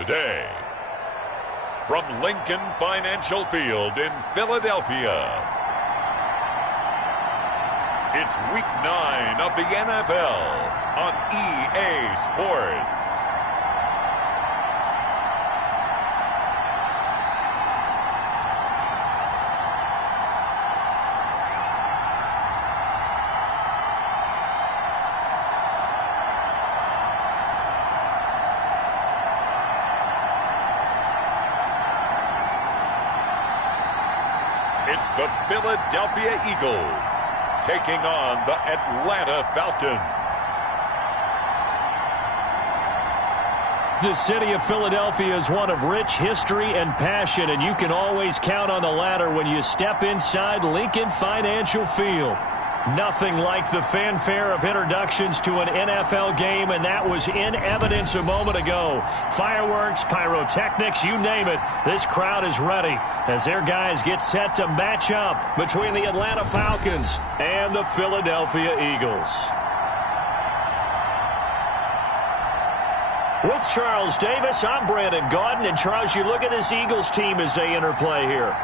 Today, from Lincoln Financial Field in Philadelphia, it's Week 9 of the NFL on EA Sports. It's the Philadelphia Eagles taking on the Atlanta Falcons. The city of Philadelphia is one of rich history and passion, and you can always count on the latter when you step inside Lincoln Financial Field. Nothing like the fanfare of introductions to an NFL game, and that was in evidence a moment ago. Fireworks, pyrotechnics, you name it, this crowd is ready as their guys get set to match up between the Atlanta Falcons and the Philadelphia Eagles. With Charles Davis, I'm Brandon Gaudin, and Charles, you look at this Eagles team as they interplay here.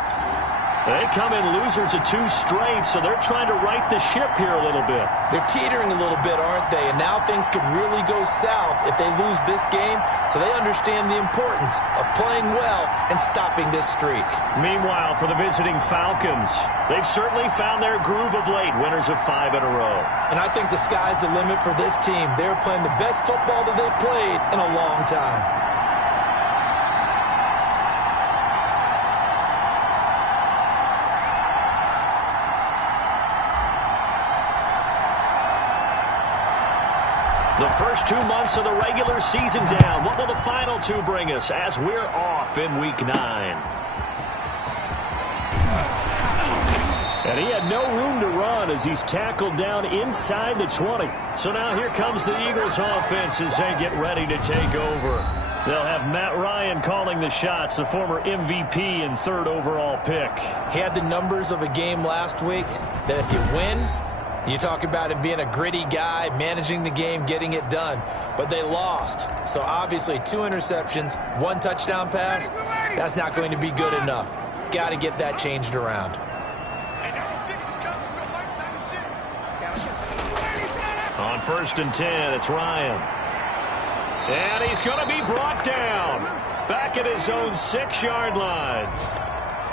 They come in losers of 2 straight, so they're trying to right the ship here a little bit. They're teetering a little bit, aren't they? And now things could really go south if they lose this game, so they understand the importance of playing well and stopping this streak. Meanwhile, for the visiting Falcons, they've certainly found their groove of late, winners of 5 in a row. And I think the sky's the limit for this team. They're playing the best football that they've played in a long time. The first 2 months of the regular season down. What will the final 2 bring us as we're off in Week 9? And he had no room to run as he's tackled down inside the 20. So now here comes the Eagles offense as they get ready to take over. They'll have Matt Ryan calling the shots, the former MVP and 3rd overall pick. He had the numbers of a game last week that if you win, you talk about him being a gritty guy, managing the game, getting it done. But they lost. So obviously 2 interceptions, 1 touchdown pass, that's not going to be good enough. Got to get that changed around. On 1st and 10, it's Ryan. And he's going to be brought down. Back at his own 6-yard line.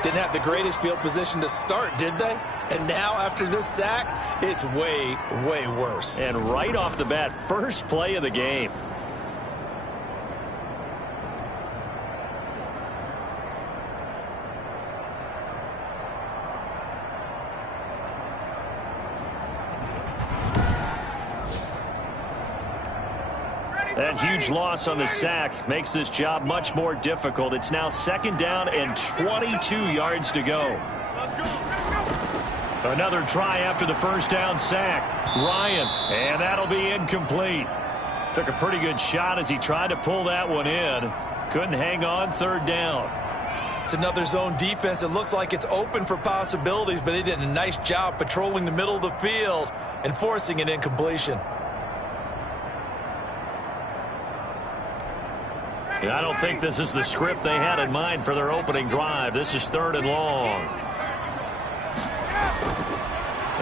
Didn't have the greatest field position to start, did they? And now, after this sack, it's way, way worse. And right off the bat, first play of the game. That huge loss on the sack makes this job much more difficult. It's now 2nd down and 22 yards to go. Another try after the 1st down sack. Ryan, and that'll be incomplete. Took a pretty good shot as he tried to pull that one in. Couldn't hang on 3rd down. It's another zone defense. It looks like it's open for possibilities, but they did a nice job patrolling the middle of the field and forcing an incompletion. I don't think this is the script they had in mind for their opening drive. This is 3rd and long.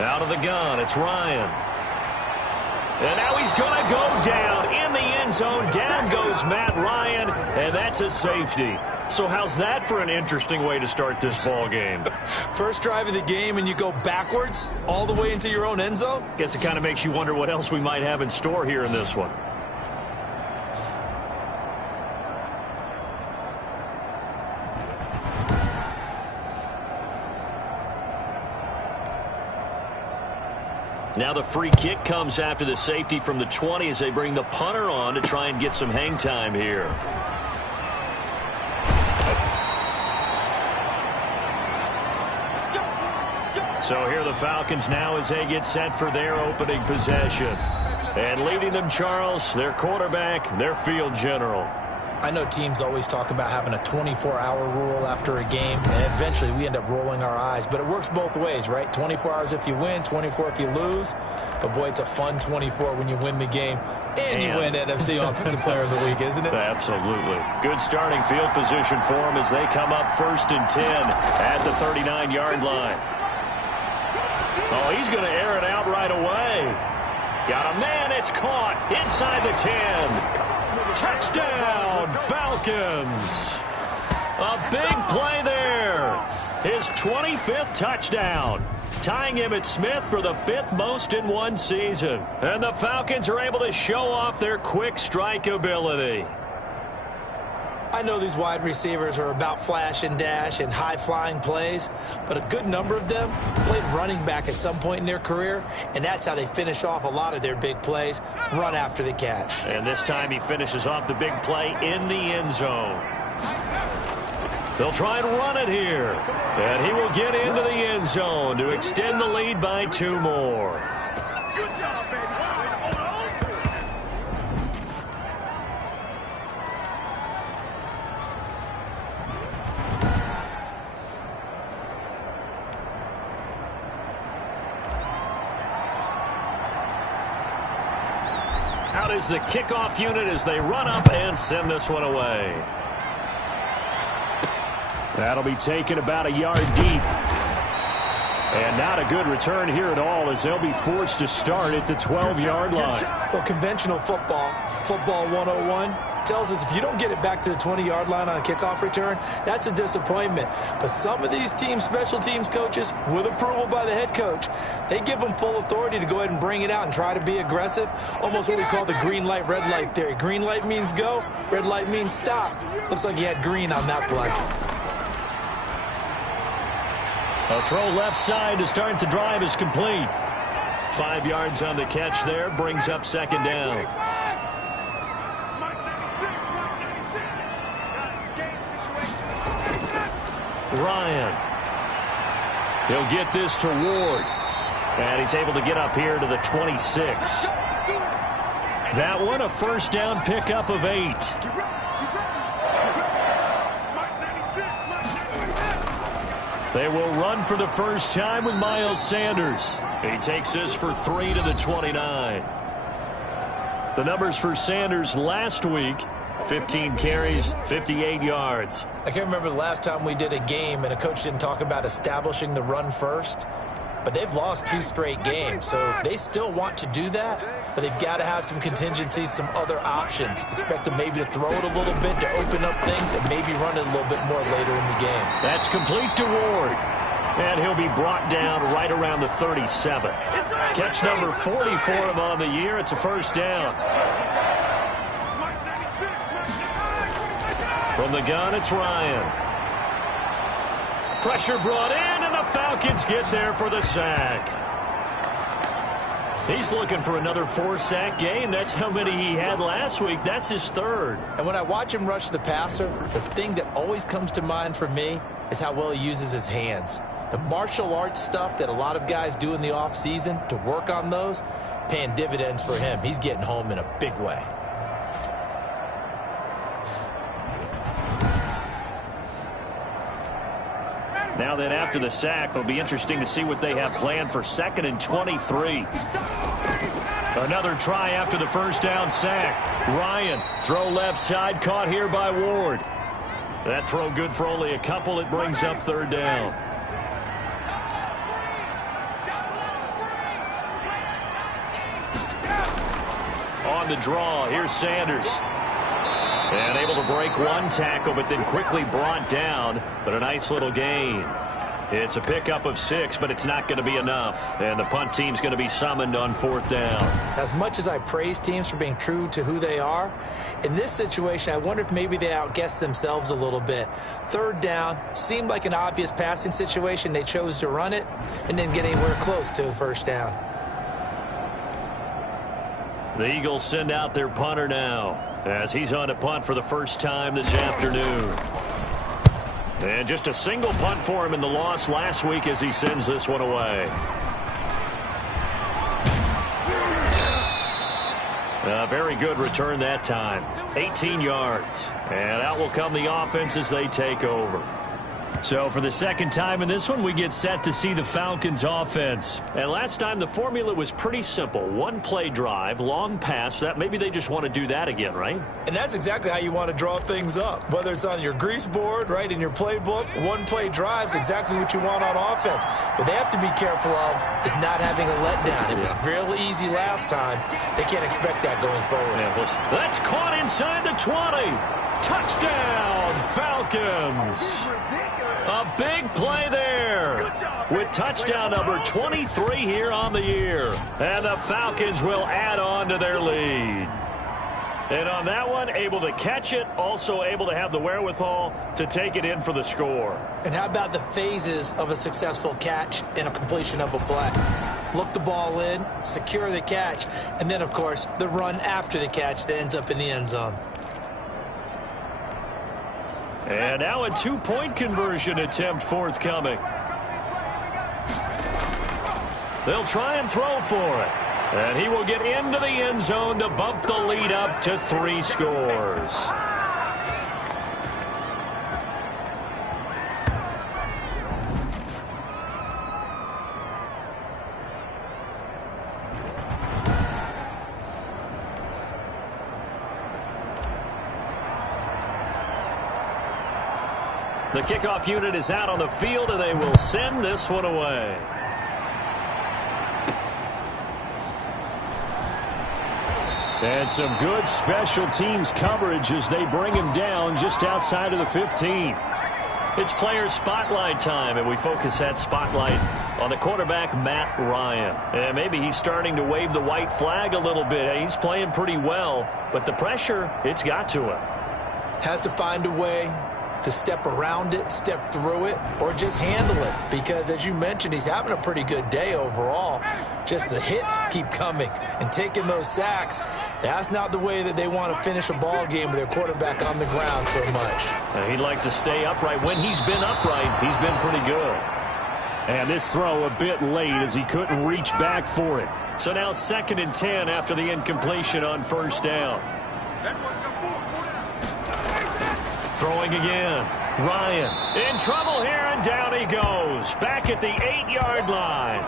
Out of the gun, it's Ryan. And now he's going to go down in the end zone. Down goes Matt Ryan, and that's a safety. So how's that for an interesting way to start this ball game? First drive of the game, and you go backwards all the way into your own end zone? Guess it kind of makes you wonder what else we might have in store here in this one. Now the free kick comes after the safety from the 20 as they bring the punter on to try and get some hang time here. So here are the Falcons now as they get set for their opening possession. And leading them, Charles, their quarterback, their field general. I know teams always talk about having a 24-hour rule after a game, and eventually we end up rolling our eyes. But it works both ways, right? 24 hours if you win, 24 if you lose. But, boy, it's a fun 24 when you win the game and you win NFC Offensive Player of the Week, isn't it? Absolutely. Good starting field position for them as they come up 1st and 10 at the 39-yard line. Oh, he's going to air it out right away. Got a man. It's caught inside the 10. Touchdown, Falcons. A big play there. His 25th touchdown, tying Emmitt Smith for the 5th most in one season. And the Falcons are able to show off their quick strike ability. I know these wide receivers are about flash and dash and high-flying plays, but a good number of them played running back at some point in their career, and that's how they finish off a lot of their big plays, run after the catch. And this time he finishes off the big play in the end zone. They'll try and run it here, and he will get into the end zone to extend the lead by 2 more. Good job, baby. Out is the kickoff unit as they run up and send this one away. That'll be taken about a yard deep. And not a good return here at all as they'll be forced to start at the 12-yard line. Well, conventional football 101, tells us if you don't get it back to the 20-yard line on a kickoff return, that's a disappointment. But some of these team special teams coaches, with approval by the head coach, they give them full authority to go ahead and bring it out and try to be aggressive, almost what we call the green light, red light theory. Green light means go, red light means stop. Looks like he had green on that play. A throw left side to start the drive is complete. 5 yards on the catch there, brings up 2nd down. Ryan. He'll get this to Ward. And he's able to get up here to the 26. That one a 1st down pickup of 8. They will run for the first time with Miles Sanders. He takes this for 3 to the 29. The numbers for Sanders last week, 15 carries, 58 yards. I can't remember the last time we did a game and a coach didn't talk about establishing the run first. But they've lost 2 straight games, so they still want to do that, but they've got to have some contingencies, some other options. Expect them maybe to throw it a little bit to open up things and maybe run it a little bit more later in the game. That's complete to Ward, and he'll be brought down right around the 37. Catch number 40 for him on the year. It's a 1st down. From the gun, it's Ryan. Pressure brought in, and the Falcons get there for the sack. He's looking for another 4-sack game. That's how many he had last week. That's his 3rd. And when I watch him rush the passer, the thing that always comes to mind for me is how well he uses his hands. The martial arts stuff that a lot of guys do in the offseason to work on those, paying dividends for him. He's getting home in a big way. Now then, after the sack, it'll be interesting to see what they have planned for 2nd and 23. Another try after the 1st down sack. Ryan, throw left side, caught here by Ward. That throw good for only a couple. It brings up 3rd down. On the draw, here's Sanders. And able to break 1 tackle, but then quickly brought down. But a nice little gain. It's a pickup of 6, but it's not going to be enough. And the punt team's going to be summoned on 4th down. As much as I praise teams for being true to who they are, in this situation, I wonder if maybe they outguessed themselves a little bit. 3rd down, seemed like an obvious passing situation. They chose to run it and didn't get anywhere close to the 1st down. The Eagles send out their punter now, as he's on a punt for the first time this afternoon. And just a single punt for him in the loss last week as he sends this one away. A very good return that time. 18 yards. And out will come the offense as they take over. So for the second time in this one, we get set to see the Falcons offense. And last time the formula was pretty simple. One play drive, long pass. That maybe they just want to do that again, right? And that's exactly how you want to draw things up. Whether it's on your grease board, right, in your playbook, one play drive is exactly what you want on offense. What they have to be careful of is not having a letdown. It was real easy last time. They can't expect that going forward. Yeah, that's caught inside the 20. Touchdown, Falcons. A big play there with touchdown number 23 here on the year. And the Falcons will add on to their lead. And on that one, able to catch it, also able to have the wherewithal to take it in for the score. And how about the phases of a successful catch and a completion of a play? Look the ball in, secure the catch, and then, of course, the run after the catch that ends up in the end zone. And now a two-point conversion attempt forthcoming. They'll try and throw for it. And he will get into the end zone to bump the lead up to 3 scores. The kickoff unit is out on the field, and they will send this one away. And some good special teams coverage as they bring him down just outside of the 15. It's player spotlight time, and we focus that spotlight on the quarterback, Matt Ryan. And maybe he's starting to wave the white flag a little bit. He's playing pretty well, but the pressure, it's got to him. Has to find a way to step around it, step through it, or just handle it. Because, as you mentioned, he's having a pretty good day overall. Just the hits keep coming and taking those sacks. That's not the way that they want to finish a ball game with their quarterback on the ground so much. He'd like to stay upright. When he's been upright, he's been pretty good. And this throw a bit late as he couldn't reach back for it. So now 2nd and 10 after the incompletion on 1st down. Throwing again. Ryan in trouble here, and down he goes. Back at the 8-yard line.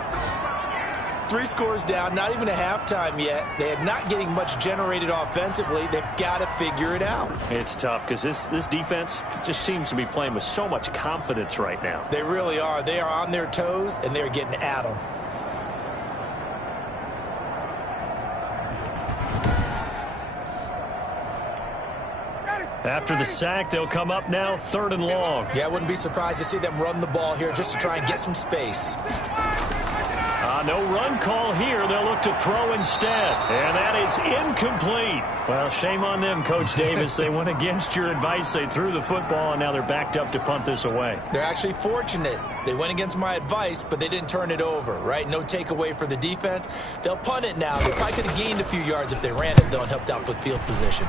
3 scores down, not even a halftime yet. They are not getting much generated offensively. They've got to figure it out. It's tough because this defense just seems to be playing with so much confidence right now. They really are. They are on their toes, and they're getting at them. After the sack, they'll come up now 3rd and long. Yeah, I wouldn't be surprised to see them run the ball here just to try and get some space. No run call here. They'll look to throw instead. And that is incomplete. Well, shame on them, Coach Davis. They went against your advice. They threw the football, and now they're backed up to punt this away. They're actually fortunate. They went against my advice, but they didn't turn it over, right? No takeaway for the defense. They'll punt it now. They probably could have gained a few yards if they ran it, though, and helped out with field position.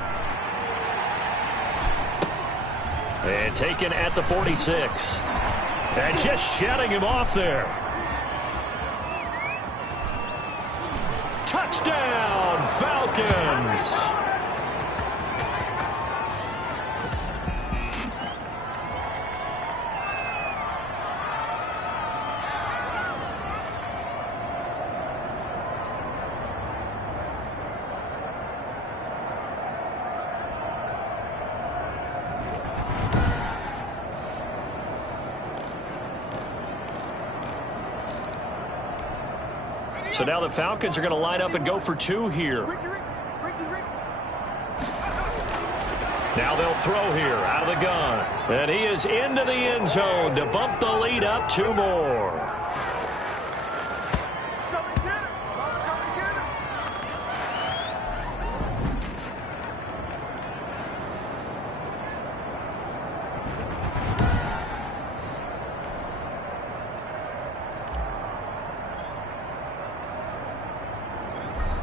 And taken at the 46. And just shutting him off there. Touchdown, Falcons! So now the Falcons are going to line up and go for 2 here. Now they'll throw here out of the gun. And he is into the end zone to bump the lead up 2 more.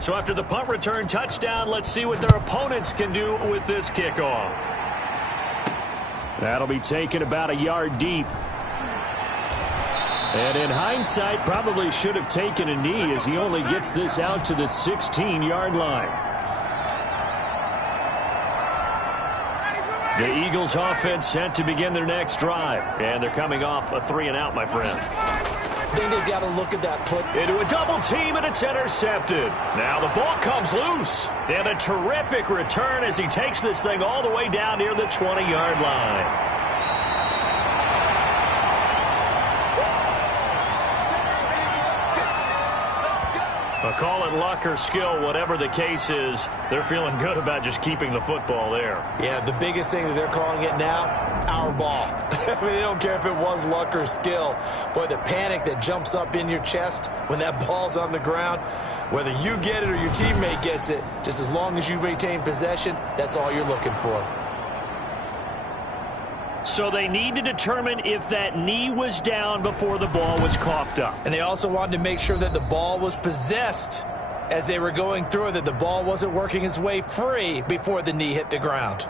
So after the punt return touchdown, let's see what their opponents can do with this kickoff. That'll be taken about a yard deep. And in hindsight, probably should have taken a knee as he only gets this out to the 16-yard line. The Eagles offense set to begin their next drive. And they're coming off a 3-and-out, my friend. I think they've got to look at that play. Into a double team, and it's intercepted. Now the ball comes loose. And a terrific return as he takes this thing all the way down near the 20-yard line. Well, call it luck or skill, whatever the case is, they're feeling good about just keeping the football there. Yeah, the biggest thing that they're calling it now, our ball. I mean, they don't care if it was luck or skill. But the panic that jumps up in your chest when that ball's on the ground, whether you get it or your teammate gets it, just as long as you maintain possession, that's all you're looking for. So they need to determine if that knee was down before the ball was coughed up. And they also wanted to make sure that the ball was possessed as they were going through it, that the ball wasn't working its way free before the knee hit the ground.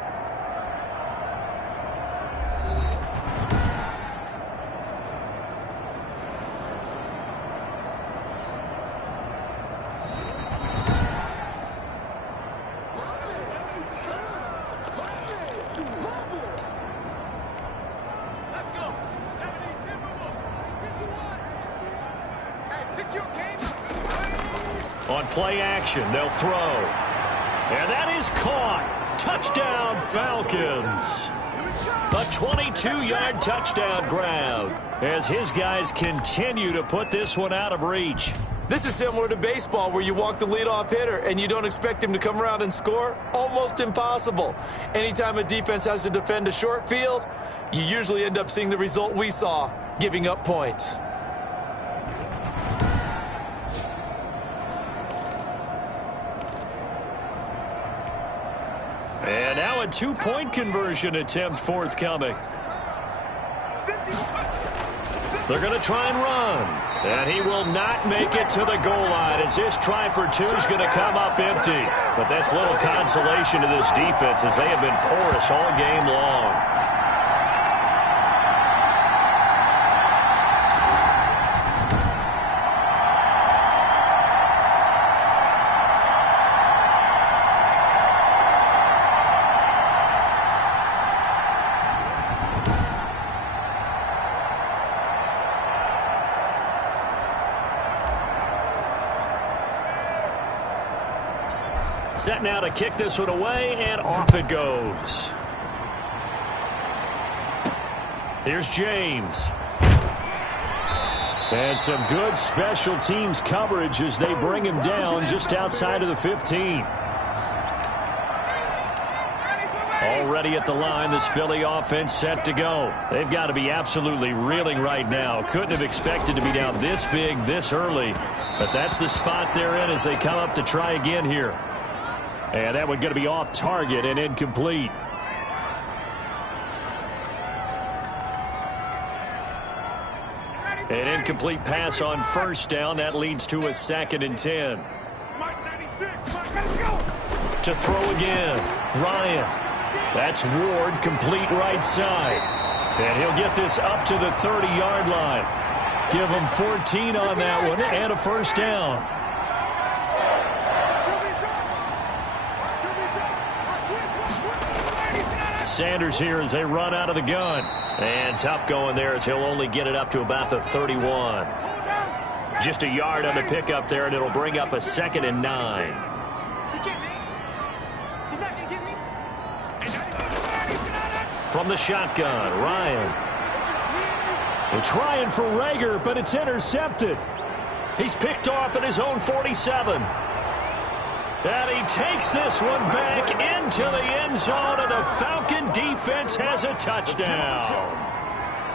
On play action, they'll throw. And that is caught. Touchdown, Falcons. A 22-yard touchdown grab as his guys continue to put this one out of reach. This is similar to baseball where you walk the leadoff hitter and you don't expect him to come around and score. Almost impossible. Anytime a defense has to defend a short field, you usually end up seeing the result we saw, giving up points. And now a two-point conversion attempt forthcoming. They're going to try and run. And he will not make it to the goal line as this try for two is going to come up empty. But that's little consolation to this defense as they have been porous all game long. Set now to kick this one away, and off it goes. Here's James. And some good special teams coverage as they bring him down just outside of the 15. Already at the line, this Philly offense set to go. They've got to be absolutely reeling right now. Couldn't have expected to be down this big this early. But that's the spot they're in as they come up to try again here. And that one going to be off target and incomplete. An incomplete pass on first down. That leads to a 2nd and 10. To throw again. Ryan. That's Ward, complete right side. And he'll get this up to the 30-yard line. Give him 14 on that one and a first down. Sanders here as they run out of the gun. And tough going there as he'll only get it up to about the 31. Just a yard on the pickup there, and it'll bring up a 2nd and 9. From the shotgun, Ryan. They're trying for Rager, but it's intercepted. He's picked off at his own 47. And he takes this one back into the end zone, and the Falcon defense has a touchdown.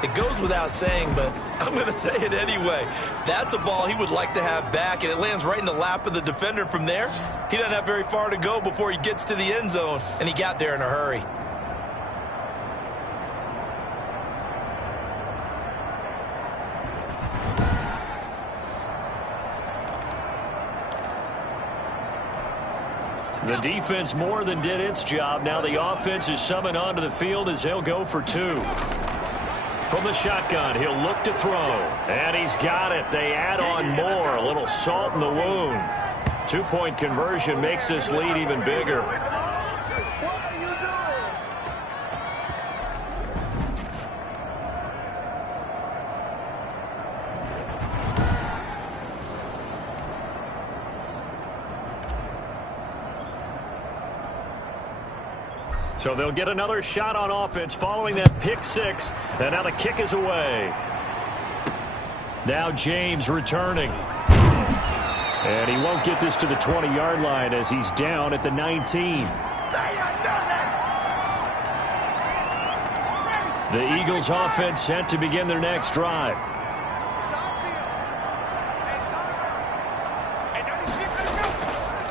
It goes without saying, but I'm going to say it anyway. That's a ball he would like to have back, and it lands right in the lap of the defender from there. He doesn't have very far to go before he gets to the end zone, and he got there in a hurry. The defense more than did its job. Now the offense is summoned onto the field as they'll go for two. From the shotgun, he'll look to throw. And he's got it. They add on more. A little salt in the wound. 2-point conversion makes this lead even bigger. So they'll get another shot on offense following that pick six. And now the kick is away. Now James returning. And he won't get this to the 20-yard line as he's down at the 19. The Eagles offense set to begin their next drive.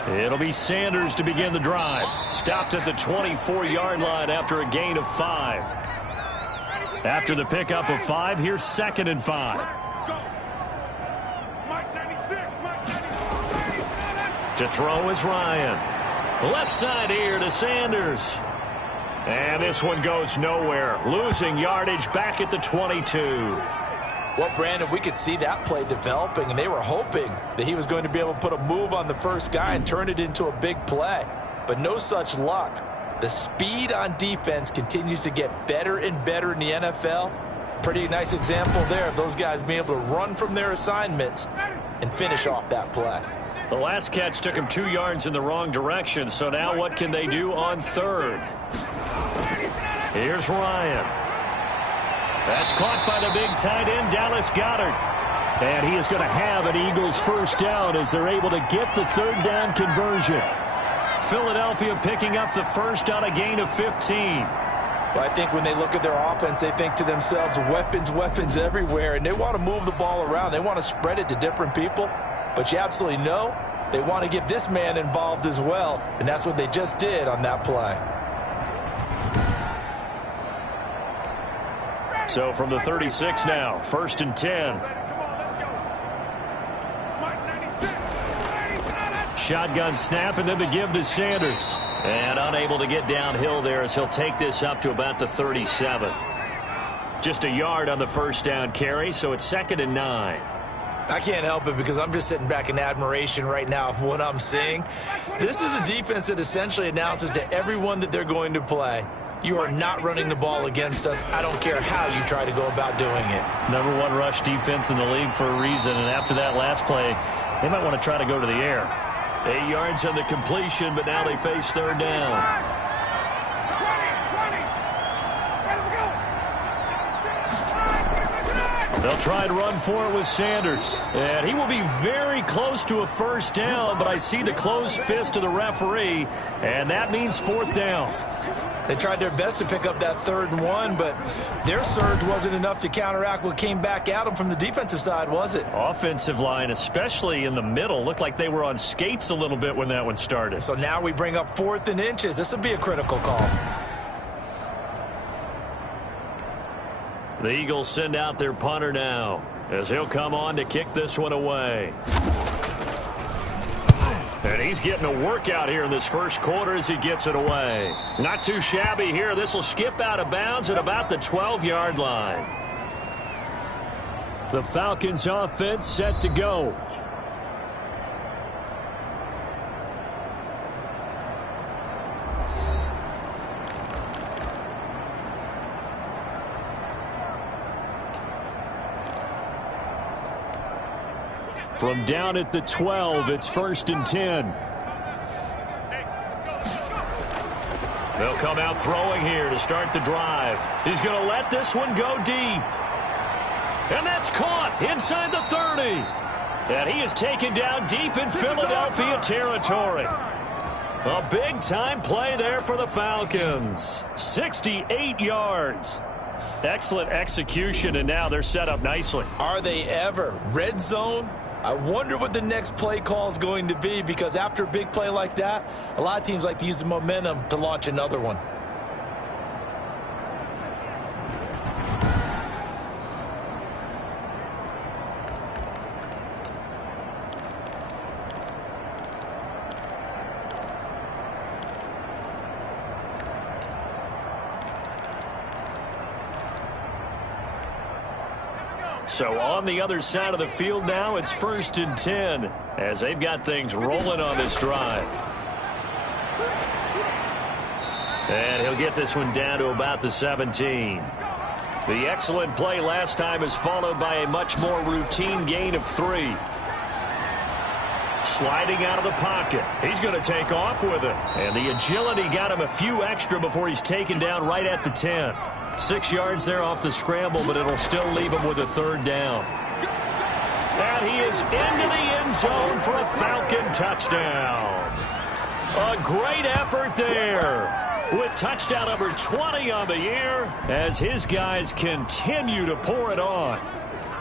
It'll be Sanders to begin the drive. Stopped at the 24-yard line after a gain of 5. After the pickup of 5, here's 2nd and 5. To throw is Ryan. Left side here to Sanders. And this one goes nowhere. Losing yardage back at the 22. Well, Brandon, we could see that play developing, and they were hoping that he was going to be able to put a move on the first guy and turn it into a big play. But no such luck. The speed on defense continues to get better and better in the NFL. Pretty nice example there of those guys being able to run from their assignments and finish off that play. The last catch took him 2 yards in the wrong direction, so now what can they do on 3rd? Here's Ryan. That's caught by the big tight end, Dallas Goedert. And he is going to have an Eagles first down as they're able to get the 3rd down conversion. Philadelphia picking up the first on a gain of 15. Well, I think when they look at their offense, they think to themselves, weapons, weapons everywhere, and they want to move the ball around. They want to spread it to different people. But you absolutely know they want to get this man involved as well, and that's what they just did on that play. So from the 36 now, 1st and 10. Shotgun snap, and then the give to Sanders. And unable to get downhill there as he'll take this up to about the 37. Just a yard on the first down carry, so it's 2nd and 9. I can't help it because I'm just sitting back in admiration right now of what I'm seeing. This is a defense that essentially announces to everyone that they're going to play, you are not running the ball against us. I don't care how you try to go about doing it. #1 rush defense in the league for a reason, and after that last play, they might want to try to go to the air. 8 yards on the completion, but now they face 3rd down. They'll try and run for it with Sanders. And he will be very close to a first down, but I see the closed fist of the referee, and that means 4th down. They tried their best to pick up that 3rd and 1, but their surge wasn't enough to counteract what came back at them from the defensive side, was it? Offensive line, especially in the middle, looked like they were on skates a little bit when that one started. So now we bring up 4th and inches. This will be a critical call. The Eagles send out their punter now as he'll come on to kick this one away. And he's getting a workout here in this first quarter as he gets it away. Not too shabby here. This will skip out of bounds at about the 12-yard line. The Falcons offense set to go. From down at the 12, it's 1st and 10. They'll come out throwing here to start the drive. He's going to let this one go deep. And that's caught inside the 30. And he is taken down deep in Philadelphia territory. A big-time play there for the Falcons. 68 yards. Excellent execution, and now they're set up nicely. Are they ever? Red zone? I wonder what the next play call is going to be, because after a big play like that, a lot of teams like to use the momentum to launch another one. So on the other side of the field now, it's 1st and 10 as they've got things rolling on this drive. And he'll get this one down to about the 17. The excellent play last time is followed by a much more routine gain of 3. Sliding out of the pocket. He's going to take off with it. And the agility got him a few extra before he's taken down right at the 10. 6 yards there off the scramble, but it'll still leave him with a 3rd down. And he is into the end zone for a Falcon touchdown. A great effort there with touchdown number 20 on the year as his guys continue to pour it on.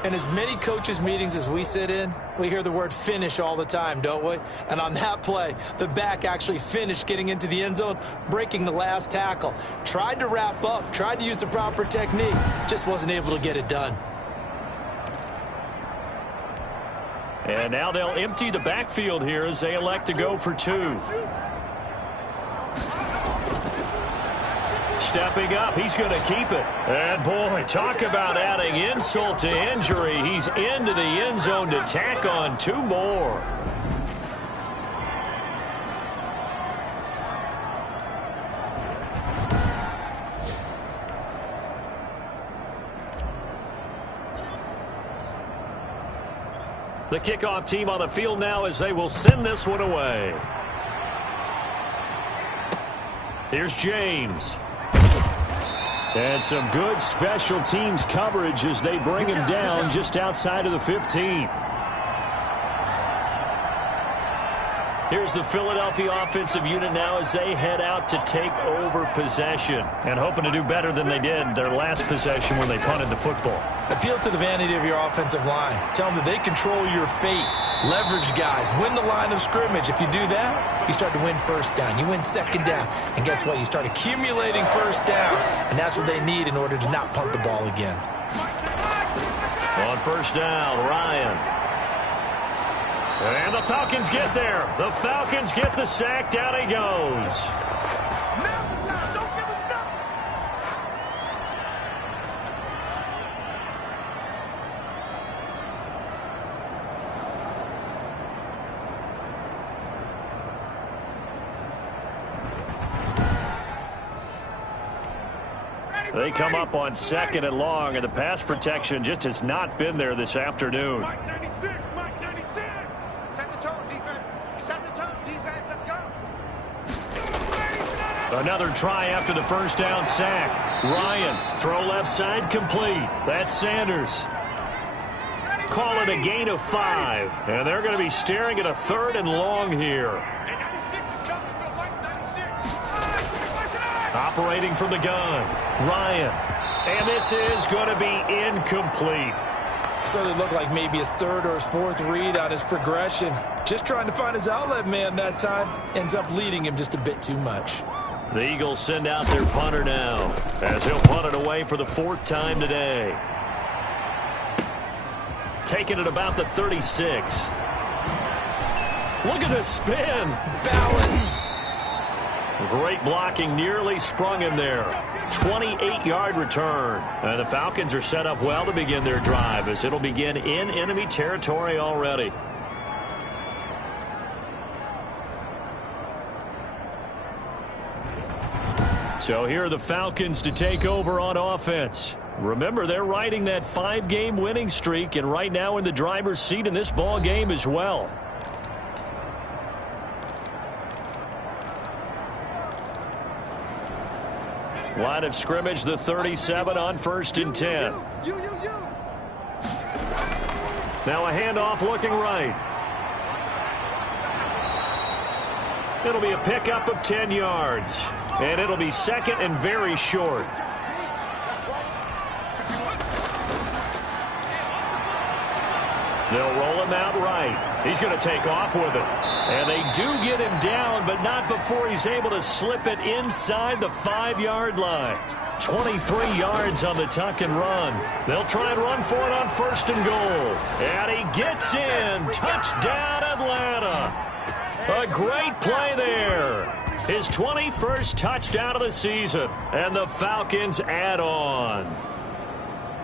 In as many coaches' meetings as we sit in, we hear the word finish all the time, don't we? And on that play, the back actually finished getting into the end zone, breaking the last tackle. Tried to wrap up, tried to use the proper technique, just wasn't able to get it done. And now they'll empty the backfield here as they elect to go for 2. Stepping up, he's going to keep it. And boy, talk about adding insult to injury. He's into the end zone to tack on 2 more. The kickoff team on the field now as they will send this one away. Here's James. And some good special teams coverage as they bring him down just outside of the 15. Here's the Philadelphia offensive unit now as they head out to take over possession. And hoping to do better than they did their last possession when they punted the football. Appeal to the vanity of your offensive line. Tell them that they control your fate. Leverage guys. Win the line of scrimmage. If you do that, you start to win 1st down. You win 2nd down. And guess what? You start accumulating 1st downs. And that's what they need in order to not punt the ball again. On 1st down, Ryan. And the Falcons get there. The Falcons get the sack. Down he goes. They come up on 2nd and long, and the pass protection just has not been there this afternoon. Mike 96, Mike 96. Set the tone, defense. Set the tone, defense. Let's go. Another try after the 1st down sack. Ryan, throw left side complete. That's Sanders. Call it a gain of 5, and they're going to be staring at a 3rd and long here. And 96 is coming. Go, Mike 96. Operating from the gun, Ryan. And this is going to be incomplete. So it looked like maybe his 3rd or his 4th read on his progression. Just trying to find his outlet man that time. Ends up leading him just a bit too much. The Eagles send out their punter now as he'll punt it away for the 4th time today. Taking it about the 36. Look at the spin. Balance. Great blocking, nearly sprung him there. 28-yard return. And the Falcons are set up well to begin their drive as it'll begin in enemy territory already. So here are the Falcons to take over on offense. Remember, they're riding that 5-game winning streak, and right now in the driver's seat in this ball game as well. Line of scrimmage, the 37 on 1st and 10. Now a handoff looking right. It'll be a pickup of 10 yards. And it'll be 2nd and very short. They'll roll him out right. He's going to take off with it. And they do get him down, but not before he's able to slip it inside the 5-yard line. 23 yards on the tuck and run. They'll try and run for it on 1st and goal. And he gets in. Touchdown, Atlanta. A great play there. His 21st touchdown of the season. And the Falcons add on.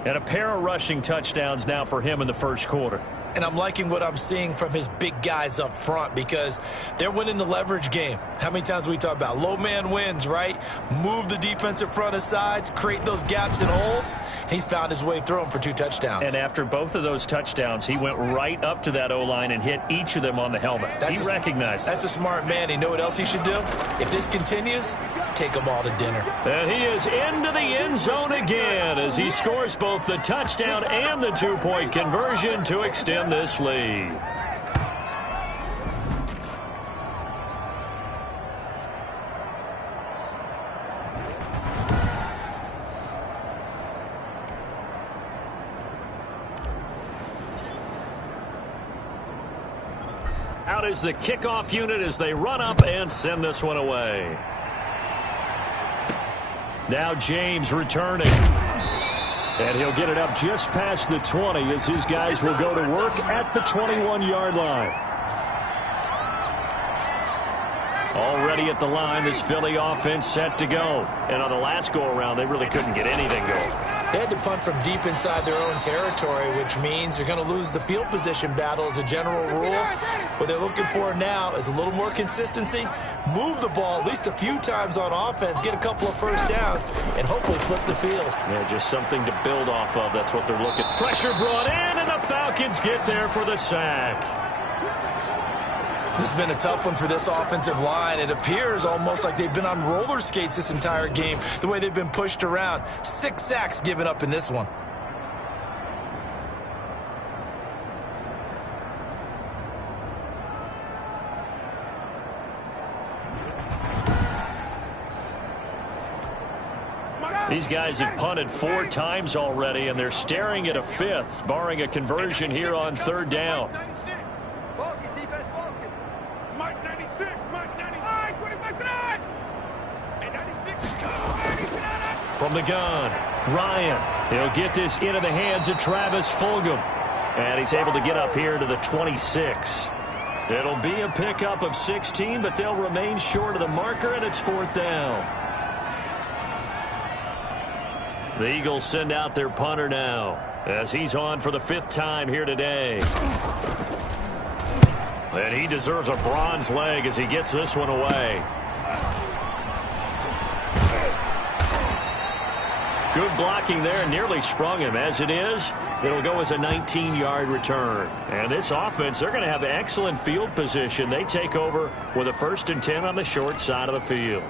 And a pair of rushing touchdowns now for him in the first quarter. And I'm liking what I'm seeing from his big guys up front because they're winning the leverage game. How many times we talk about low man wins, right? Move the defensive front aside, create those gaps and holes. He's found his way through them for 2 touchdowns. And after both of those touchdowns, he went right up to that O-line and hit each of them on the helmet. He recognized That's a smart man. You know what else he should do? If this continues, take them all to dinner. And he is into the end zone again as he scores both the touchdown and the 2-point conversion to extend this lead. Out is the kickoff unit as they run up and send this one away. Now James returning. And he'll get it up just past the 20 as his guys will go to work at the 21-yard line. Already at the line, this Philly offense set to go. And on the last go-around, they really couldn't get anything going. They had to punt from deep inside their own territory, which means you're going to lose the field position battle as a general rule. What they're looking for now is a little more consistency, move the ball at least a few times on offense, get a couple of first downs, and hopefully flip the field. Yeah, just something to build off of. That's what they're looking. Pressure brought in, and the Falcons get there for the sack. This has been a tough one for this offensive line. It appears almost like they've been on roller skates this entire game, the way they've been pushed around. 6 sacks given up in this one. These guys have punted 4 times already, and they're staring at a 5th, barring a conversion here on 3rd down. From the gun, Ryan. He'll get this into the hands of Travis Fulgham. And he's able to get up here to the 26. It'll be a pickup of 16, but they'll remain short of the marker, and it's 4th down. The Eagles send out their punter now as he's on for the 5th time here today. And he deserves a bronze leg as he gets this one away. Good blocking there, nearly sprung him. As it is, it'll go as a 19-yard return. And this offense, they're going to have excellent field position. They take over with a 1st and 10 on the short side of the field.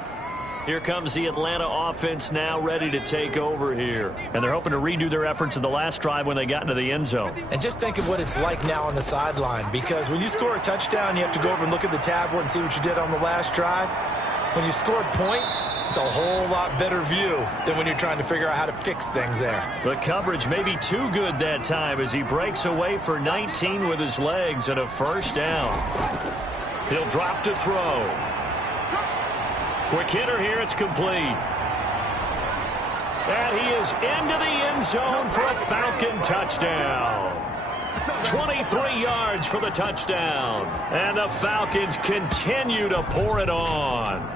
Here comes the Atlanta offense now ready to take over here. And they're hoping to redo their efforts in the last drive when they got into the end zone. And just think of what it's like now on the sideline, because when you score a touchdown, you have to go over and look at the tablet and see what you did on the last drive. When you scored points, it's a whole lot better view than when you're trying to figure out how to fix things there. The coverage may be too good that time as he breaks away for 19 with his legs and a 1st down. He'll drop to throw. Quick hitter here, it's complete. And he is into the end zone for a Falcon touchdown. 23 yards for the touchdown. And the Falcons continue to pour it on.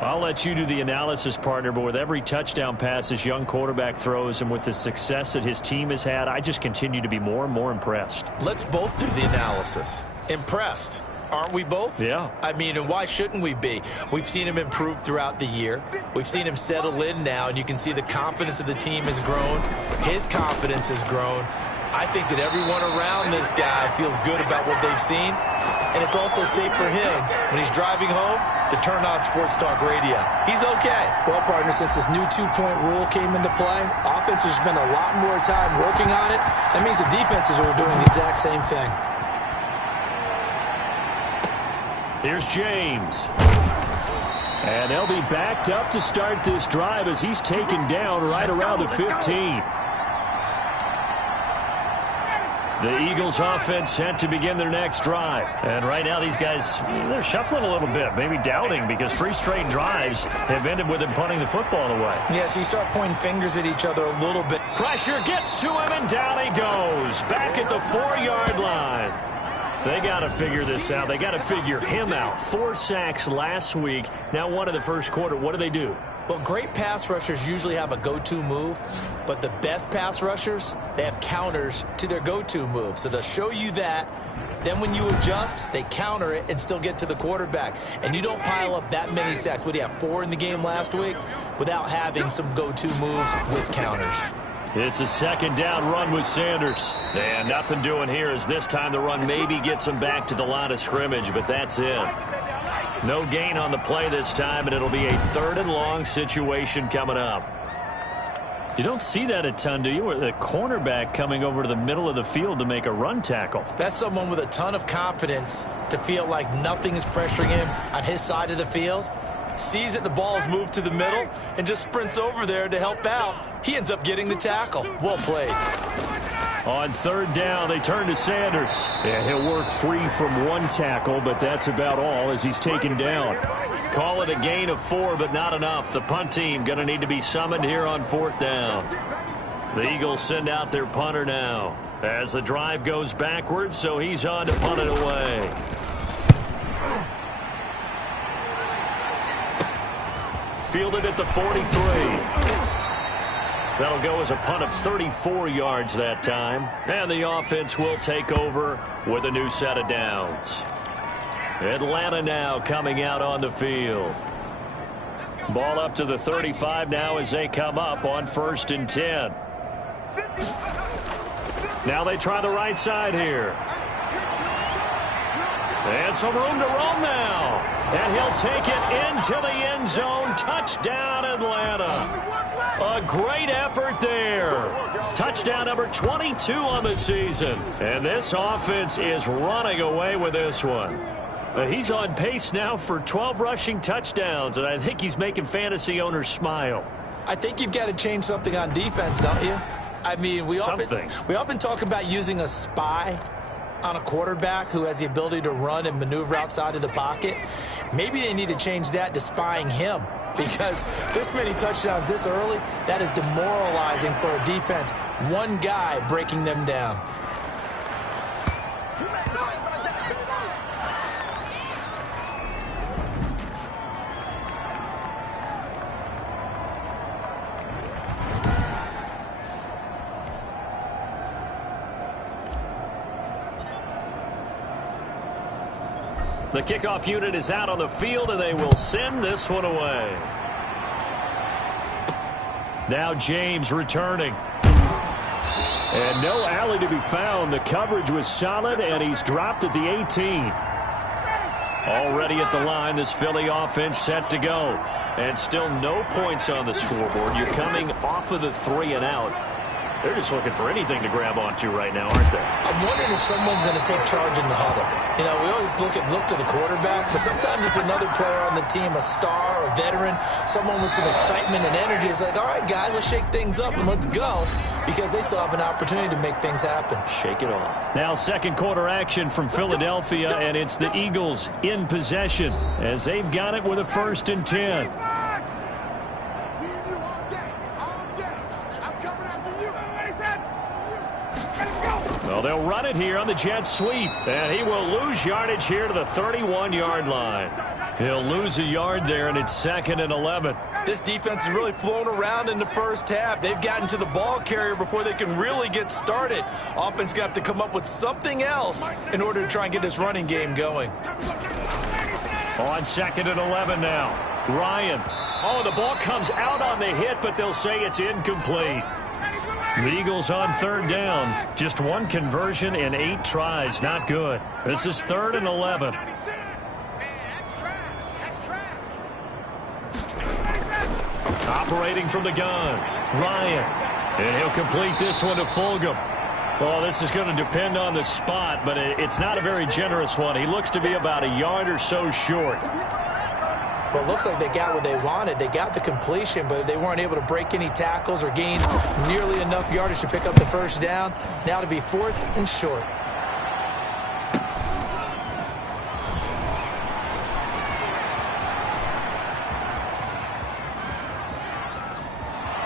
I'll let you do the analysis, partner, but with every touchdown pass this young quarterback throws and with the success that his team has had, I just continue to be more and more impressed. Let's both do the analysis. Impressed. Aren't we both? Yeah. I mean, and why shouldn't we be? We've seen him improve throughout the year. We've seen him settle in now, and you can see the confidence of the team has grown. His confidence has grown. I think that everyone around this guy feels good about what they've seen, and it's also safe for him when he's driving home to turn on Sports Talk Radio. He's okay. Well, partner, since this new 2-point rule came into play, offenses spend a lot more time working on it. That means the defenses are doing the exact same thing. Here's James. And they'll be backed up to start this drive as he's taken down right around the 15. The Eagles offense set to begin their next drive. And right now these guys, they're shuffling a little bit, maybe doubting, because 3 straight drives have ended with them punting the football away. Yeah, so you start pointing fingers at each other a little bit. Pressure gets to him, and down he goes. Back at the 4-yard line. They got to figure this out. They got to figure him out. 4 sacks last week. Now 1 in the first quarter. What do? Well, great pass rushers usually have a go-to move, but the best pass rushers, they have counters to their go-to move. So they'll show you that. Then when you adjust, they counter it and still get to the quarterback. And you don't pile up that many sacks. What do you have, 4 in the game last week? Without having some go-to moves with counters. It's a second down run with Sanders. And nothing doing here as this time the run maybe gets him back to the line of scrimmage, but that's it. No gain on the play this time, and it'll be a 3rd and long situation coming up. You don't see that a ton, do you? Where the cornerback coming over to the middle of the field to make a run tackle. That's someone with a ton of confidence to feel like nothing is pressuring him on his side of the field. Sees that the ball is moved to the middle and just sprints over there to help out. He ends up getting the tackle. Well played. On 3rd down, they turn to Sanders. And he'll work free from 1 tackle, but that's about all as he's taken down. Call it a gain of 4, but not enough. The punt team going to need to be summoned here on 4th down. The Eagles send out their punter now as the drive goes backwards, so he's on to punt it away. Fielded at the 43. That'll go as a punt of 34 yards that time. And the offense will take over with a new set of downs. Atlanta now coming out on the field. Ball up to the 35 now as they come up on 1st and 10. Now they try the right side here. And some room to roam now. And he'll take it into the end zone. Touchdown, Atlanta. A great effort there. Touchdown number 22 on the season. And this offense is running away with this one. He's on pace now for 12 rushing touchdowns, and I think he's making fantasy owners smile. I think you've got to change something on defense, don't you? I mean, we often talk about using a spy on a quarterback who has the ability to run and maneuver outside of the pocket. Maybe they need to change that to spying him, because this many touchdowns this early, that is demoralizing for a defense. One guy breaking them down. The kickoff unit is out on the field, and they will send this one away. Now James returning. And no alley to be found. The coverage was solid, and he's dropped at the 18. Already at the line, this Philly offense set to go. And still no points on the scoreboard. You're coming off of the 3 and out. They're just looking for anything to grab onto right now, aren't they? I'm wondering if someone's going to take charge in the huddle. You know, we always look to the quarterback, but sometimes it's another player on the team, a star, a veteran, someone with some excitement and energy. It's like, all right, guys, let's shake things up and let's go, because they still have an opportunity to make things happen. Shake it off. Now second quarter action from Philadelphia, and it's the Eagles in possession as they've got it with a 1st and 10. Well, they'll run it here on the jet sweep, and he will lose yardage here to the 31-yard line. He'll lose a yard there, and it's 2nd and 11. This defense has really flown around in the first half. They've gotten to the ball carrier before they can really get started. Offense going to have to come up with something else in order to try and get this running game going. On 2nd and 11 now. Ryan. Oh, the ball comes out on the hit, but they'll say it's incomplete. The Eagles on 3rd down. Just 1 conversion in 8 tries. Not good. This is 3rd and 11. Operating from the gun. Ryan. And he'll complete this one to Fulgham. Well, this is going to depend on the spot, but it's not a very generous one. He looks to be about a yard or so short. Well, it looks like they got what they wanted. They got the completion, but they weren't able to break any tackles or gain nearly enough yardage to pick up the 1st down. Now to be 4th and short.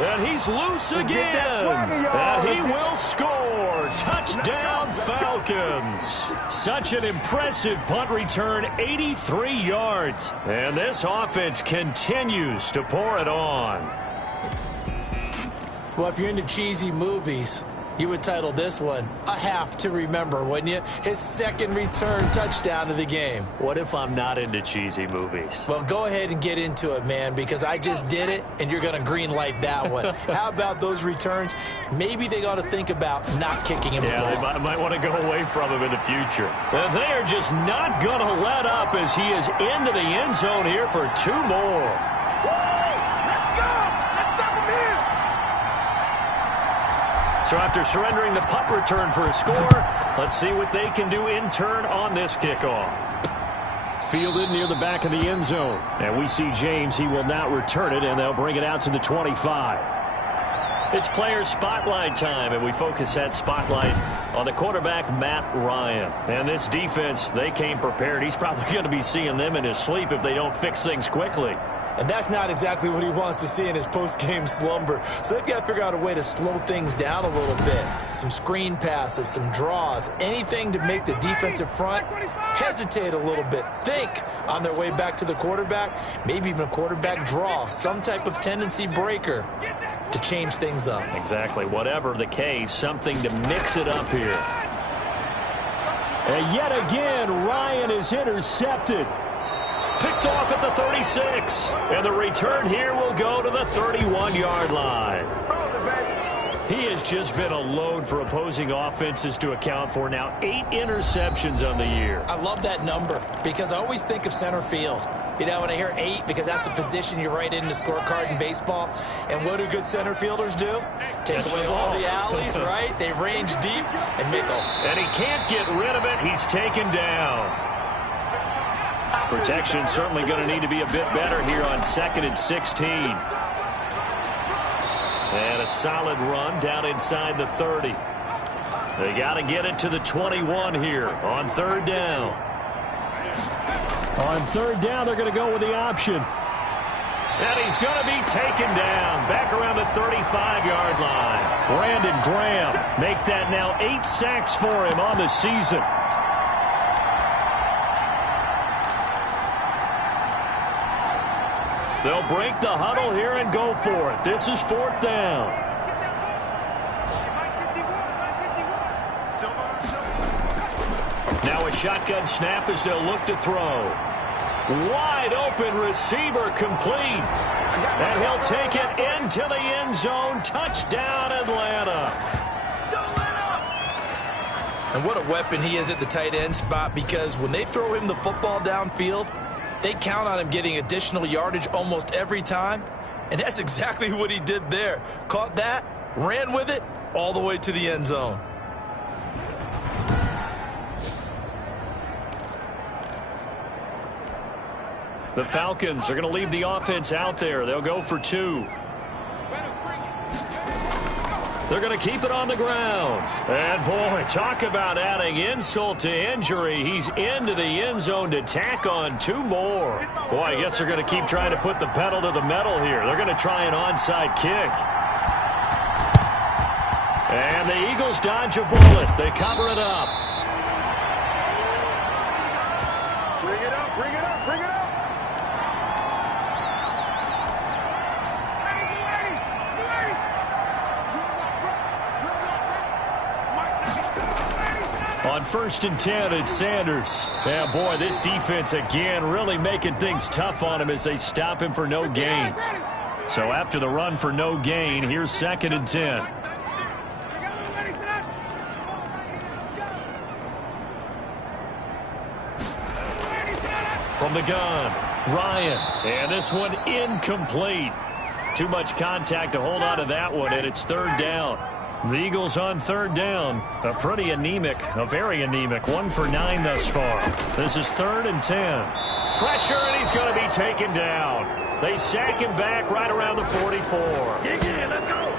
And he's loose again. And he will score. Touchdown, Falcons. Falcons. Such an impressive punt return, 83 yards. And this offense continues to pour it on. Well, if you're into cheesy movies, you would title this one A Half to Remember, wouldn't you? His second return touchdown of the game. What if I'm not into cheesy movies? Well, go ahead and get into it, man, because I just did it, and you're going to green light that one. How about those returns? Maybe they ought to think about not kicking him. Yeah, they might want to go away from him in the future. And they are just not going to let up as he is into the end zone here for 2 more. So after surrendering the punt return for a score, let's see what they can do in turn on this kickoff. Fielded near the back of the end zone. And we see James. He will not return it, and they'll bring it out to the 25. It's player spotlight time, and we focus that spotlight on the quarterback, Matt Ryan. And this defense, they came prepared. He's probably going to be seeing them in his sleep if they don't fix things quickly. And that's not exactly what he wants to see in his post-game slumber. So they've got to figure out a way to slow things down a little bit. Some screen passes, some draws, anything to make the defensive front hesitate a little bit. Think on their way back to the quarterback, maybe even a quarterback draw, some type of tendency breaker to change things up. Exactly. Whatever the case, something to mix it up here. And yet again, Ryan is intercepted. Picked off at the 36. And the return here will go to the 31-yard line. He has just been a load for opposing offenses to account for. Now 8 interceptions on the year. I love that number because I always think of center field. You know, when I hear 8, because that's the position you write in the scorecard in baseball. And what do good center fielders do? Take away all the alleys, right? They range deep and mickle. And he can't get rid of it. He's taken down. Protection certainly going to need to be a bit better here on 2nd and 16. And a solid run down inside the 30. They got to get it to the 21 here on 3rd down. On 3rd down, they're going to go with the option. And he's going to be taken down back around the 35-yard line. Brandon Graham make that now 8 sacks for him on the season. They'll break the huddle here and go for it. This is 4th down. Now a shotgun snap as they'll look to throw. Wide open receiver complete. And he'll take it into the end zone. Touchdown, Atlanta. And what a weapon he is at the tight end spot, because when they throw him the football downfield, they count on him getting additional yardage almost every time. And that's exactly what he did there. Caught that, ran with it, all the way to the end zone. The Falcons are going to leave the offense out there. They'll go for 2. They're going to keep it on the ground. And, boy, talk about adding insult to injury. He's into the end zone to tack on 2 more. Boy, I guess they're going to keep trying to put the pedal to the metal here. They're going to try an onside kick. And the Eagles dodge a bullet. They cover it up. Bring it up, bring it up, bring it up. On 1st and 10, it's Sanders. Yeah, boy, this defense again really making things tough on him as they stop him for no gain. So after the run for no gain, here's 2nd and 10. From the gun, Ryan. And this one incomplete. Too much contact to hold on to that one, and it's 3rd down. The Eagles on 3rd down. A pretty anemic, a very anemic 1 for 9 thus far. This is 3rd and 10. Pressure, and he's going to be taken down. They sack him back right around the 44. Dig in, let's go.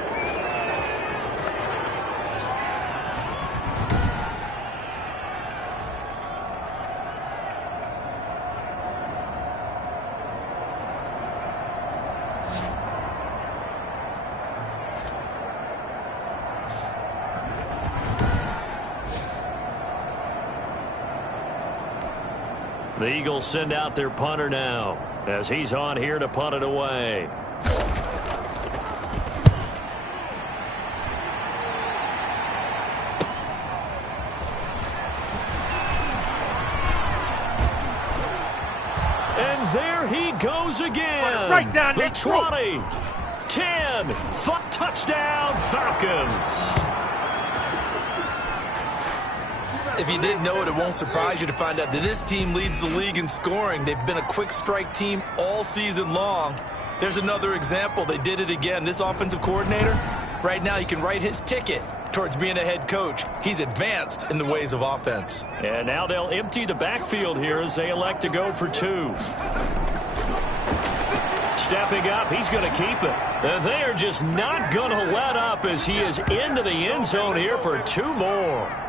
The Eagles send out their punter now as he's on here to punt it away. And there he goes again. Right down the that 20, 10, touchdown Falcons. If you didn't know it, it won't surprise you to find out that this team leads the league in scoring. They've been a quick strike team all season long. There's another example. They did it again. This offensive coordinator, right now, you can write his ticket towards being a head coach. He's advanced in the ways of offense. And now they'll empty the backfield here as they elect to go for 2. Stepping up, he's going to keep it. And they are just not going to let up as he is into the end zone here for 2 more.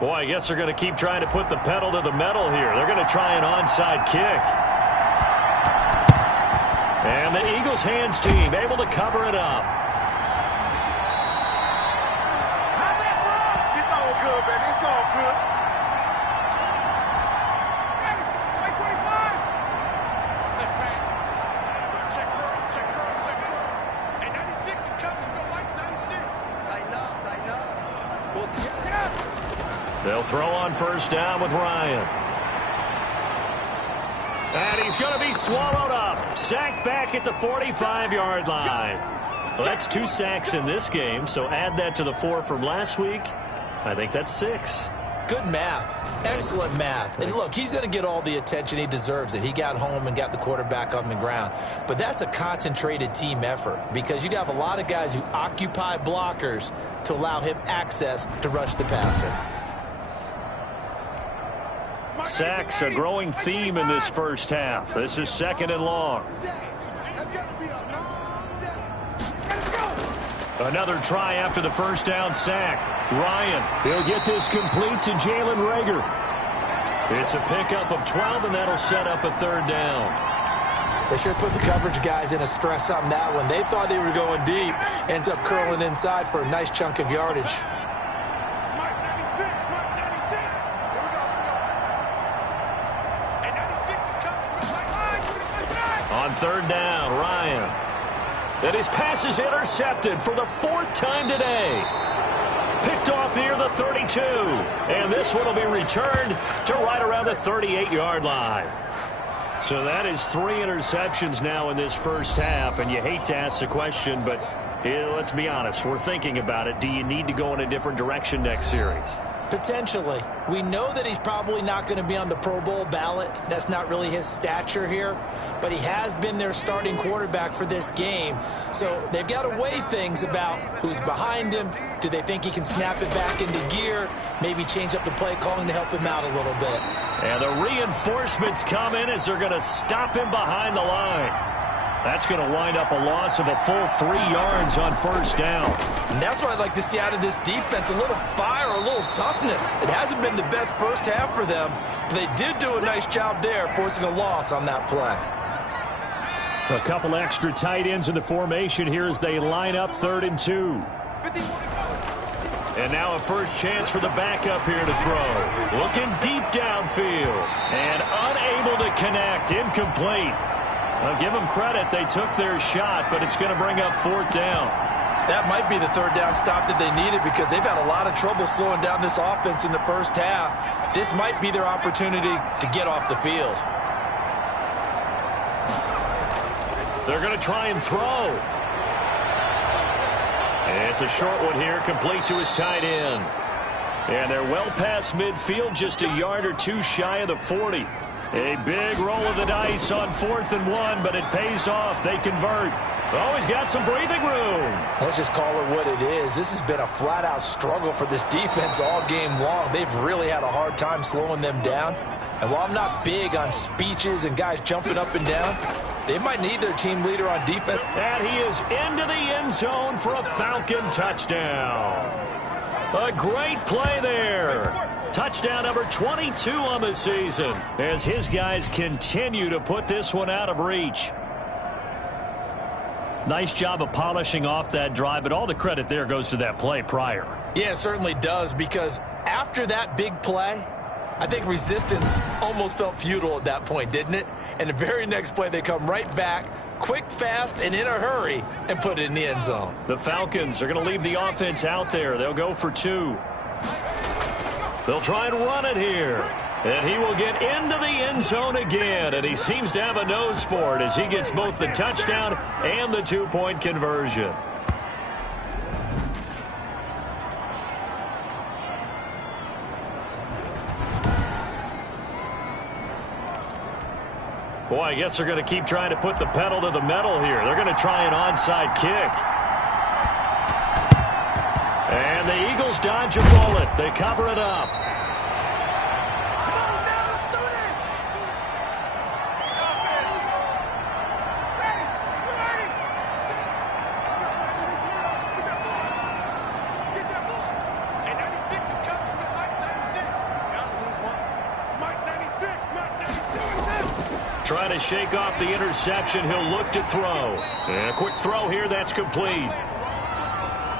Boy, I guess they're going to keep trying to put the pedal to the metal here. They're going to try an onside kick. And the Eagles hands team able to cover it up. It's all good, baby. It's all good. Hey, 25. 6-man. Check cross, check cross, check cross. Hey, 96 is coming. Go like 96. Tighten up, tighten up. They'll throw on first down with Ryan. And he's going to be swallowed up. Sacked back at the 45-yard line. Well, that's 2 sacks in this game, so add that to the 4 from last week. I think that's 6. Good math. Excellent math. And look, he's going to get all the attention he deserves. He got home and got the quarterback on the ground. But that's a concentrated team effort because you have a lot of guys who occupy blockers to allow him access to rush the passer. Sacks, a growing theme in this first half. This is 2nd and long. Another try after the first down sack. Ryan, he'll get this complete to Jalen Reagor. It's a pickup of 12, and that'll set up a 3rd down. They sure put the coverage guys in a stress on that one. They thought they were going deep. Ends up curling inside for a nice chunk of yardage. On 3rd down, Ryan. And his pass is intercepted for the 4th time today. Picked off near the 32. And this one will be returned to right around the 38-yard line. So that is 3 interceptions now in this first half. And you hate to ask the question, but let's be honest. We're thinking about it. Do you need to go in a different direction next series? Potentially. We know that he's probably not going to be on the Pro Bowl ballot. That's not really his stature here. But he has been their starting quarterback for this game. So they've got to weigh things about who's behind him. Do they think he can snap it back into gear? Maybe change up the play calling to help him out a little bit. And the reinforcements come in as they're going to stop him behind the line. That's going to wind up a loss of a full 3 yards on first down. And that's what I'd like to see out of this defense, a little fire, a little toughness. It hasn't been the best first half for them, but they did do a nice job there, forcing a loss on that play. A couple extra tight ends in the formation here as they line up 3rd and 2. And now a first chance for the backup here to throw. Looking deep downfield and unable to connect, incomplete. I'll give them credit. They took their shot, but it's going to bring up 4th down. That might be the 3rd down stop that they needed because they've had a lot of trouble slowing down this offense in the first half. This might be their opportunity to get off the field. They're going to try and throw. And it's a short one here, complete to his tight end. And they're well past midfield, just a yard or 2 shy of the 40. A big roll of the dice on 4th and 1, but it pays off. They convert. Oh, he's got some breathing room. Let's just call it what it is. This has been a flat-out struggle for this defense all game long. They've really had a hard time slowing them down. And while I'm not big on speeches and guys jumping up and down, they might need their team leader on defense. And he is into the end zone for a Falcon touchdown. A great play there. Touchdown number 22 on the season as his guys continue to put this one out of reach. Nice job of polishing off that drive, but all the credit there goes to that play prior. Yeah, it certainly does, because after that big play, I think resistance almost felt futile at that point, didn't it? And the very next play, they come right back, quick, fast, and in a hurry, and put it in the end zone. The Falcons are going to leave the offense out there. They'll go for 2. They'll try and run it here. And he will get into the end zone again, and he seems to have a nose for it as he gets both the touchdown and the 2-point conversion. Boy, I guess they're going to keep trying to put the pedal to the metal here. They're going to try an onside kick. And the Eagles dodge a bullet. They cover it up. Trying to shake off the interception. He'll look to throw. And a quick throw here. That's complete.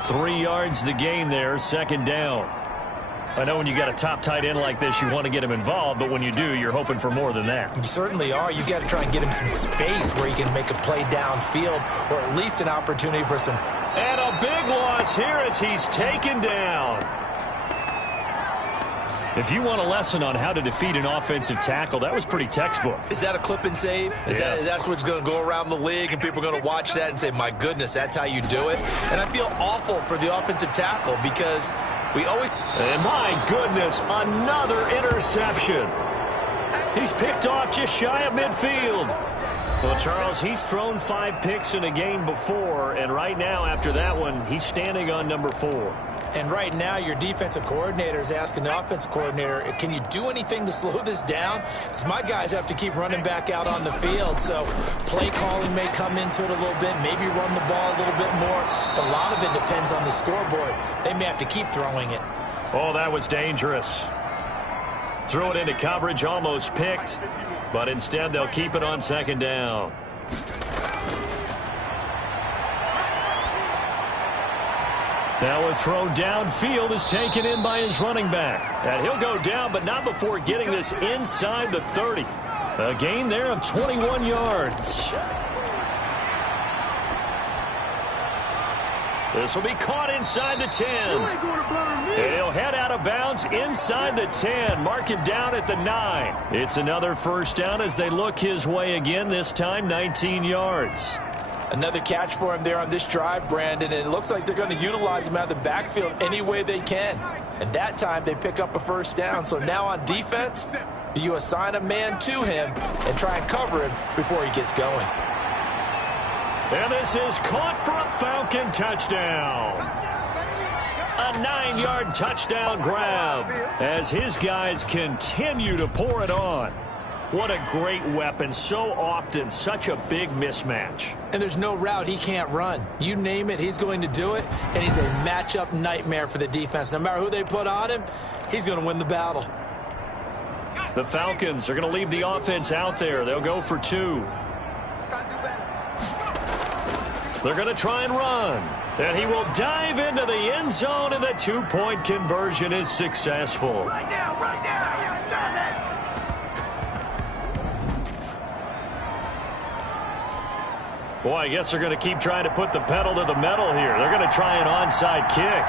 3 yards the gain there. 2nd down. I know when you got a top tight end like this, you want to get him involved, but when you do, you're hoping for more than that. You certainly are. You got to try and get him some space where he can make a play downfield, or at least an opportunity for some. And a big loss here as he's taken down. If you want a lesson on how to defeat an offensive tackle, that was pretty textbook. Is that a clip and save? Yes. That's what's going to go around the league, and people are going to watch that and say, my goodness, that's how you do it? And I feel awful for the offensive tackle because we always... And my goodness, another interception. He's picked off just shy of midfield. Well, Charles, he's thrown 5 picks in a game before, and right now, after that one, he's standing on number 4. And right now, your defensive coordinator is asking the offensive coordinator, can you do anything to slow this down? Because my guys have to keep running back out on the field. So play calling may come into it a little bit, maybe run the ball a little bit more. But a lot of it depends on the scoreboard. They may have to keep throwing it. Oh, that was dangerous. Threw it into coverage, almost picked. But instead, they'll keep it on 2nd down. Now a throw downfield is taken in by his running back. And he'll go down, but not before getting this inside the 30. A gain there of 21 yards. This will be caught inside the 10. And he'll head out of bounds inside the 10. Mark him down at the 9. It's another 1st down as they look his way again, this time 19 yards. Another catch for him there on this drive, Brandon, and it looks like they're going to utilize him out of the backfield any way they can. And that time they pick up a 1st down. So now on defense, do you assign a man to him and try and cover him before he gets going? And this is caught for a Falcon touchdown. A 9-yard touchdown grab as his guys continue to pour it on. What a great weapon. So often, such a big mismatch. And there's no route he can't run. You name it, he's going to do it. And he's a matchup nightmare for the defense. No matter who they put on him, he's going to win the battle. The Falcons are going to leave the offense out there. They'll go for 2. They're going to try and run. And he will dive into the end zone, and the 2-point conversion is successful. Right now, you're done it. Boy, I guess they're going to keep trying to put the pedal to the metal here. They're going to try an onside kick.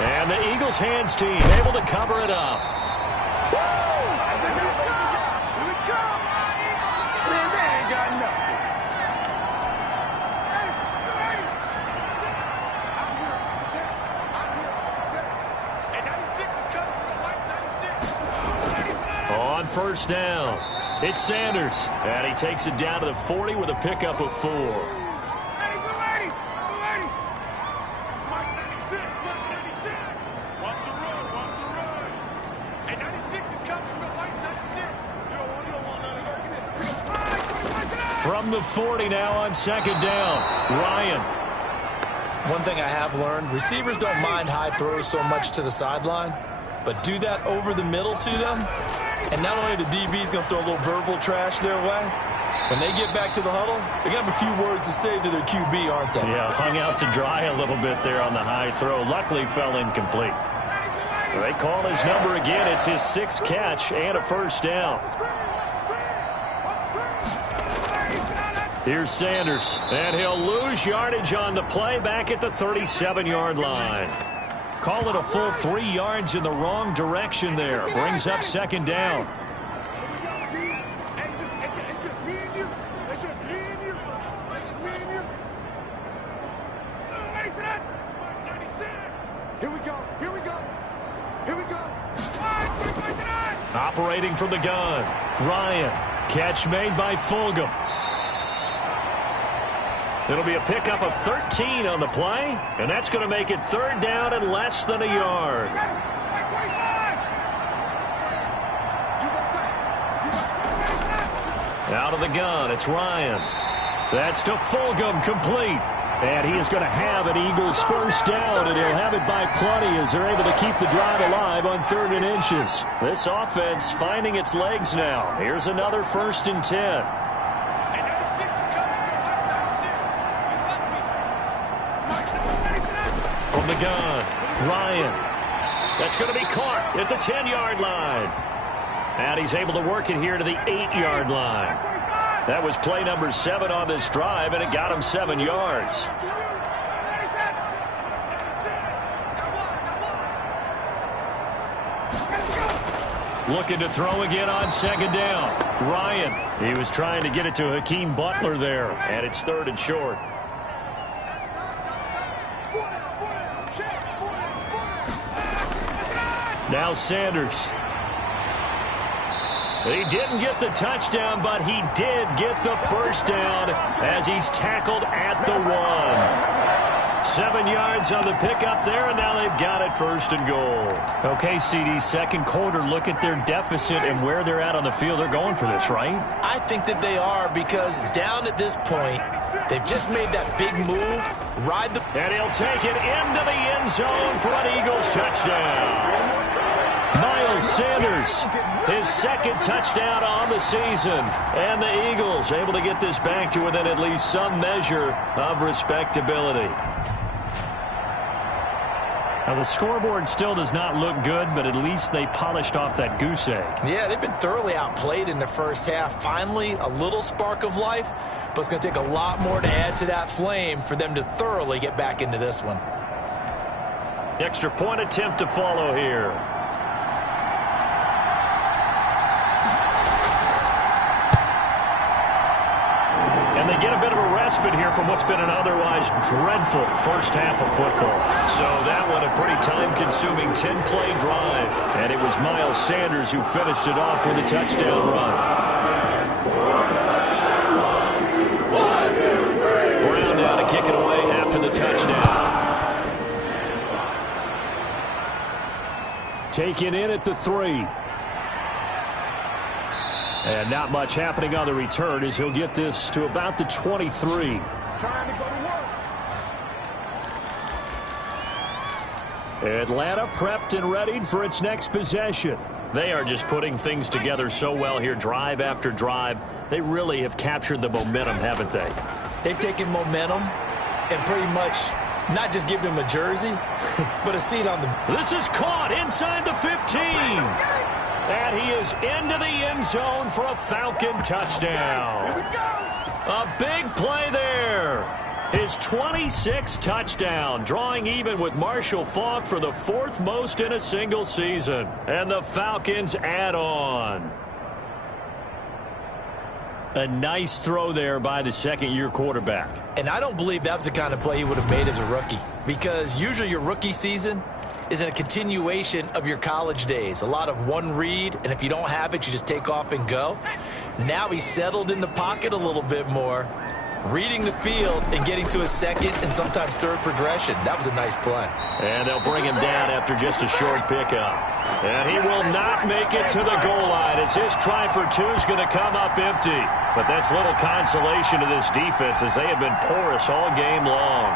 And the Eagles hands team able to cover it up. On 1st down, it's Sanders. And he takes it down to the 40 with a pickup of 4. From the 40 now on 2nd down, Ryan. One thing I have learned, receivers don't mind high throws so much to the sideline, but do that over the middle to them, and not only the DB's going to throw a little verbal trash their way, When they get back to the huddle, they got a few words to say to their QB, aren't they? Yeah, hung out to dry a little bit there on the high throw. Luckily fell incomplete. They call his number again. It's his 6th catch and a first down. Here's Sanders, and he'll lose yardage on the play back at the 37-yard line. Call it a full 3 yards in the wrong direction there. Brings up 2nd down. Operating from the gun, Ryan. Catch made by Fulgham. It'll be a pickup of 13 on the play, and that's going to make it 3rd down and less than a yard. Out of the gun, it's Ryan. That's to Fulgham, complete. And he is going to have an Eagles first down, and he'll have it by plenty as they're able to keep the drive alive on 3rd and inches. This offense finding its legs now. Here's another 1st and 10. From the gun, Ryan. That's going to be caught at the 10-yard line. And he's able to work it here to the 8-yard line. That was play number 7 on this drive, and it got him 7 yards. Looking to throw again on 2nd down. Ryan. He was trying to get it to Hakeem Butler there, and it's 3rd and short. Now Sanders. He didn't get the touchdown, but he did get the first down as he's tackled at the 1. 7 yards on the pickup there, and now they've got it 1st and goal. Okay, CD, 2nd quarter, look at their deficit and where they're at on the field. They're going for this, right? I think that they are, because down at this point, they've just made that big move. And he'll take it into the end zone for an Eagles touchdown. Miles Sanders, his 2nd touchdown on the season. And the Eagles able to get this back to within at least some measure of respectability. Now, the scoreboard still does not look good, but at least they polished off that goose egg. Yeah, they've been thoroughly outplayed in the first half. Finally, a little spark of life, but it's going to take a lot more to add to that flame for them to thoroughly get back into this one. Extra point attempt to follow here. And they get a bit of a respite here from what's been an otherwise dreadful first half of football. So that one a pretty time-consuming 10-play drive. And it was Miles Sanders who finished it off with a touchdown run. Brown now to kick it away after the touchdown. Taken in at the 3. And not much happening on the return as he'll get this to about the 23. Atlanta prepped and readied for its next possession. They are just putting things together so well here, drive after drive. They really have captured the momentum, haven't they? They've taken momentum and pretty much not just given him a jersey, but a seat on the... This is caught inside the 15. And he is into the end zone for a Falcon touchdown. A big play there. His 26th touchdown, drawing even with Marshall Faulk for the 4th most in a single season. And the Falcons add on. A nice throw there by the 2nd-year quarterback. And I don't believe that was the kind of play he would have made as a rookie, because usually your rookie season is in a continuation of your college days. A lot of one read, and if you don't have it, you just take off and go. Now he's settled in the pocket a little bit more, reading the field and getting to his 2nd and sometimes 3rd progression. That was a nice play. And they'll bring him down after just a short pickup. And he will not make it to the goal line as his try for 2 is going to come up empty. But that's little consolation to this defense as they have been porous all game long.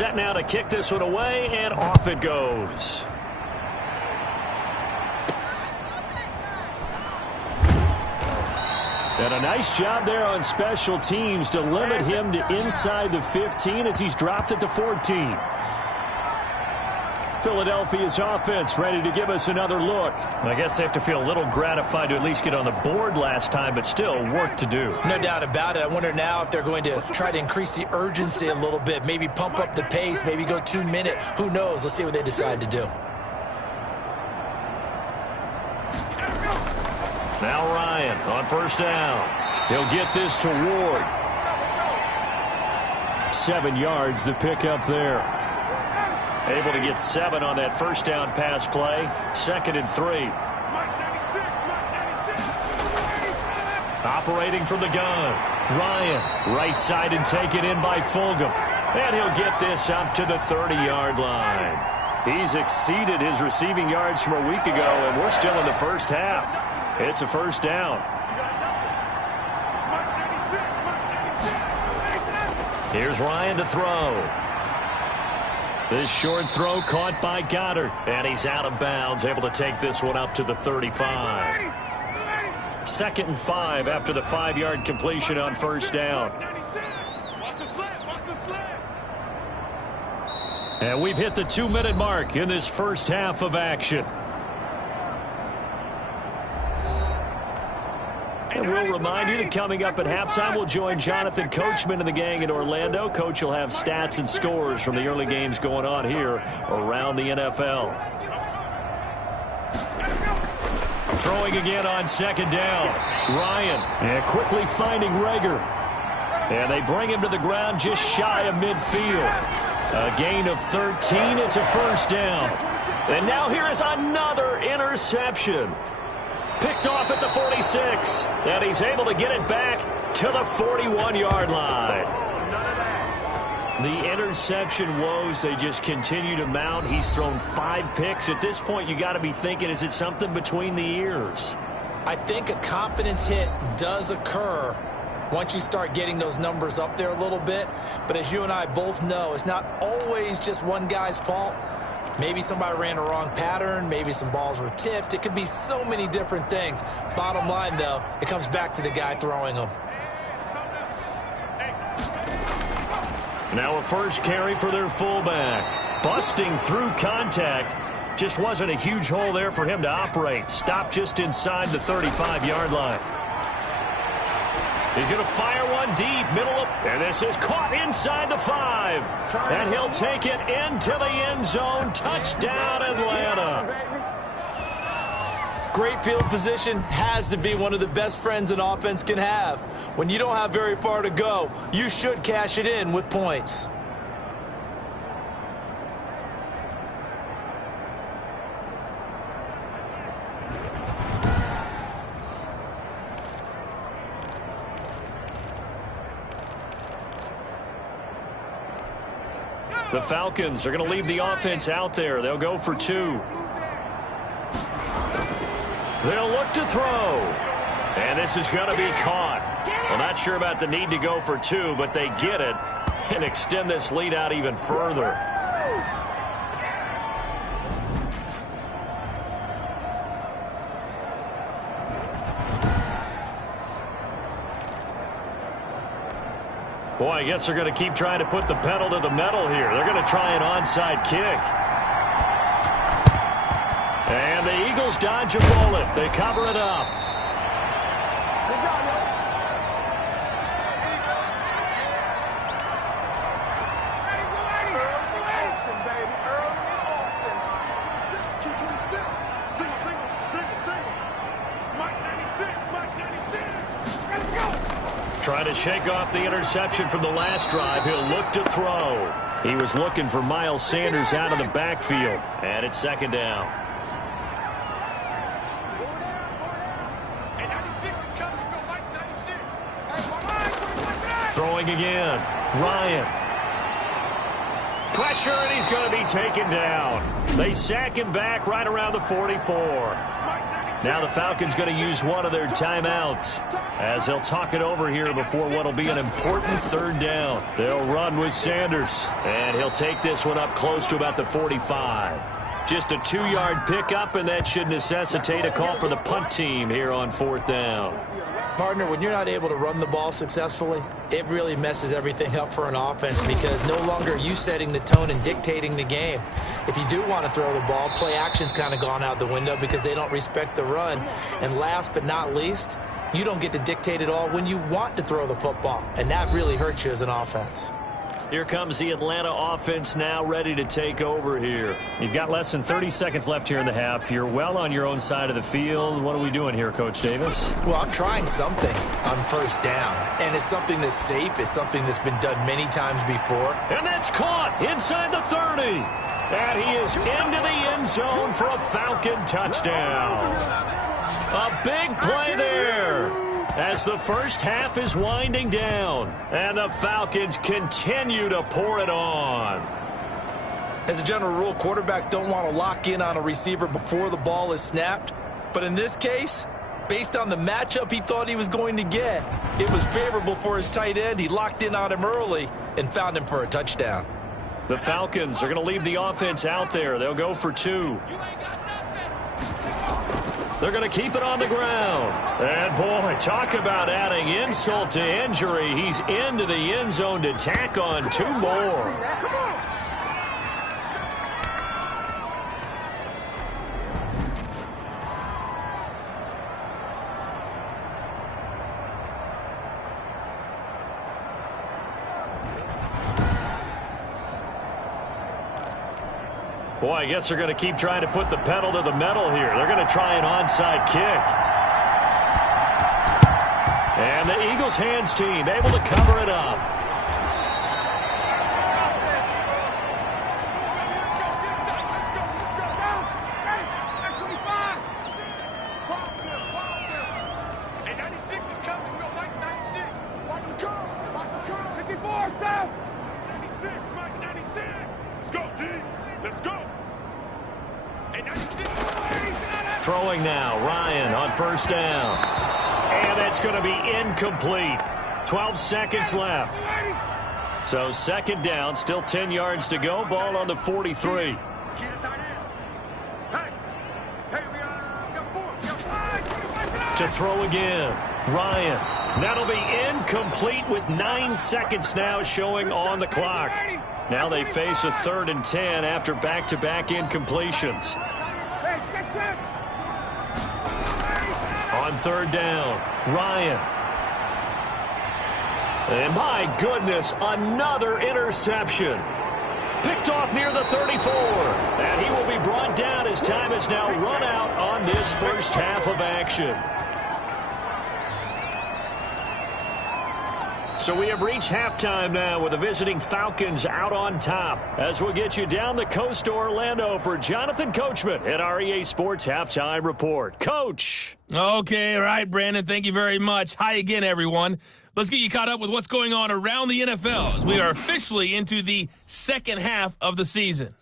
Set now to kick this one away, and off it goes. And a nice job there on special teams to limit him to inside the 15 as he's dropped at the 14. Philadelphia's offense ready to give us another look. I guess they have to feel a little gratified to at least get on the board last time, but still work to do. No doubt about it. I wonder now if they're going to try to increase the urgency a little bit, maybe pump up the pace, maybe go 2 minute. Who knows? Let's see what they decide to do. Now Ryan on first down. He'll get this to Ward. 7 yards the pickup there. Able to get 7 on that first down pass play. 2nd and 3. Operating from the gun. Ryan, right side and taken in by Fulgham. And he'll get this up to the 30-yard line. He's exceeded his receiving yards from a week ago, and we're still in the first half. It's a first down. Here's Ryan to throw. This short throw caught by Goddard, and he's out of bounds, able to take this one up to the 35. 2nd and 5 after the 5-yard completion on first down. And we've hit the 2-minute mark in this first half of action. And we'll remind you that coming up at halftime, we'll join Jonathan Coachman and the gang in Orlando. Coach will have stats and scores from the early games going on here around the NFL. Throwing again on 2nd down. Ryan, and quickly finding Rager. And they bring him to the ground just shy of midfield. A gain of 13. It's a first down. And now here is another interception. Picked off at the 46, and he's able to get it back to the 41-yard line. The interception woes, they just continue to mount. He's thrown 5 picks. At this point, you got to be thinking, is it something between the ears? I think a confidence hit does occur once you start getting those numbers up there a little bit. But as you and I both know, it's not always just one guy's fault. Maybe somebody ran a wrong pattern. Maybe some balls were tipped. It could be so many different things. Bottom line, though, it comes back to the guy throwing them. Now a first carry for their fullback. Busting through contact. Just wasn't a huge hole there for him to operate. Stopped just inside the 35-yard line. He's going to fire one deep, middle of, and this is caught inside the 5. And he'll take it into the end zone. Touchdown, Atlanta. Great field position has to be one of the best friends an offense can have. When you don't have very far to go, you should cash it in with points. The Falcons are going to leave the offense out there. They'll go for 2. They'll look to throw. And this is going to be caught. Well, not sure about the need to go for 2, but they get it and extend this lead out even further. Boy, I guess they're going to keep trying to put the pedal to the metal here. They're going to try an onside kick. And the Eagles dodge a bullet. They cover it up. Trying to shake off the interception from the last drive. He'll look to throw. He was looking for Miles Sanders out of the backfield. And it's 2nd down. Throwing again. Ryan. Pressure, and he's going to be taken down. They sack him back right around the 44. Now the Falcons going to use one of their timeouts as they'll talk it over here before what will be an important third down. They'll run with Sanders, and he'll take this one up close to about the 45. Just a 2-yard pickup, and that should necessitate a call for the punt team here on fourth down. Partner, when you're not able to run the ball successfully, it really messes everything up for an offense because no longer are you setting the tone and dictating the game. If you do want to throw the ball, play action's kind of gone out the window because they don't respect the run. And last but not least, you don't get to dictate it all when you want to throw the football, and that really hurts you as an offense. Here comes the Atlanta offense now ready to take over here. You've got less than 30 seconds left here in the half. You're well on your own side of the field. What are we doing here, Coach Davis? Well, I'm trying something on first down, and it's something that's safe. It's something that's been done many times before. And that's caught inside the 30. And he is into the end zone for a Falcon touchdown. A big play there as the first half is winding down, and the Falcons continue to pour it on. As a general rule, quarterbacks don't want to lock in on a receiver before the ball is snapped. But in this case, based on the matchup he thought he was going to get, it was favorable for his tight end. He locked in on him early and found him for a touchdown. The Falcons are going to leave the offense out there. They'll go for 2. They're going to keep it on the ground. And, boy, talk about adding insult to injury. He's into the end zone to tack on 2 more. Boy, I guess they're going to keep trying to put the pedal to the metal here. They're going to try an onside kick. And the Eagles hands team able to cover it up. And 96 is coming. We'll like 96. Watch the curl. Watch the curl. 54, down. 96, Mike 96. Let's go, D. Let's go. And 96. Throwing now, Ryan on first down. And that's going to be incomplete. 12 seconds left. So second down, still 10 yards to go. Ball on the 43. To throw again, Ryan. That'll be incomplete with 9 seconds now showing on the clock. Now they face a 3rd and 10 after back-to-back incompletions. On third down, Ryan. And my goodness, another interception. Picked off near the 34. And he will be brought down as time is now run out on this first half of action. So we have reached halftime now with the visiting Falcons out on top. As we'll get you down the coast to Orlando for Jonathan Coachman at our EA Sports Halftime Report. Coach. Okay, all right, Brandon, thank you very much. Hi again, everyone. Let's get you caught up with what's going on around the NFL as we are officially into the second half of the season.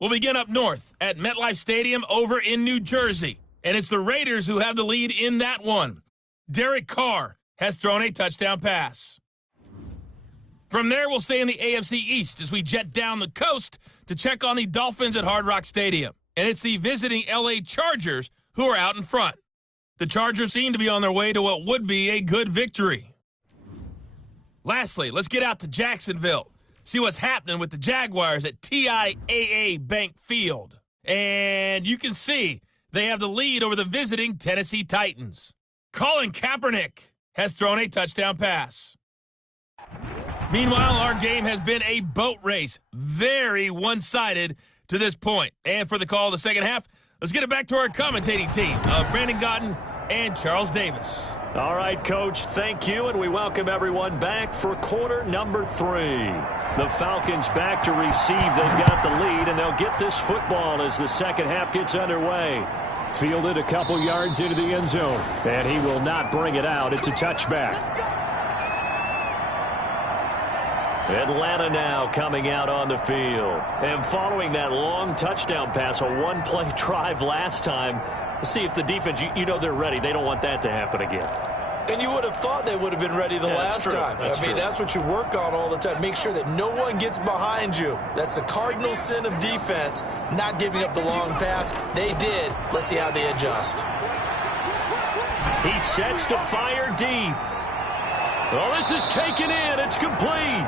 We'll begin up north at MetLife Stadium over in New Jersey, and it's the Raiders who have the lead in that one. Derek Carr has thrown a touchdown pass. From there, we'll stay in the AFC East as we jet down the coast to check on the Dolphins at Hard Rock Stadium. And it's the visiting LA Chargers who are out in front. The Chargers seem to be on their way to what would be a good victory. Lastly, let's get out to Jacksonville. See what's happening with the Jaguars at TIAA Bank Field. And you can see they have the lead over the visiting Tennessee Titans. Colin Kaepernick has thrown a touchdown pass. Meanwhile, our game has been a boat race. Very one-sided to this point. And for the call of the second half, let's get it back to our commentating team of Brandon Gotten and Charles Davis. All right, Coach, thank you, and we welcome everyone back for quarter number 3. The Falcons back to receive. They've got the lead, and they'll get this football as the second half gets underway. Fielded a couple yards into the end zone, and he will not bring it out. It's a touchback. Atlanta now coming out on the field. And following that long touchdown pass, a one-play drive last time, See if the defense, you know they're ready. They don't want that to happen again. And you would have thought they would have been ready the last time. That's what you work on all the time. Make sure that no one gets behind you. That's the cardinal sin of defense, not giving up the long pass. They did. Let's see how they adjust. He sets to fire deep. Well, this is taken in. It's complete.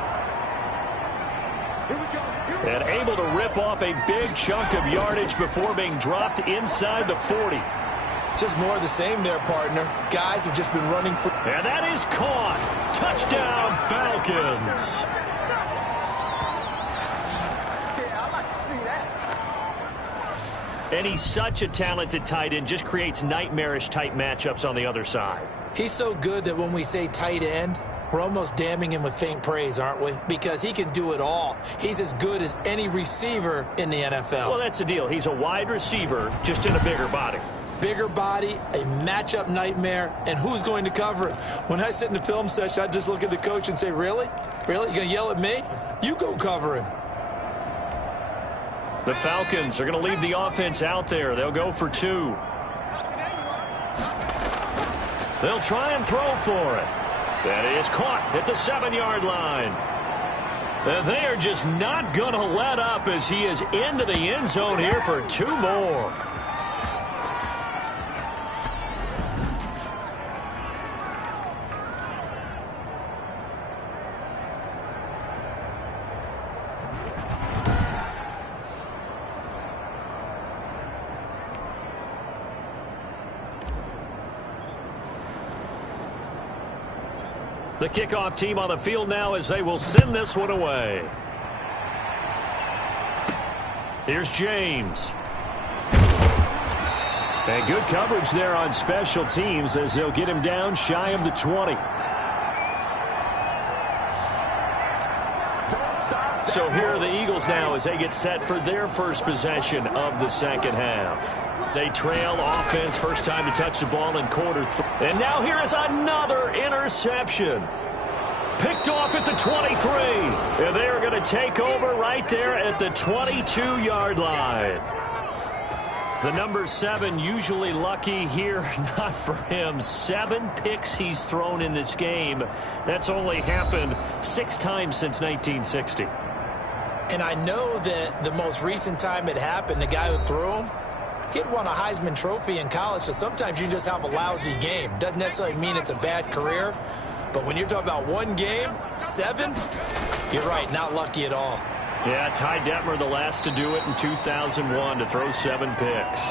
And able to rip off a big chunk of yardage before being dropped inside the 40. Just more of the same there, partner. Guys have just been running for... And that is caught. Touchdown, Falcons. And he's such a talented tight end, just creates nightmarish-type matchups on the other side. He's so good that when we say tight end, we're almost damning him with faint praise, aren't we? Because he can do it all. He's as good as any receiver in the NFL. Well, that's the deal. He's a wide receiver, just in a bigger body. Bigger body, a matchup nightmare, and who's going to cover it? When I sit in the film session, I just look at the coach and say, really? Really? You going to yell at me? You go cover him. The Falcons are going to leave the offense out there. They'll go for 2. They'll try and throw for it. That is caught at the 7-yard line. And they are just not going to let up as he is into the end zone here for 2 more. The kickoff team on the field now as they will send this one away. Here's James. And good coverage there on special teams as they'll get him down shy of the 20. So here are the Eagles now as they get set for their first possession of the second half. They trail offense, first time to touch the ball in quarter 3. And now here is another interception. Picked off at the 23. And they are going to take over right there at the 22-yard line. The number 7 usually lucky here, not for him. 7 picks he's thrown in this game. That's only happened 6 times since 1960. And I know that the most recent time it happened, the guy who threw him, he had won a Heisman Trophy in college, so sometimes you just have a lousy game. Doesn't necessarily mean it's a bad career, but when you're talking about one game, 7, you're right, not lucky at all. Yeah, Ty Detmer the last to do it in 2001 to throw 7 picks.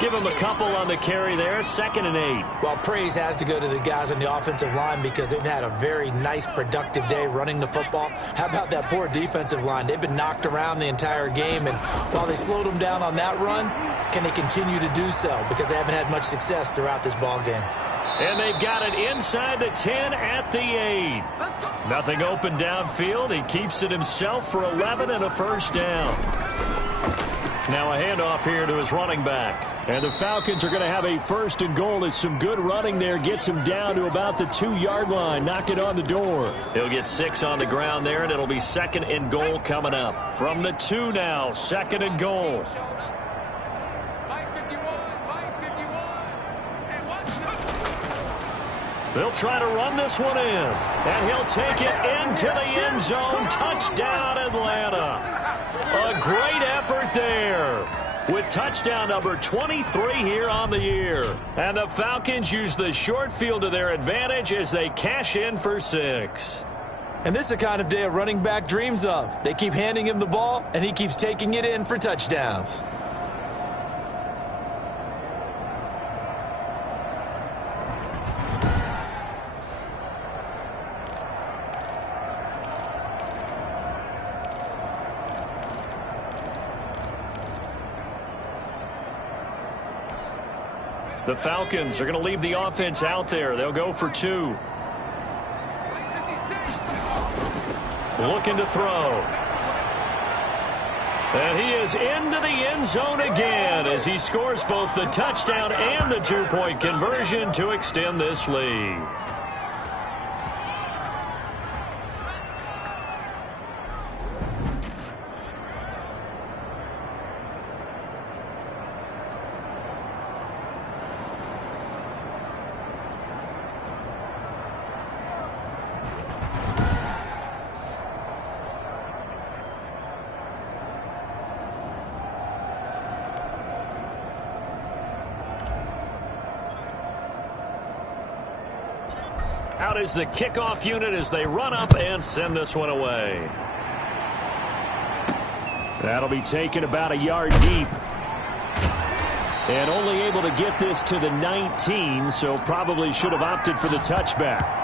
Give him a couple on the carry there, 2nd and 8. Well, praise has to go to the guys on the offensive line because they've had a very nice, productive day running the football. How about that poor defensive line? They've been knocked around the entire game, and while they slowed them down on that run, can they continue to do so? Because they haven't had much success throughout this ball game. And they've got it inside the 10 at the 8. Nothing open downfield. He keeps it himself for 11 and a first down. Now a handoff here to his running back. And the Falcons are going to have a 1st and goal as some good running there gets him down to about the 2-yard line. Knock it on the door. He'll get 6 on the ground there, and it'll be 2nd and goal coming up. From the 2 now, 2nd and goal. They'll try to run this one in, and he'll take it into the end zone. Touchdown, Atlanta. A great effort there with touchdown number 23 here on the year. And the Falcons use the short field to their advantage as they cash in for 6. And this is the kind of day a running back dreams of. They keep handing him the ball, and he keeps taking it in for touchdowns. The Falcons are going to leave the offense out there. They'll go for 2. Looking to throw. And he is into the end zone again as he scores both the touchdown and the 2-point conversion to extend this lead. Out is the kickoff unit as they run up and send this one away. That'll be taken about a yard deep. And only able to get this to the 19, so probably should have opted for the touchback.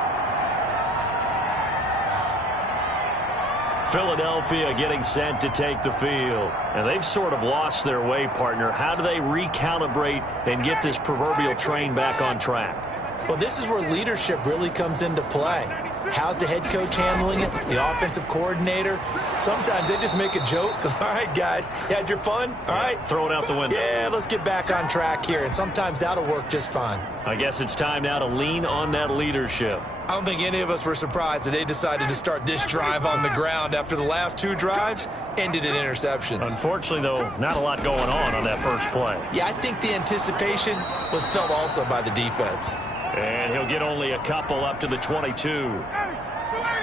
Philadelphia getting set to take the field. And they've sort of lost their way, partner. How do they recalibrate and get this proverbial train back on track? Well, this is where leadership really comes into play. How's the head coach handling it? The offensive coordinator? Sometimes they just make a joke. All right, guys, you had your fun? All right. Throw it out the window. Yeah, let's get back on track here. And sometimes that'll work just fine. I guess it's time now to lean on that leadership. I don't think any of us were surprised that they decided to start this drive on the ground after the last two drives ended in interceptions. Unfortunately, though, not a lot going on that first play. Yeah, I think the anticipation was felt also by the defense. And he'll get only a couple up to the 22.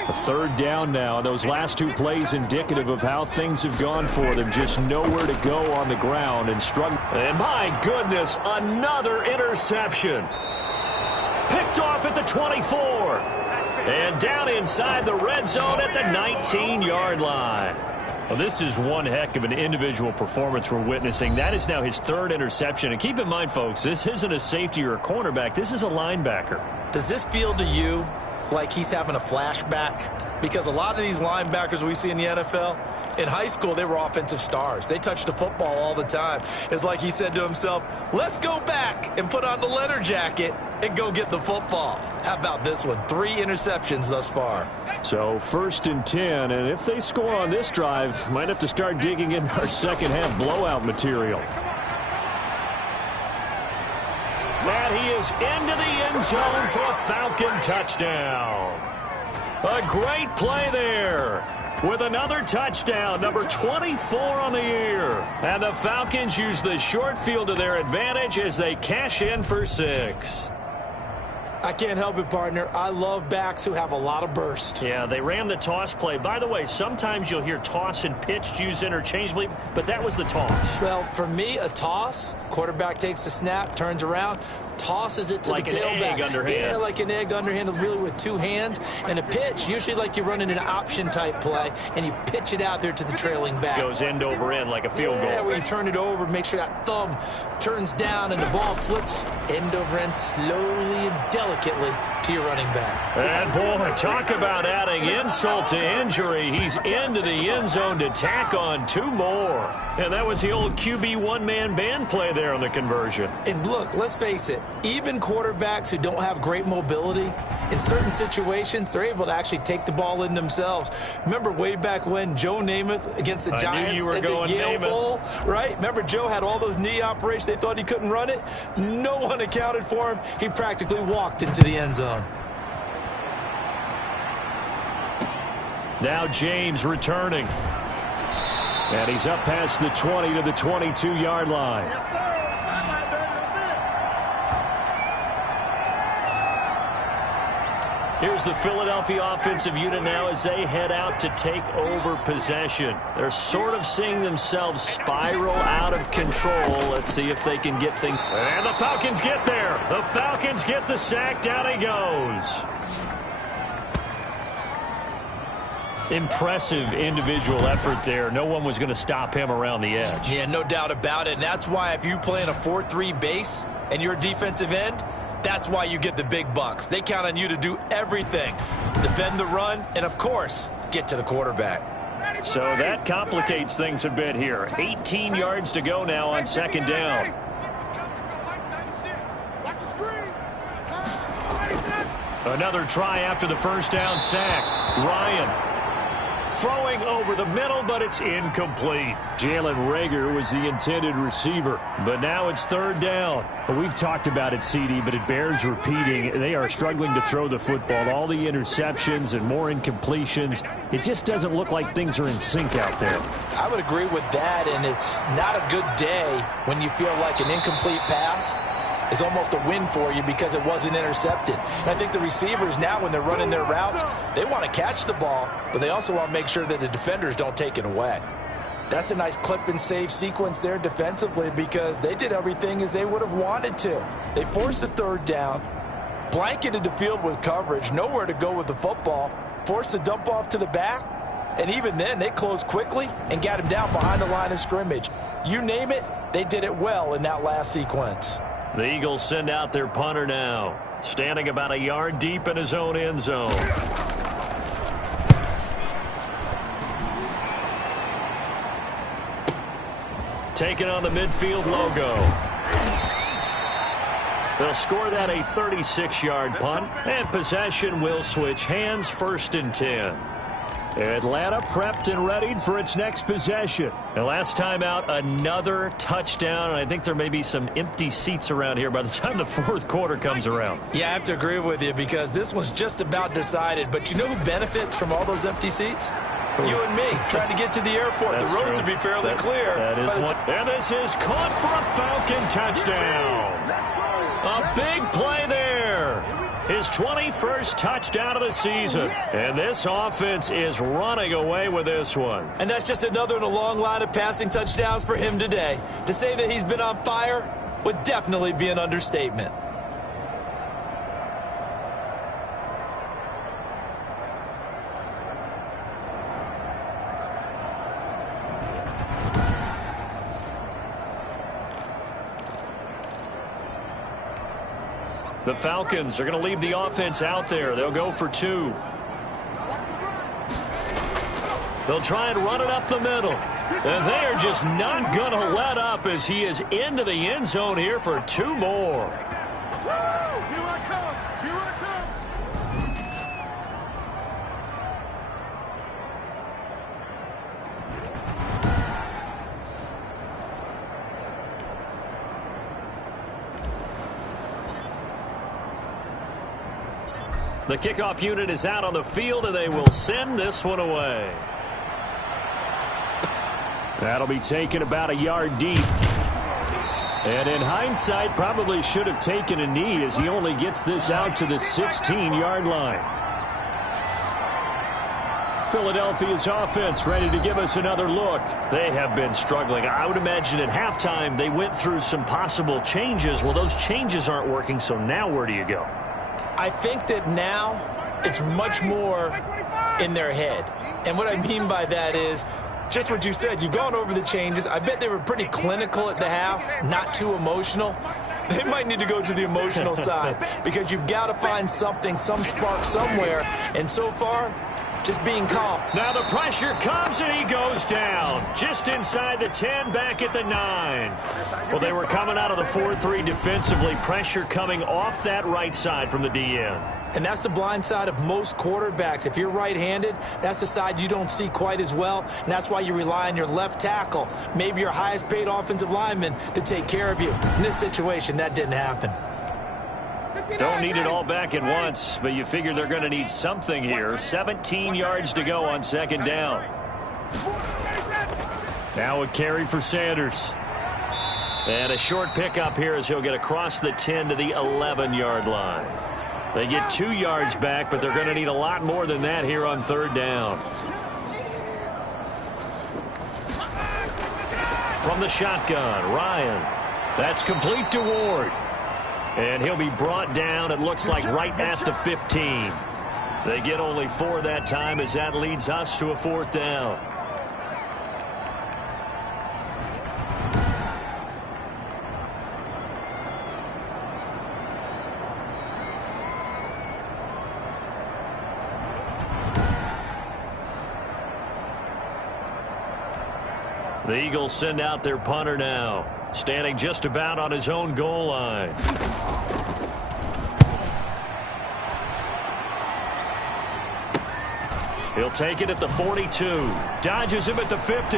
A third down now. Those last two plays indicative of how things have gone for them. Just nowhere to go on the ground and struggling. And my goodness, another interception. Picked off at the 24. And down inside the red zone at the 19-yard line. Well, this is one heck of an individual performance we're witnessing. That is now his third interception. And keep in mind, folks, this isn't a safety or a cornerback. This is a linebacker. Does this feel to you like he's having a flashback? Because a lot of these linebackers we see in the NFL, in high school, they were offensive stars. They touched the football all the time. It's like he said to himself, let's go back and put on the leather jacket and go get the football. How about this one? 3 interceptions thus far. So 1st and 10, and if they score on this drive, might have to start digging in our second half blowout material. And he is into the end zone for a Falcon touchdown. A great play there with another touchdown, number 24 on the year. And the Falcons use the short field to their advantage as they cash in for 6. I can't help it, partner. I love backs who have a lot of burst. Yeah, they ran the toss play. By the way, sometimes you'll hear toss and pitch used interchangeably, but that was the toss. Well, for me, a toss, quarterback takes the snap, turns around, tosses it to like the tailback. Like an egg underhand. Yeah, like an egg underhand, really with 2 hands. And a pitch, usually like you're running an option-type play, and you pitch it out there to the trailing back. Goes end over end like a field goal. Yeah, where you turn it over, make sure that thumb turns down, and the ball flips end over end slowly and delicately to your running back. And, boy, talk about adding insult to injury. He's into the end zone to tack on 2 more. And that was the old QB one-man band play there on the conversion. And look, let's face it, even quarterbacks who don't have great mobility, in certain situations, they're able to actually take the ball in themselves. Remember way back when Joe Namath against the Giants at the Yale Bowl, right? Remember Joe had all those knee operations. They thought he couldn't run it. No one accounted for him. He practically walked into the end zone. Now James returning. And he's up past the 20 to the 22-yard line. Yes, sir. Here's the Philadelphia offensive unit now as they head out to take over possession. They're sort of seeing themselves spiral out of control. Let's see if they can get things. And the Falcons get there. The Falcons get the sack. Down he goes. Impressive individual effort there. No one was going to stop him around the edge. Yeah, no doubt about it. And that's why if you play in a 4-3 base and you're a defensive end, that's why you get the big bucks. They count on you to do everything. Defend the run and, of course, get to the quarterback. So that complicates things a bit here. 18 yards to go now on 2nd down. Another try after the first down sack. Ryan throwing over the middle, but it's incomplete. Jalen Reagor was the intended receiver, but now it's 3rd down. We've talked about it, CD, but it bears repeating. They are struggling to throw the football. All the interceptions and more incompletions. It just doesn't look like things are in sync out there. I would agree with that, and it's not a good day when you feel like an incomplete pass is almost a win for you because it wasn't intercepted. And I think the receivers now, when they're running their routes, they want to catch the ball, but they also want to make sure that the defenders don't take it away. That's a nice clip and save sequence there defensively because they did everything as they would have wanted to. They forced the 3rd down. Blanketed the field with coverage, nowhere to go with the football, forced to dump off to the back, and even then they closed quickly and got him down behind the line of scrimmage. You name it, they did it well in that last sequence. The Eagles send out their punter now, standing about a yard deep in his own end zone. Taking on the midfield logo. They'll score that a 36-yard punt, and possession will switch hands, 1st and 10. Atlanta prepped and readied for its next possession. And last time out, another touchdown. And I think there may be some empty seats around here by the time the 4th quarter comes around. Yeah, I have to agree with you because this one's just about decided. But you know who benefits from all those empty seats? You and me, trying to get to the airport. That's the roads true. will be fairly clear. That is one. And this is caught for a Falcon touchdown. A big play there. His 21st touchdown of the season. And this offense is running away with this one. And that's just another in a long line of passing touchdowns for him today. To say that he's been on fire would definitely be an understatement. The Falcons are going to leave the offense out there. They'll go for 2. They'll try and run it up the middle. And they are just not going to let up as he is into the end zone here for 2 more. Here I come. Here I come. The kickoff unit is out on the field, and they will send this one away. That'll be taken about a yard deep. And in hindsight, probably should have taken a knee as he only gets this out to the 16-yard line. Philadelphia's offense ready to give us another look. They have been struggling. I would imagine at halftime they went through some possible changes. Well, those changes aren't working, so now where do you go? I think that now it's much more in their head. And what I mean by that is just what you said. You've gone over the changes. I bet they were pretty clinical at the half, not too emotional. They might need to go to the emotional side because you've got to find something, some spark somewhere. And so far, just being calm. Now the pressure comes and he goes down. Just inside the 10, back at the 9. Well, they were coming out of the 4-3 defensively. Pressure coming off that right side from the DN. And that's the blind side of most quarterbacks. If you're right-handed, that's the side you don't see quite as well. And that's why you rely on your left tackle, maybe your highest paid offensive lineman, to take care of you. In this situation, that didn't happen. Don't need it all back at once, but you figure they're going to need something here. 17 yards to go on 2nd down. Now a carry for Sanders. And a short pickup here as he'll get across the 10 to the 11-yard line. They get 2 yards back, but they're going to need a lot more than that here on 3rd down. From the shotgun, Ryan. That's complete to Ward. And he'll be brought down, it looks like, right at the 15. They get only 4 that time as that leads us to a 4th down. The Eagles send out their punter now, standing just about on his own goal line. He'll take it at the 42. Dodges him at the 50.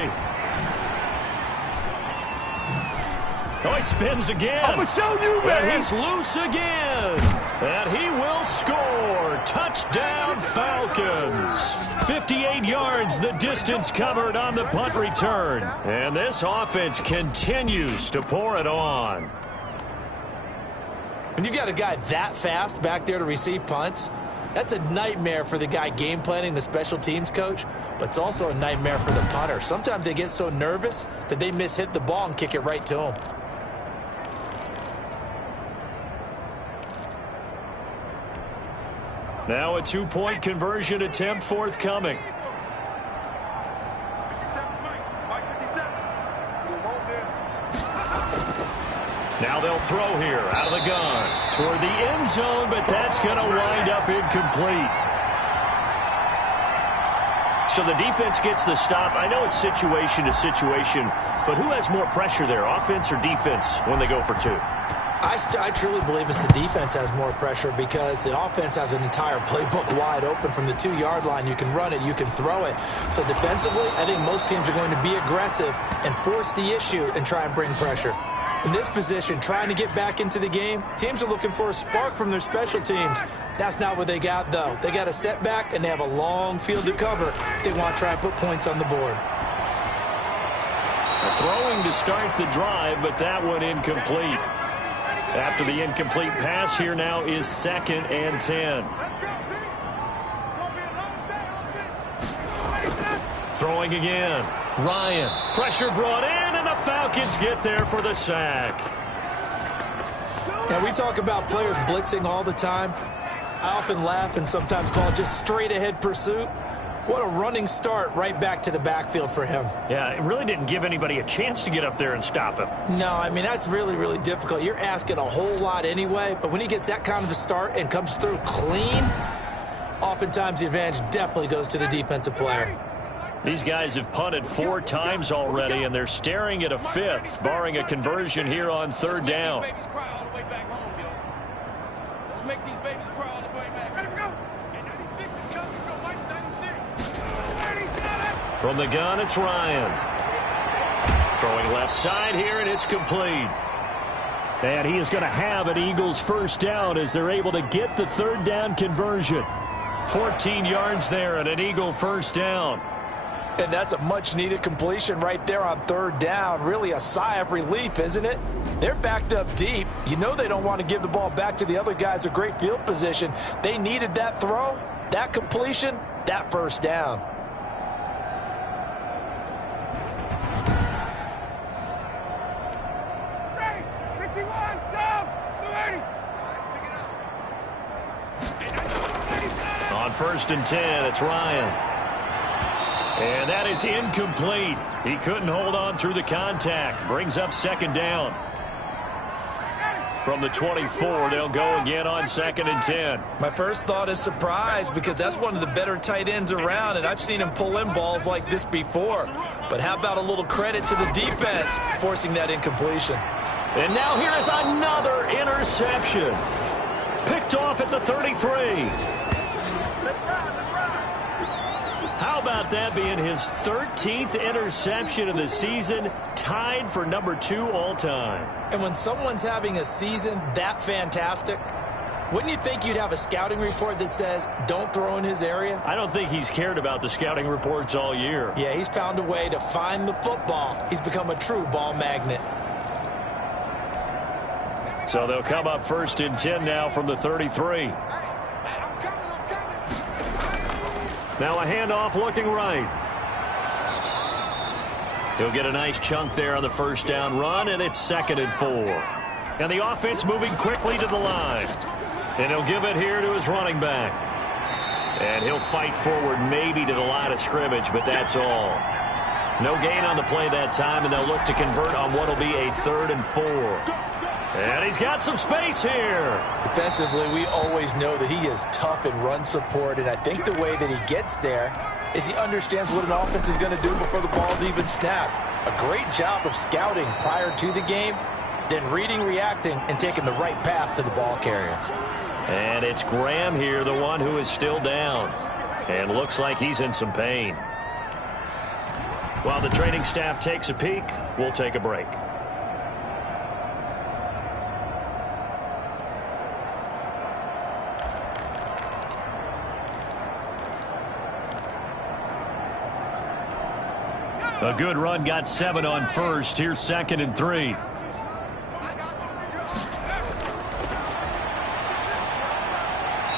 Oh, it spins again. I'm going to show you, man. And he's loose again. And he will score. Touchdown, Falcons. 58 yards, the distance covered on the punt return. And this offense continues to pour it on. When you've got a guy that fast back there to receive punts, that's a nightmare for the guy game planning, the special teams coach, but it's also a nightmare for the punter. Sometimes they get so nervous that they mishit the ball and kick it right to him. Now a two-point conversion attempt forthcoming. 57, Mike 57. You want this? Now they'll throw here out of the gun toward the end zone, but that's going to wind up incomplete. So the defense gets the stop. I know it's situation to situation, but who has more pressure there, offense or defense, when they go for two? I truly believe it's the defense has more pressure because the offense has an entire playbook wide open from the 2-yard line. You can run it, you can throw it. So defensively, I think most teams are going to be aggressive and force the issue and try and bring pressure. In this position, trying to get back into the game, teams are looking for a spark from their special teams. That's not what they got, though. They got a setback, and they have a long field to cover if they want to try and put points on the board. Throwing to start the drive, but that one incomplete. After the incomplete pass, here now is 2nd and 10. Let's go, team. It's going to be a long day on this. Throwing again. Ryan. Pressure brought in, and the Falcons get there for the sack. Now, we talk about players blitzing all the time. I often laugh and sometimes call it just straight-ahead pursuit. What a running start right back to the backfield for him. Yeah, it really didn't give anybody a chance to get up there and stop him. No, I mean, that's really, really difficult. You're asking a whole lot anyway, but when he gets that kind of a start and comes through clean, oftentimes the advantage definitely goes to the defensive player. These guys have punted 4 times already, and they're staring at a 5th, barring a conversion here on 3rd down. Let's make these babies cry all the way back. Ready to go. And 96 is coming. We're going to wipe 96. From the gun, it's Ryan. Throwing left side here, and it's complete. And he is going to have an Eagles first down as they're able to get the 3rd down conversion. 14 yards there and an Eagle first down. And that's a much-needed completion right there on 3rd down. Really a sigh of relief, isn't it? They're backed up deep. You know they don't want to give the ball back to the other guys. A great field position. They needed that throw, that completion, that first down. Ready. 51. Tom. 280. On 1st and 10, it's Ryan. And that is incomplete. He couldn't hold on through the contact. Brings up 2nd down. From the 24, they'll go again on 2nd and 10. My first thought is surprise because that's one of the better tight ends around, and I've seen him pull in balls like this before. But how about a little credit to the defense forcing that incompletion? And now here is another interception. Picked off at the 33. How about that being his 13th interception of the season, tied for number 2 all time? And when someone's having a season that fantastic, wouldn't you think you'd have a scouting report that says, don't throw in his area? I don't think he's cared about the scouting reports all year. Yeah, he's found a way to find the football. He's become a true ball magnet. So they'll come up 1st and 10 now from the 33. Now a handoff looking right. He'll get a nice chunk there on the first down run, and it's 2nd and 4. And the offense moving quickly to the line. And he'll give it here to his running back. And he'll fight forward maybe to the line of scrimmage, but that's all. No gain on the play that time, and they'll look to convert on what will be a 3rd and 4. And he's got some space here. Defensively, we always know that he is tough in run support, and I think the way that he gets there is he understands what an offense is going to do before the ball's even snapped. A great job of scouting prior to the game, then reading, reacting, and taking the right path to the ball carrier. And it's Graham here, the one who is still down. And looks like he's in some pain. While the training staff takes a peek, we'll take a break. A good run, got 7 on 1st. Here's 2nd and 3.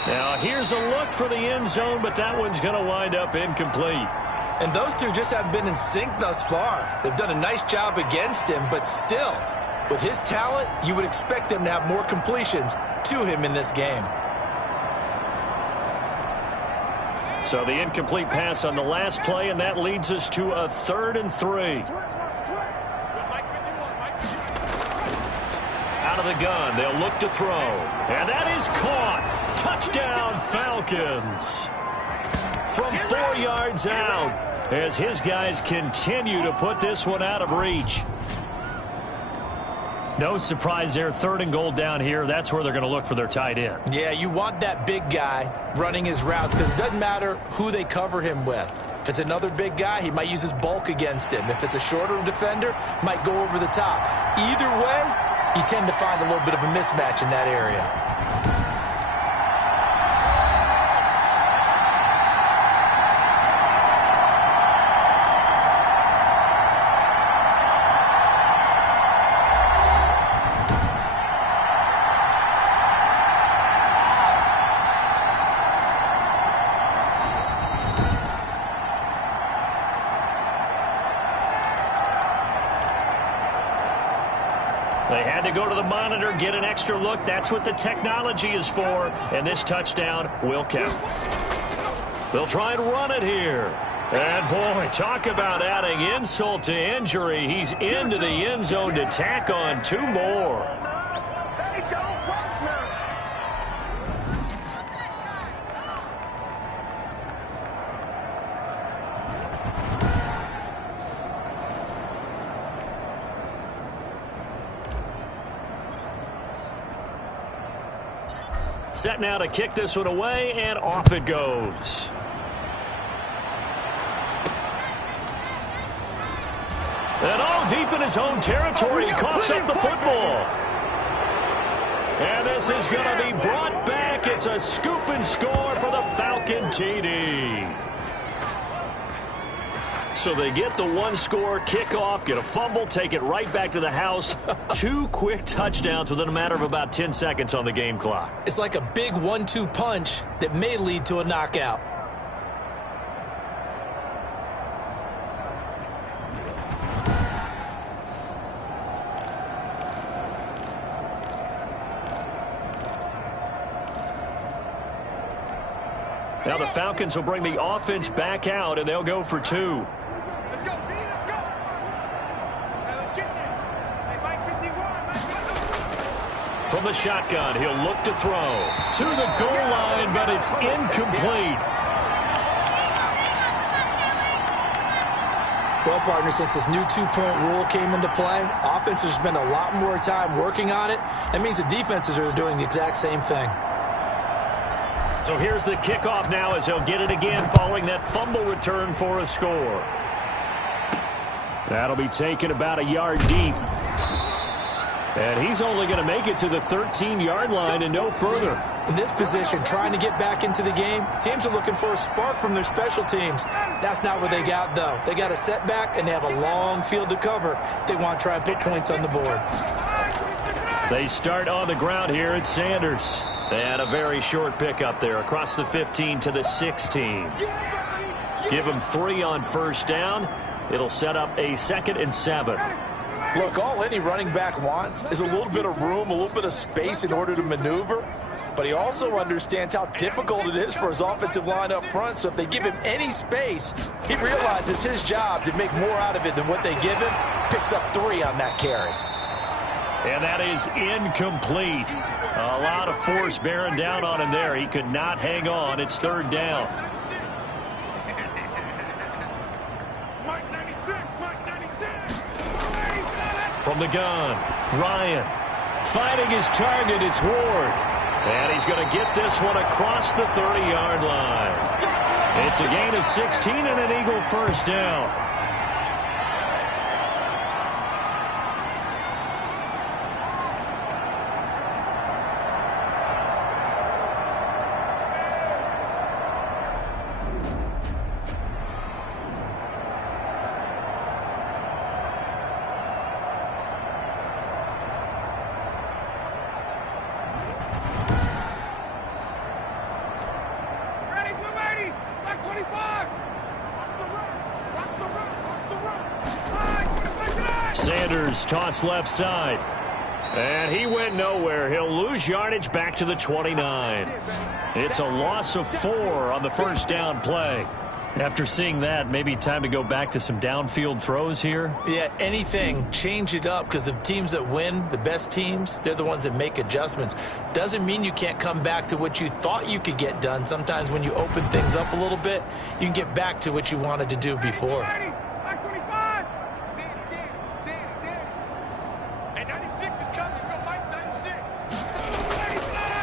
Now here's a look for the end zone, but that one's going to wind up incomplete. And those two just haven't been in sync thus far. They've done a nice job against him, but still, with his talent, you would expect them to have more completions to him in this game. So the incomplete pass on the last play, and that leads us to a 3rd and 3. Out of the gun, they'll look to throw. And that is caught. Touchdown, Falcons. From 4 yards out, as his guys continue to put this one out of reach. No surprise there, 3rd and goal down here. That's where they're going to look for their tight end. Yeah, you want that big guy running his routes because it doesn't matter who they cover him with. If it's another big guy, he might use his bulk against him. If it's a shorter defender, might go over the top. Either way, you tend to find a little bit of a mismatch in that area. They had to go to the monitor, get an extra look. That's what the technology is for, and this touchdown will count. They'll try and run it here. And, boy, talk about adding insult to injury. He's into the end zone to tack on 2 more. Set now to kick this one away, and off it goes. And all deep in his own territory, he coughs up the football. And this is going to be brought back. It's a scoop and score for the Falcon TD. So they get the 1-score kickoff, get a fumble, take it right back to the house. 2 quick touchdowns within a matter of about 10 seconds on the game clock. It's like a big 1-2 punch that may lead to a knockout. Now the Falcons will bring the offense back out, and they'll go for 2. Let's go, B, let's go. Hey, let's get there. Hey, Mike 51, From the shotgun, he'll look to throw. To the goal line, but it's incomplete. Well, partner, since this new 2-point rule came into play, offenses spend a lot more time working on it. That means the defenses are doing the exact same thing. So here's the kickoff now as he'll get it again following that fumble return for a score. That'll be taken about a yard deep. And he's only going to make it to the 13-yard line and no further. In this position, trying to get back into the game, teams are looking for a spark from their special teams. That's not what they got, though. They got a setback, and they have a long field to cover if they want to try and put points on the board. They start on the ground here at Sanders. They had a very short pickup there across the 15 to the 16. Give them 3 on first down. It'll set up a 2nd and 7. Look, all any running back wants is a little bit of room, a little bit of space in order to maneuver. But he also understands how difficult it is for his offensive line up front. So if they give him any space, he realizes his job to make more out of it than what they give him. Picks up 3 on that carry. And that is incomplete. A lot of force bearing down on him there. He could not hang on. It's 3rd down. Mike 96, Mike 96. From the gun, Ryan finding his target. It's Ward. And he's going to get this one across the 30-yard line. It's a gain of 16 and an Eagle first down. Watch the run. Sanders toss left side. And he went nowhere. He'll lose yardage back to the 29. It's a loss of 4 on the first down play. After seeing that, maybe time to go back to some downfield throws here? Yeah, anything. Change it up, because the teams that win, the best teams, they're the ones that make adjustments. Doesn't mean you can't come back to what you thought you could get done. Sometimes when you open things up a little bit, you can get back to what you wanted to do before.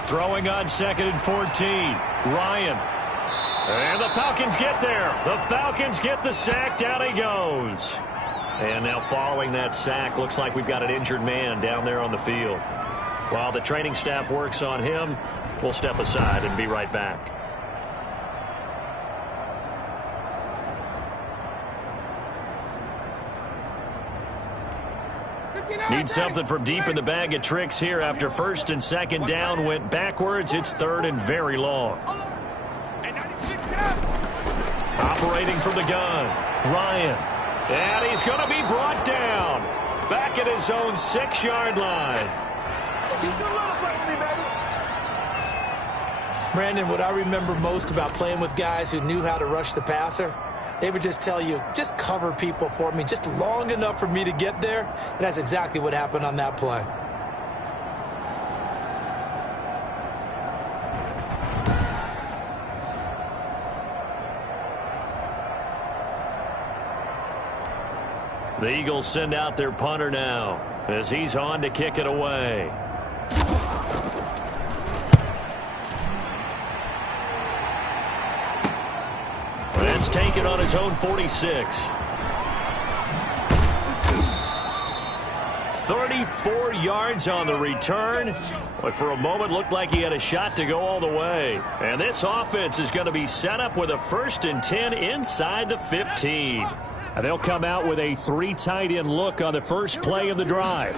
Throwing on 2nd and 14. Ryan. And the Falcons get there. The Falcons get the sack. Down he goes. And now following that sack, looks like we've got an injured man down there on the field. While the training staff works on him, we'll step aside and be right back. Need something from deep in the bag of tricks here after 1st and 2nd down went backwards. It's 3rd and very long. Operating from the gun, Ryan. And he's going to be brought down. Back at his own 6-yard line. Brandon, what I remember most about playing with guys who knew how to rush the passer, they would just tell you, just cover people for me, just long enough for me to get there. And that's exactly what happened on that play. The Eagles send out their punter now as he's on to kick it away. That's taken on his own 46. 34 yards on the return. But for a moment, looked like he had a shot to go all the way. And this offense is going to be set up with a 1st and 10 inside the 15. And they'll come out with a 3 tight end look on the first play of the drive.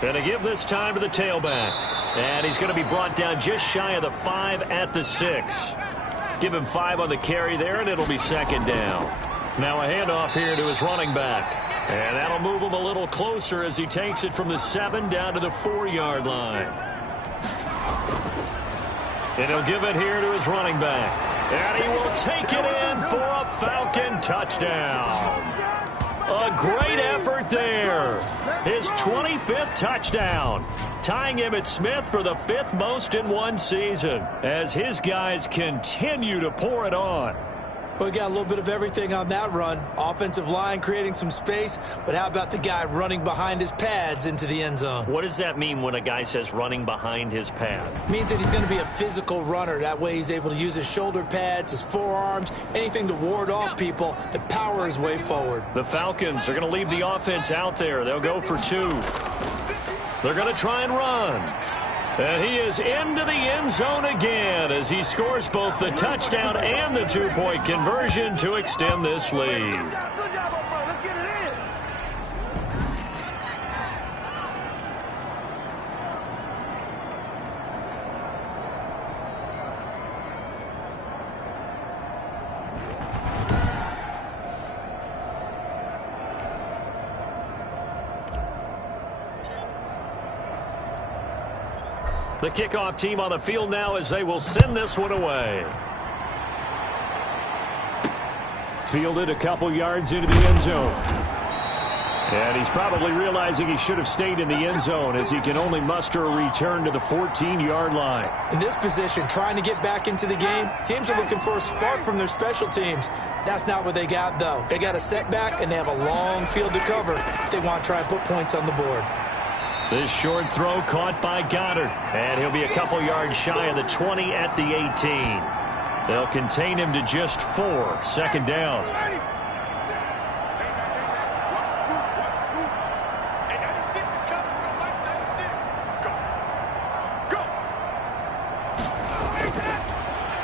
Going to give this time to the tailback. And he's going to be brought down just shy of the 5 at the 6. Give him 5 on the carry there, and it'll be 2nd down. Now a handoff here to his running back. And that'll move him a little closer as he takes it from the 7 down to the 4-yard line. And he'll give it here to his running back. And he will take it in for a Falcon touchdown. A great effort there. His 25th touchdown. Tying him at Smith for the 5th most in one season as his guys continue to pour it on. We got a little bit of everything on that run. Offensive line creating some space, but how about the guy running behind his pads into the end zone? What does that mean when a guy says running behind his pad? It means that he's going to be a physical runner. That way he's able to use his shoulder pads, his forearms, anything to ward off people to power his way forward. The Falcons are going to leave the offense out there. They'll go for 2. They're going to try and run. And he is into the end zone again as he scores both the touchdown and the 2-point conversion to extend this lead. The kickoff team on the field now as they will send this one away. Fielded a couple yards into the end zone. And he's probably realizing he should have stayed in the end zone as he can only muster a return to the 14-yard line. In this position, trying to get back into the game, teams are looking for a spark from their special teams. That's not what they got, though. They got a setback, and they have a long field to cover if they want to try and put points on the board. This short throw caught by Goddard. And he'll be a couple yards shy of the 20 at the 18. They'll contain him to just 4. 2nd down.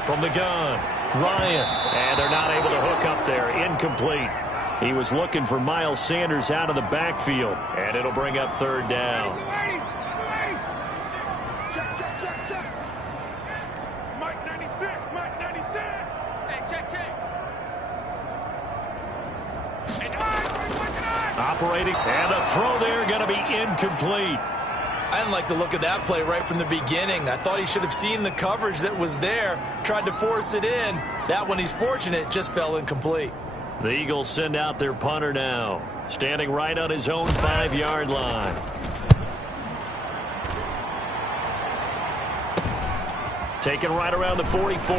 From the gun, Ryan. And they're not able to hook up there. Incomplete. He was looking for Miles Sanders out of the backfield. And it'll bring up 3rd down. Check. Mike 96. Hey, check. Hey, Operating, and the throw there going to be incomplete. I didn't like the look of that play right from the beginning. I thought he should have seen the coverage that was there, tried to force it in. That one, he's fortunate, just fell incomplete. The Eagles send out their punter now, standing right on his own 5-yard line. Taken right around the 44.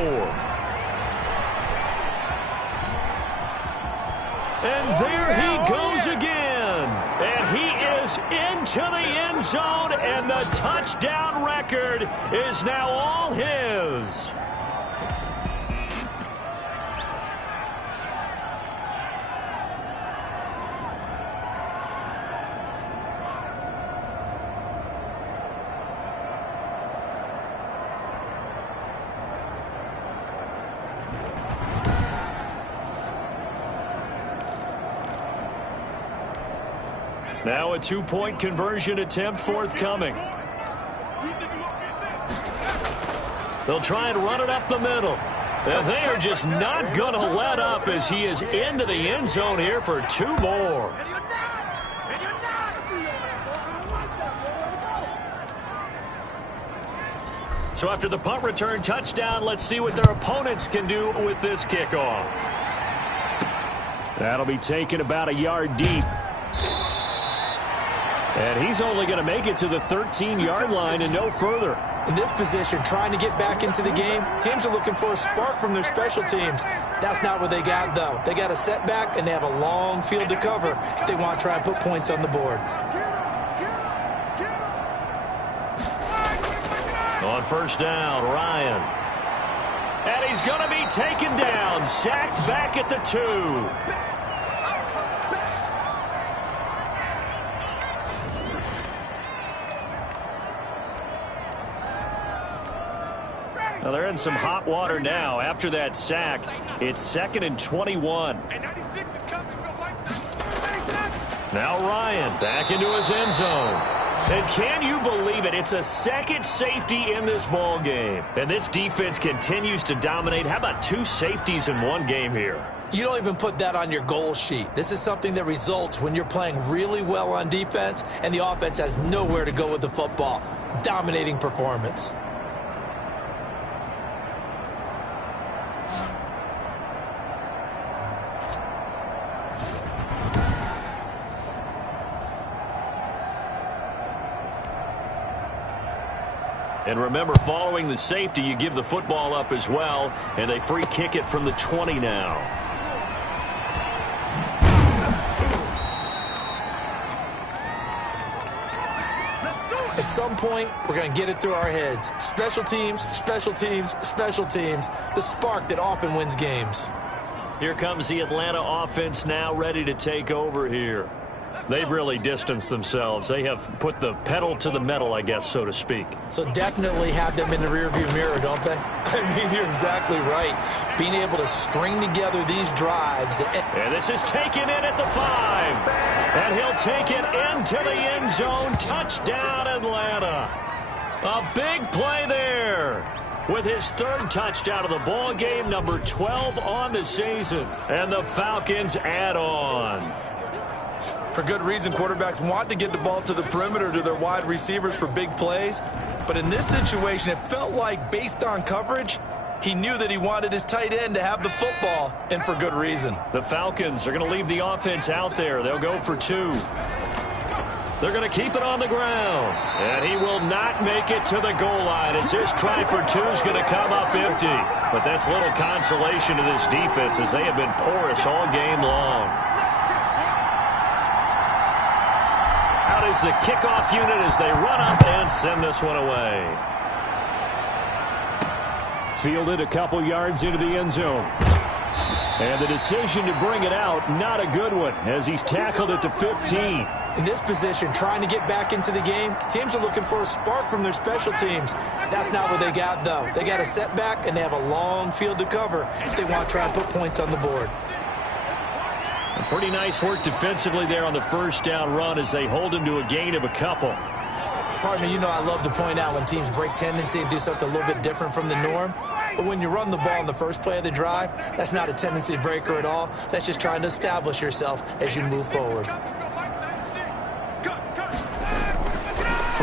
And there he goes again. And he is into the end zone, and the touchdown record is now all his. Now a 2-point conversion attempt forthcoming. They'll try and run it up the middle. And they are just not going to let up as he is into the end zone here for 2 more. So after the punt return touchdown, let's see what their opponents can do with this kickoff. That'll be taken about a yard deep. And he's only going to make it to the 13-yard line and no further. In this position, trying to get back into the game, teams are looking for a spark from their special teams. That's not what they got, though. They got a setback, and they have a long field to cover if they want to try and put points on the board. On first down, Ryan. And he's going to be taken down, sacked back at the 2. Well, they're in some hot water now. After that sack, it's 2nd and 21. Now Ryan back into his end zone. And can you believe it? It's a second safety in this ball game. And this defense continues to dominate. How about 2 safeties in one game here? You don't even put that on your goal sheet. This is something that results when you're playing really well on defense and the offense has nowhere to go with the football. Dominating performance. And remember, following the safety, you give the football up as well, and they free kick it from the 20 now. At some point, we're going to get it through our heads. Special teams, special teams, special teams. The spark that often wins games. Here comes the Atlanta offense now ready to take over here. They've really distanced themselves. They have put the pedal to the metal, I guess, so to speak. So definitely have them in the rearview mirror, don't they? I mean, you're exactly right. Being able to string together these drives. And this is taken in at the 5. And he'll take it into the end zone. Touchdown, Atlanta. A big play there. With his 3rd touchdown of the ball game, number 12 on the season. And the Falcons add on. For good reason, quarterbacks want to get the ball to the perimeter to their wide receivers for big plays. But in this situation, it felt like, based on coverage, he knew that he wanted his tight end to have the football, and for good reason. The Falcons are going to leave the offense out there. They'll go for 2. They're going to keep it on the ground. And he will not make it to the goal line as his try for 2 is going to come up empty. But that's little consolation to this defense as they have been porous all game long. Out is the kickoff unit as they run up and send this one away. Fielded a couple yards into the end zone. And the decision to bring it out, not a good one, as he's tackled at the 15. In this position, trying to get back into the game, teams are looking for a spark from their special teams. That's not what they got, though. They got a setback, and they have a long field to cover if they want to try and put points on the board. Pretty nice work defensively there on the first down run as they hold him to a gain of a couple. Pardon me, you know I love to point out when teams break tendency and do something a little bit different from the norm. But when you run the ball in the first play of the drive, that's not a tendency breaker at all. That's just trying to establish yourself as you move forward.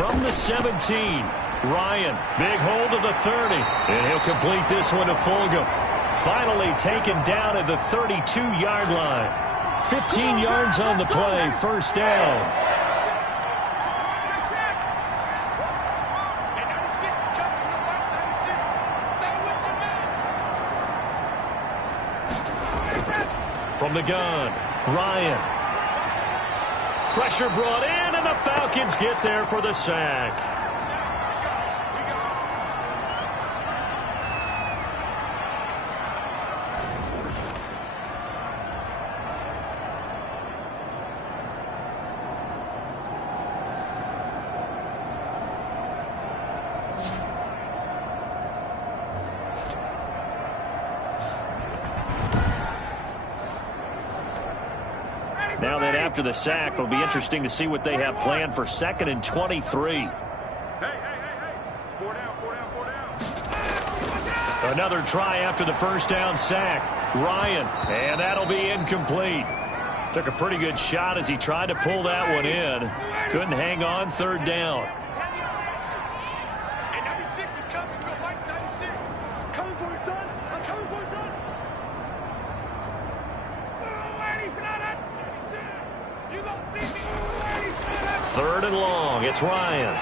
from the 17. Ryan, big hold of the 30. And he'll complete this one to Fulgham. Finally taken down at the 32-yard line. 15 yards on the play, first down. From the gun, Ryan. Pressure brought in, and the Falcons get there for the sack. Now that after the sack, it'll be interesting to see what they have planned for 2nd and 23. Hey. 4 down. Another try after the first down sack. Ryan, and that'll be incomplete. Took a pretty good shot as he tried to pull that one in. Couldn't hang on, 3rd down. And 96 is coming. We'll fight 96. Coming for you, son. I'm coming for you, son. Third and long. It's Ryan.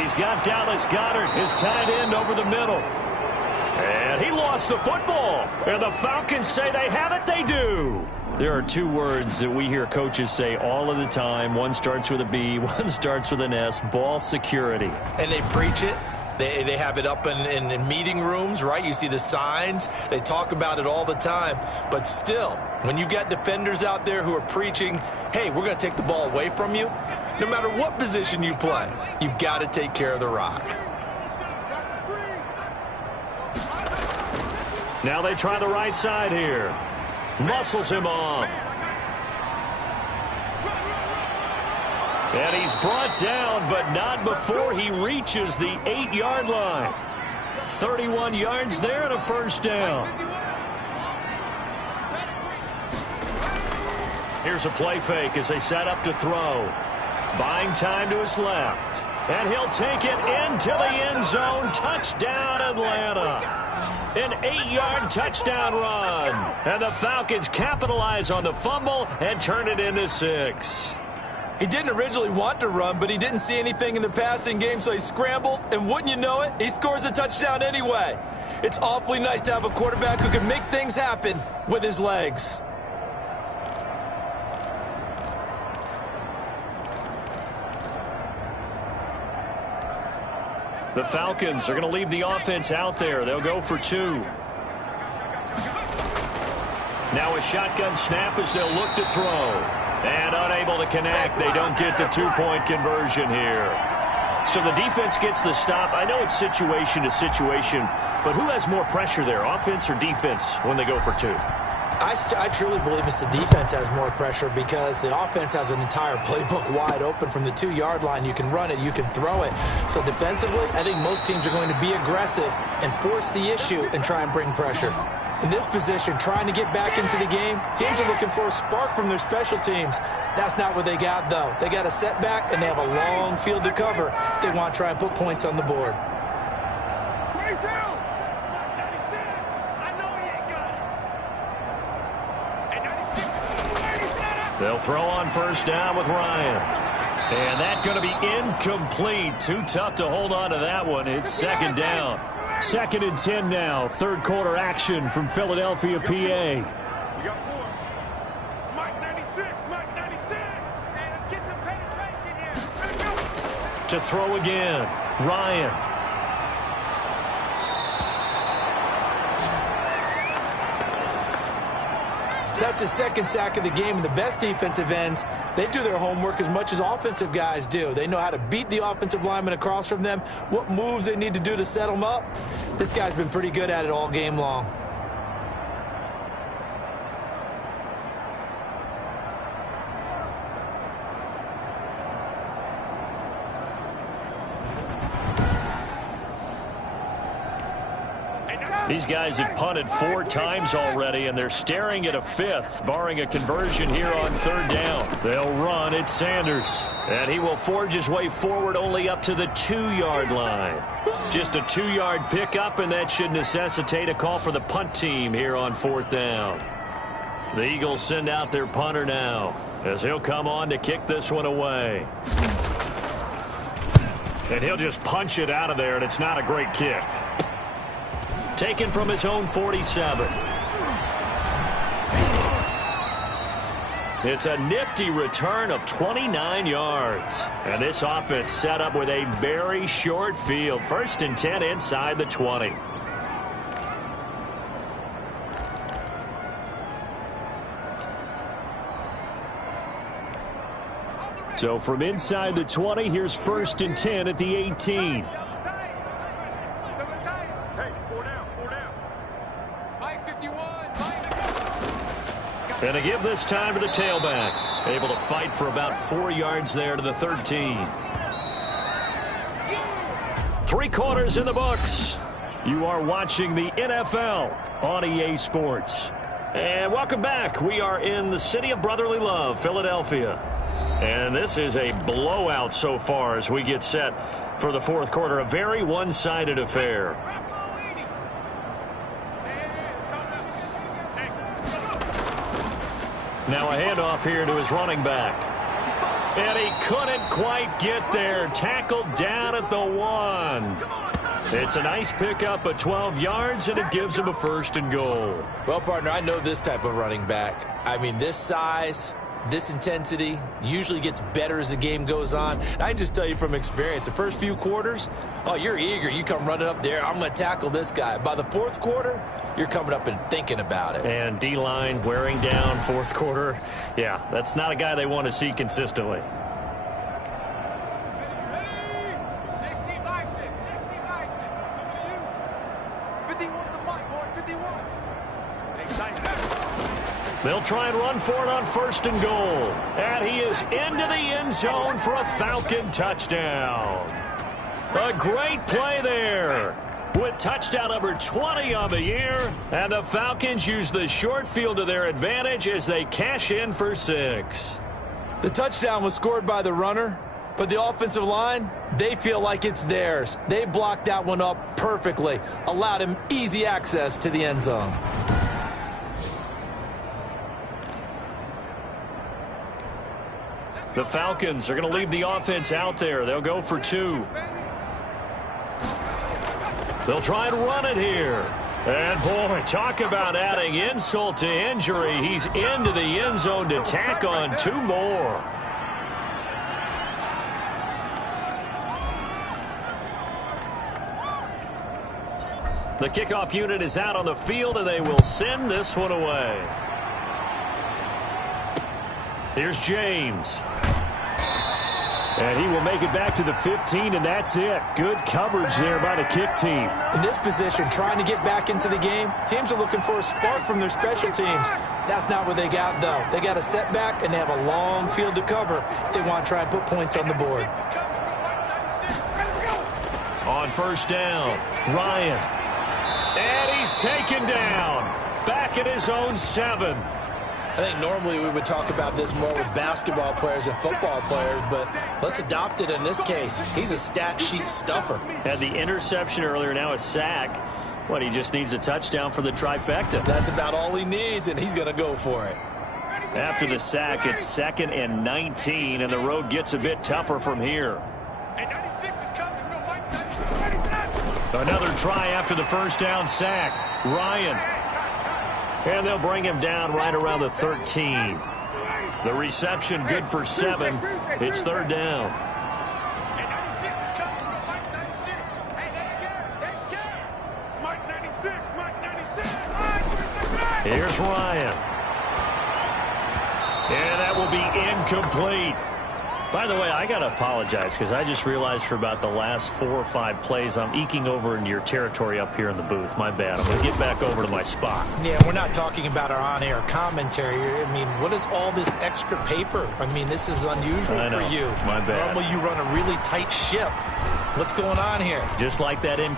He's got Dallas Goedert, his tight end, over the middle. And he lost the football. And the Falcons say they have it. They do. There are 2 words that we hear coaches say all of the time. One starts with a B, one starts with an S. Ball security. And they preach it. They have it up in meeting rooms, right? You see the signs. They talk about it all the time. But still, when you got defenders out there who are preaching, hey, we're going to take the ball away from you, no matter what position you play, you've got to take care of the rock. Now they try the right side here. Muscles him off. And he's brought down, but not before he reaches the 8-yard line. 31 yards there and a first down. Here's a play fake as they set up to throw. Buying time to his left. And he'll take it into the end zone. Touchdown, Atlanta. An 8-yard touchdown run. And the Falcons capitalize on the fumble and turn it into 6. He didn't originally want to run, but he didn't see anything in the passing game, so he scrambled, and wouldn't you know it, he scores a touchdown anyway. It's awfully nice to have a quarterback who can make things happen with his legs. The Falcons are going to leave the offense out there. They'll go for 2. Now a shotgun snap as they'll look to throw. And unable to connect. They don't get the 2-point conversion here. So the defense gets the stop. I know it's situation to situation, but who has more pressure there, offense or defense, when they go for 2? I truly believe it's the defense has more pressure because the offense has an entire playbook wide open from the 2-yard line. You can run it, you can throw it. So defensively, I think most teams are going to be aggressive and force the issue and try and bring pressure. In this position, trying to get back into the game, teams are looking for a spark from their special teams. That's not what they got, though. They got a setback, and they have a long field to cover if they want to try and put points on the board. They'll throw on first down with Ryan. And that's going to be incomplete. Too tough to hold on to that one. It's 2nd down. 2nd and 10 now. 3rd quarter action from Philadelphia, PA. We got 4. Mike 96. Hey, let's get some penetration here. To throw again, Ryan. That's his 2nd sack of the game, and the best defensive ends, they do their homework as much as offensive guys do. They know how to beat the offensive lineman across from them, what moves they need to do to set them up. This guy's been pretty good at it all game long. These guys have punted 4 times already, and they're staring at a 5th, barring a conversion here on 3rd down. They'll run. It's Sanders, and he will forge his way forward only up to the 2-yard line. Just a 2-yard pickup, and that should necessitate a call for the punt team here on 4th down. The Eagles send out their punter now, as he'll come on to kick this one away. And he'll just punch it out of there, and it's not a great kick. Taken from his own 47. It's a nifty return of 29 yards. And this offense set up with a very short field. 1st and 10 inside the 20. So from inside the 20, here's 1st and 10 at the 18. And to give this time to the tailback. Able to fight for about 4 yards there to the 13. 3 quarters in the books. You are watching the NFL on EA Sports. And welcome back. We are in the city of brotherly love, Philadelphia. And this is a blowout so far as we get set for the 4th quarter. A very one-sided affair. Now a handoff here to his running back. And he couldn't quite get there. Tackled down at the 1. It's a nice pickup of 12 yards, and it gives him a 1st and goal. Well, partner, I know this type of running back. I mean, this size, this intensity usually gets better as the game goes on. And I just tell you from experience, the first few quarters, oh, you're eager. You come running up there, I'm going to tackle this guy. By the 4th quarter, you're coming up and thinking about it. And D-line wearing down 4th quarter. Yeah, that's not a guy they want to see consistently. They'll try and run for it on 1st and goal. And he is into the end zone for a Falcon touchdown. A great play there. With touchdown number 20 on the year, and the Falcons use the short field to their advantage as they cash in for 6. The touchdown was scored by the runner, but the offensive line, they feel like it's theirs. They blocked that one up perfectly, allowed him easy access to the end zone. The Falcons are going to leave the offense out there. They'll go for 2. They'll try and run it here. And, boy, talk about adding insult to injury. He's into the end zone to tack on 2 more. The kickoff unit is out on the field, and they will send this one away. Here's James. And he will make it back to the 15, and that's it. Good coverage there by the kick team. In this position, trying to get back into the game, teams are looking for a spark from their special teams. That's not what they got, though. They got a setback, and they have a long field to cover if they want to try and put points on the board. On 1st down, Ryan. And he's taken down. Back at his own 7. I think normally we would talk about this more with basketball players and football players, but let's adopt it in this case. He's a stat sheet stuffer. Had the interception earlier, now a sack. What, he just needs a touchdown for the trifecta. That's about all he needs, and he's going to go for it. After the sack, it's 2nd and 19, and the road gets a bit tougher from here. Another try after the 1st down sack. Ryan. And they'll bring him down right around the 13. The reception good for 7. It's 3rd down. Here's Ryan. And that will be incomplete. By the way, I got to apologize because I just realized for about the last 4 or 5 plays, I'm eking over into your territory up here in the booth. My bad. I'm going to get back over to my spot. Yeah, we're not talking about our on-air commentary. I mean, what is all this extra paper? I mean, this is unusual for you. My bad. Normally you run a really tight ship. What's going on here? Just like that and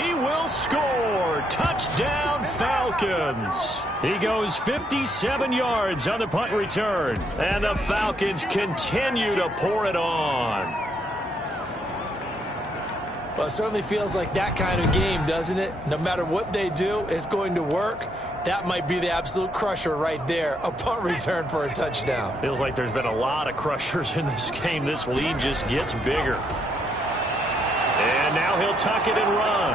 he will score. Touchdown, Falcons. He goes 57 yards on the punt return. And the Falcons continue to pour it on. Well, it certainly feels like that kind of game, doesn't it? No matter what they do, it's going to work. That might be the absolute crusher right there. A punt return for a touchdown. Feels like there's been a lot of crushers in this game. This lead just gets bigger. And now he'll tuck it and run.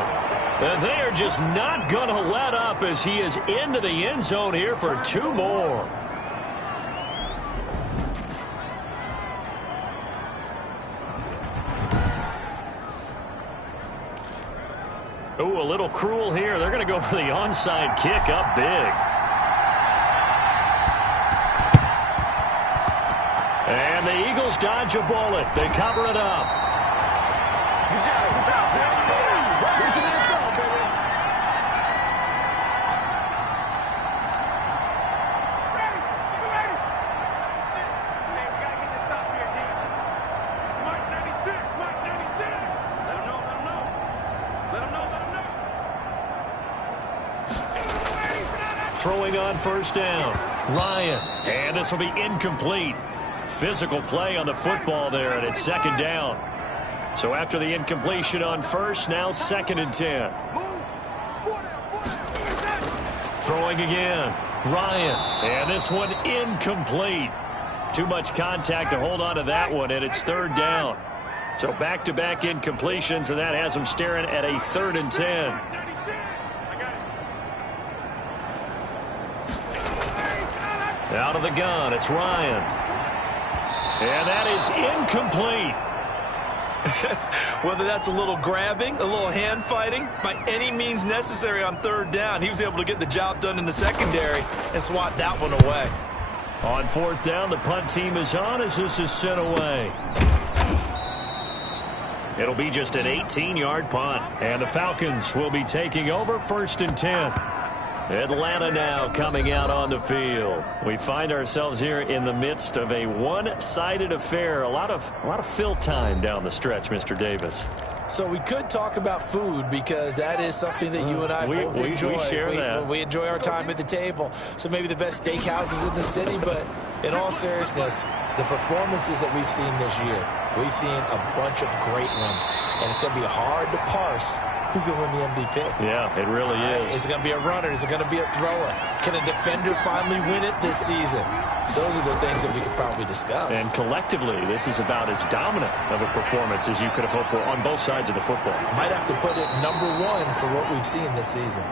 And they are just not going to let up as he is into the end zone here for 2 more. Ooh, a little cruel here. They're going to go for the onside kick up big. And the Eagles dodge a bullet. They cover it up. Throwing on first down. Ryan. And this will be incomplete. Physical play on the football there, and it's second down. So after the incompletion on first, now 2nd and 10. Throwing again. Ryan. And this one incomplete. Too much contact to hold on to that one, and it's 3rd down. So back-to-back incompletions, and that has them staring at a 3rd and 10. Out of the gun, it's Ryan. And that is incomplete. Whether that's a little grabbing, a little hand fighting, by any means necessary on 3rd down, he was able to get the job done in the secondary and swat that one away. On 4th down, the punt team is on as this is sent away. It'll be just an 18-yard punt. And the Falcons will be taking over 1st and 10. Atlanta now coming out on the field. We find ourselves here in the midst of a one-sided affair. A lot of fill time down the stretch, Mr. Davis. So we could talk about food because that is something that you and I both enjoy. We share that. We enjoy our time at the table. So maybe the best steakhouses in the city, but in all seriousness, the performances that we've seen this year, we've seen a bunch of great ones, and it's going to be hard to parse who's going to win the MVP. Yeah, it really is. Is it going to be a runner? Is it going to be a thrower? Can a defender finally win it this season? Those are the things that we could probably discuss. And collectively, this is about as dominant of a performance as you could have hoped for on both sides of the football. Might have to put it #1 for what we've seen this season.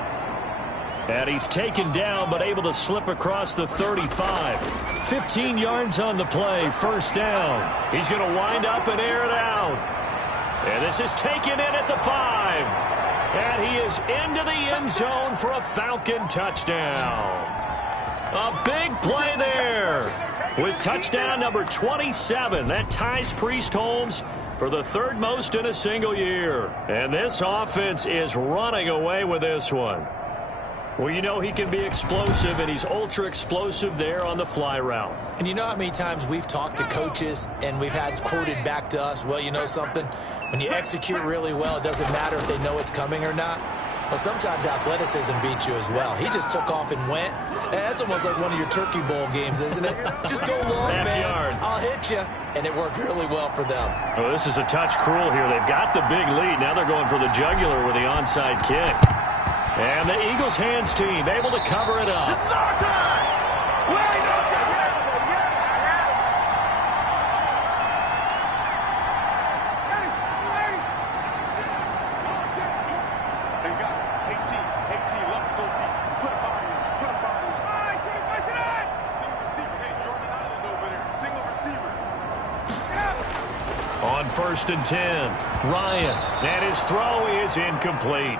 And he's taken down, but able to slip across the 35. 15 yards on the play, 1st down. He's going to wind up and air it out. And this is taken in at the 5. And he is into the end zone for a Falcon touchdown. A big play there with touchdown number 27. That ties Priest Holmes for the 3rd most in a single year. And this offense is running away with this one. Well, you know he can be explosive, and he's ultra-explosive there on the fly route. And you know how many times we've talked to coaches and we've had quoted back to us, well, you know something? When you execute really well, it doesn't matter if they know it's coming or not. Well, sometimes athleticism beats you as well. He just took off and went. That's almost like one of your Turkey Bowl games, isn't it? Just go long, man. I'll hit you. And it worked really well for them. Oh, this is a touch cruel here. They've got the big lead. Now they're going for the jugular with the onside kick. And the Eagles hands team able to cover it up. It's our time! They got it. 18, let's go deep. Put a body in. Put a body in. All right, put a body in it. Single receiver. Hey, you're on an island over there. Single receiver. On 1st and 10, Ryan. And his throw is incomplete.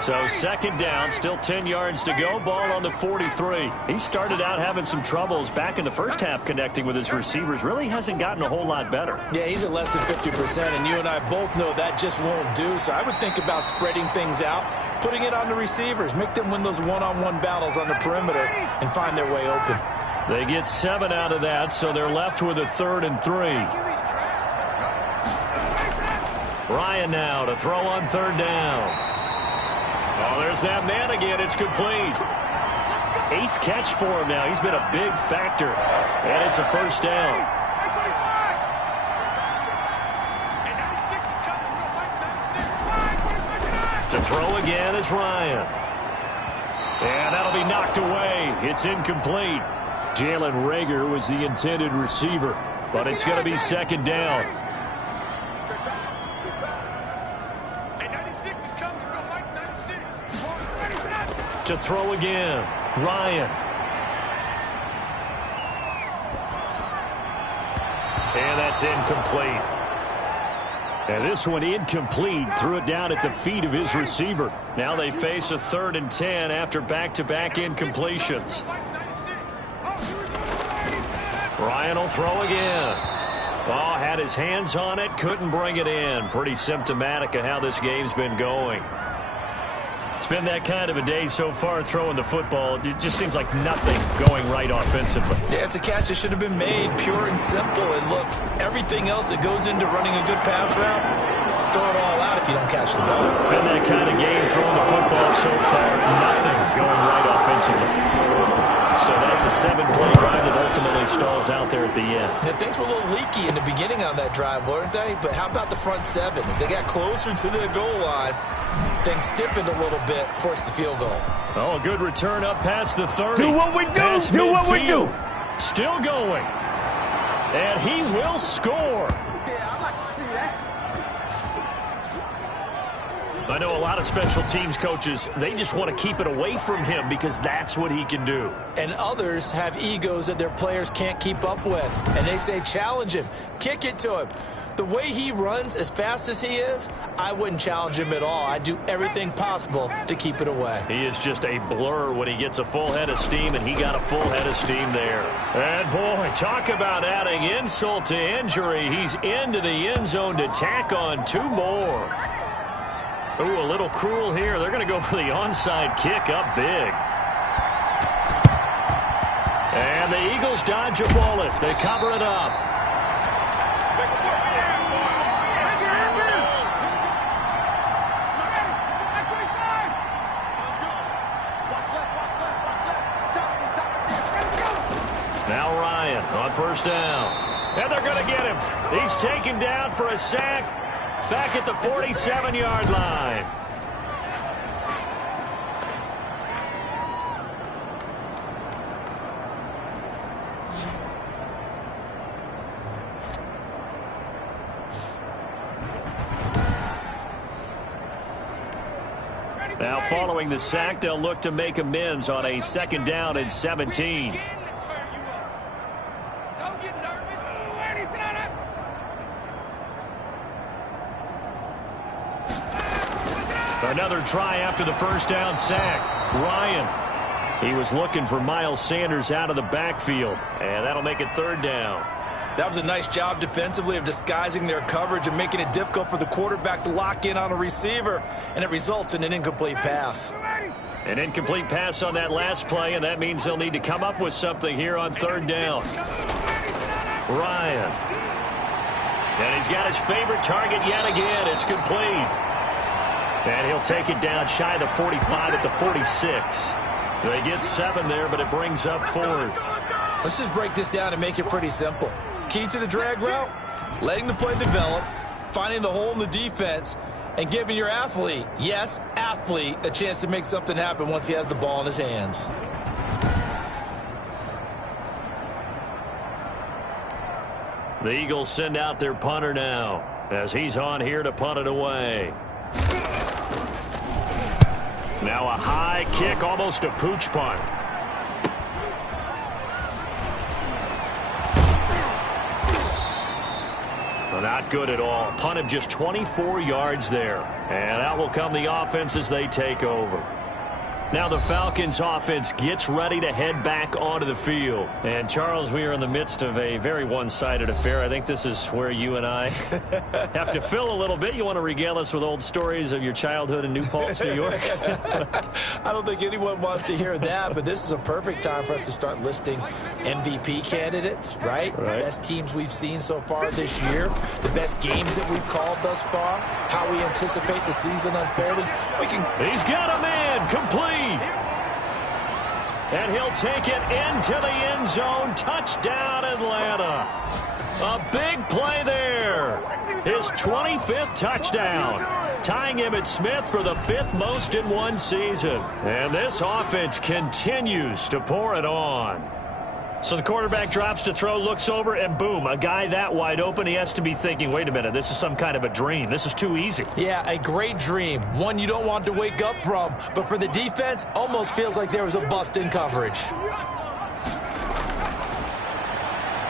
So 2nd down, still 10 yards to go. Ball on the 43. He started out having some troubles back in the first half connecting with his receivers. Really hasn't gotten a whole lot better. Yeah, he's at less than 50%, and you and I both know that just won't do. So I would think about spreading things out, putting it on the receivers, make them win those one-on-one battles on the perimeter and find their way open. They get 7 out of that, so they're left with a 3rd and 3. Ryan now to throw on third down. Oh, there's that man again. It's complete. 8th catch for him now. He's been a big factor. And it's a first down. To throw again is Ryan. And that'll be knocked away. It's incomplete. Jalen Reagor was the intended receiver, but it's going to be second down. To throw again, Ryan. And that's incomplete. And this one incomplete. Threw it down at the feet of his receiver. Now they face a 3rd and 10 after back-to-back incompletions. Ryan will throw again. Oh, had his hands on it, couldn't bring it in. Pretty symptomatic of how this game's been going. It's been that kind of a day so far throwing the football. It just seems like nothing going right offensively. Yeah, it's a catch that should have been made, pure and simple. And look, everything else that goes into running a good pass route, throw it all out if you don't catch the ball. Been that kind of game throwing the football so far. Nothing going right offensively. So that's a 7-play drive that ultimately stalls out there at the end. Yeah, things were a little leaky in the beginning on that drive, weren't they? But how about the front 7? As they got closer to the goal line, things stiffened a little bit, forced the field goal. Oh, a good return up past the 30. Do what we do. Do what we do. Still going. And he will score. I know a lot of special teams coaches, they just want to keep it away from him because that's what he can do. And others have egos that their players can't keep up with. And they say, challenge him, kick it to him. The way he runs as fast as he is, I wouldn't challenge him at all. I'd do everything possible to keep it away. He is just a blur when he gets a full head of steam, and he got a full head of steam there. And, boy, talk about adding insult to injury. He's into the end zone to tack on 2 more. Ooh, a little cruel here. They're going to go for the onside kick up big. And the Eagles dodge a bullet. They cover it up. Now Ryan on first down. And they're going to get him. He's taken down for a sack back at the 47-yard line. Now following the sack, they'll look to make amends on a 2nd down and 17. Another try after the first down sack. Ryan. He was looking for Miles Sanders out of the backfield. And that'll make it 3rd down. That was a nice job defensively of disguising their coverage and making it difficult for the quarterback to lock in on a receiver. And it results in an incomplete pass. An incomplete pass on that last play, and that means they'll need to come up with something here on 3rd down. Ryan. And he's got his favorite target yet again. It's complete. And he'll take it down shy of the 45 at the 46. They get 7 there, but it brings up 4th. Let's just break this down and make it pretty simple. Key to the drag route, letting the play develop, finding the hole in the defense, and giving your athlete, yes, athlete, a chance to make something happen once he has the ball in his hands. The Eagles send out their punter now as he's on here to punt it away. Now a high kick, almost a pooch punt. Well, not good at all. Punt of just 24 yards there. And out will come the offense as they take over. Now the Falcons offense gets ready to head back onto the field. And Charles, we are in the midst of a very one-sided affair. I think this is where you and I have to fill a little bit. You want to regale us with old stories of your childhood in New Paltz, New York? I don't think anyone wants to hear that, but this is a perfect time for us to start listing MVP candidates, right? The best teams we've seen so far this year, the best games that we've called thus far, how we anticipate the season unfolding. He's got a man complete. And he'll take it into the end zone. Touchdown, Atlanta. A big play there. His 25th touchdown. Tying Emmitt Smith for the 5th most in one season. And this offense continues to pour it on. So the quarterback drops to throw, looks over, and boom, a guy that wide open. He has to be thinking, wait a minute, this is some kind of a dream. This is too easy. Yeah, a great dream. One you don't want to wake up from. But for the defense, almost feels like there was a bust in coverage.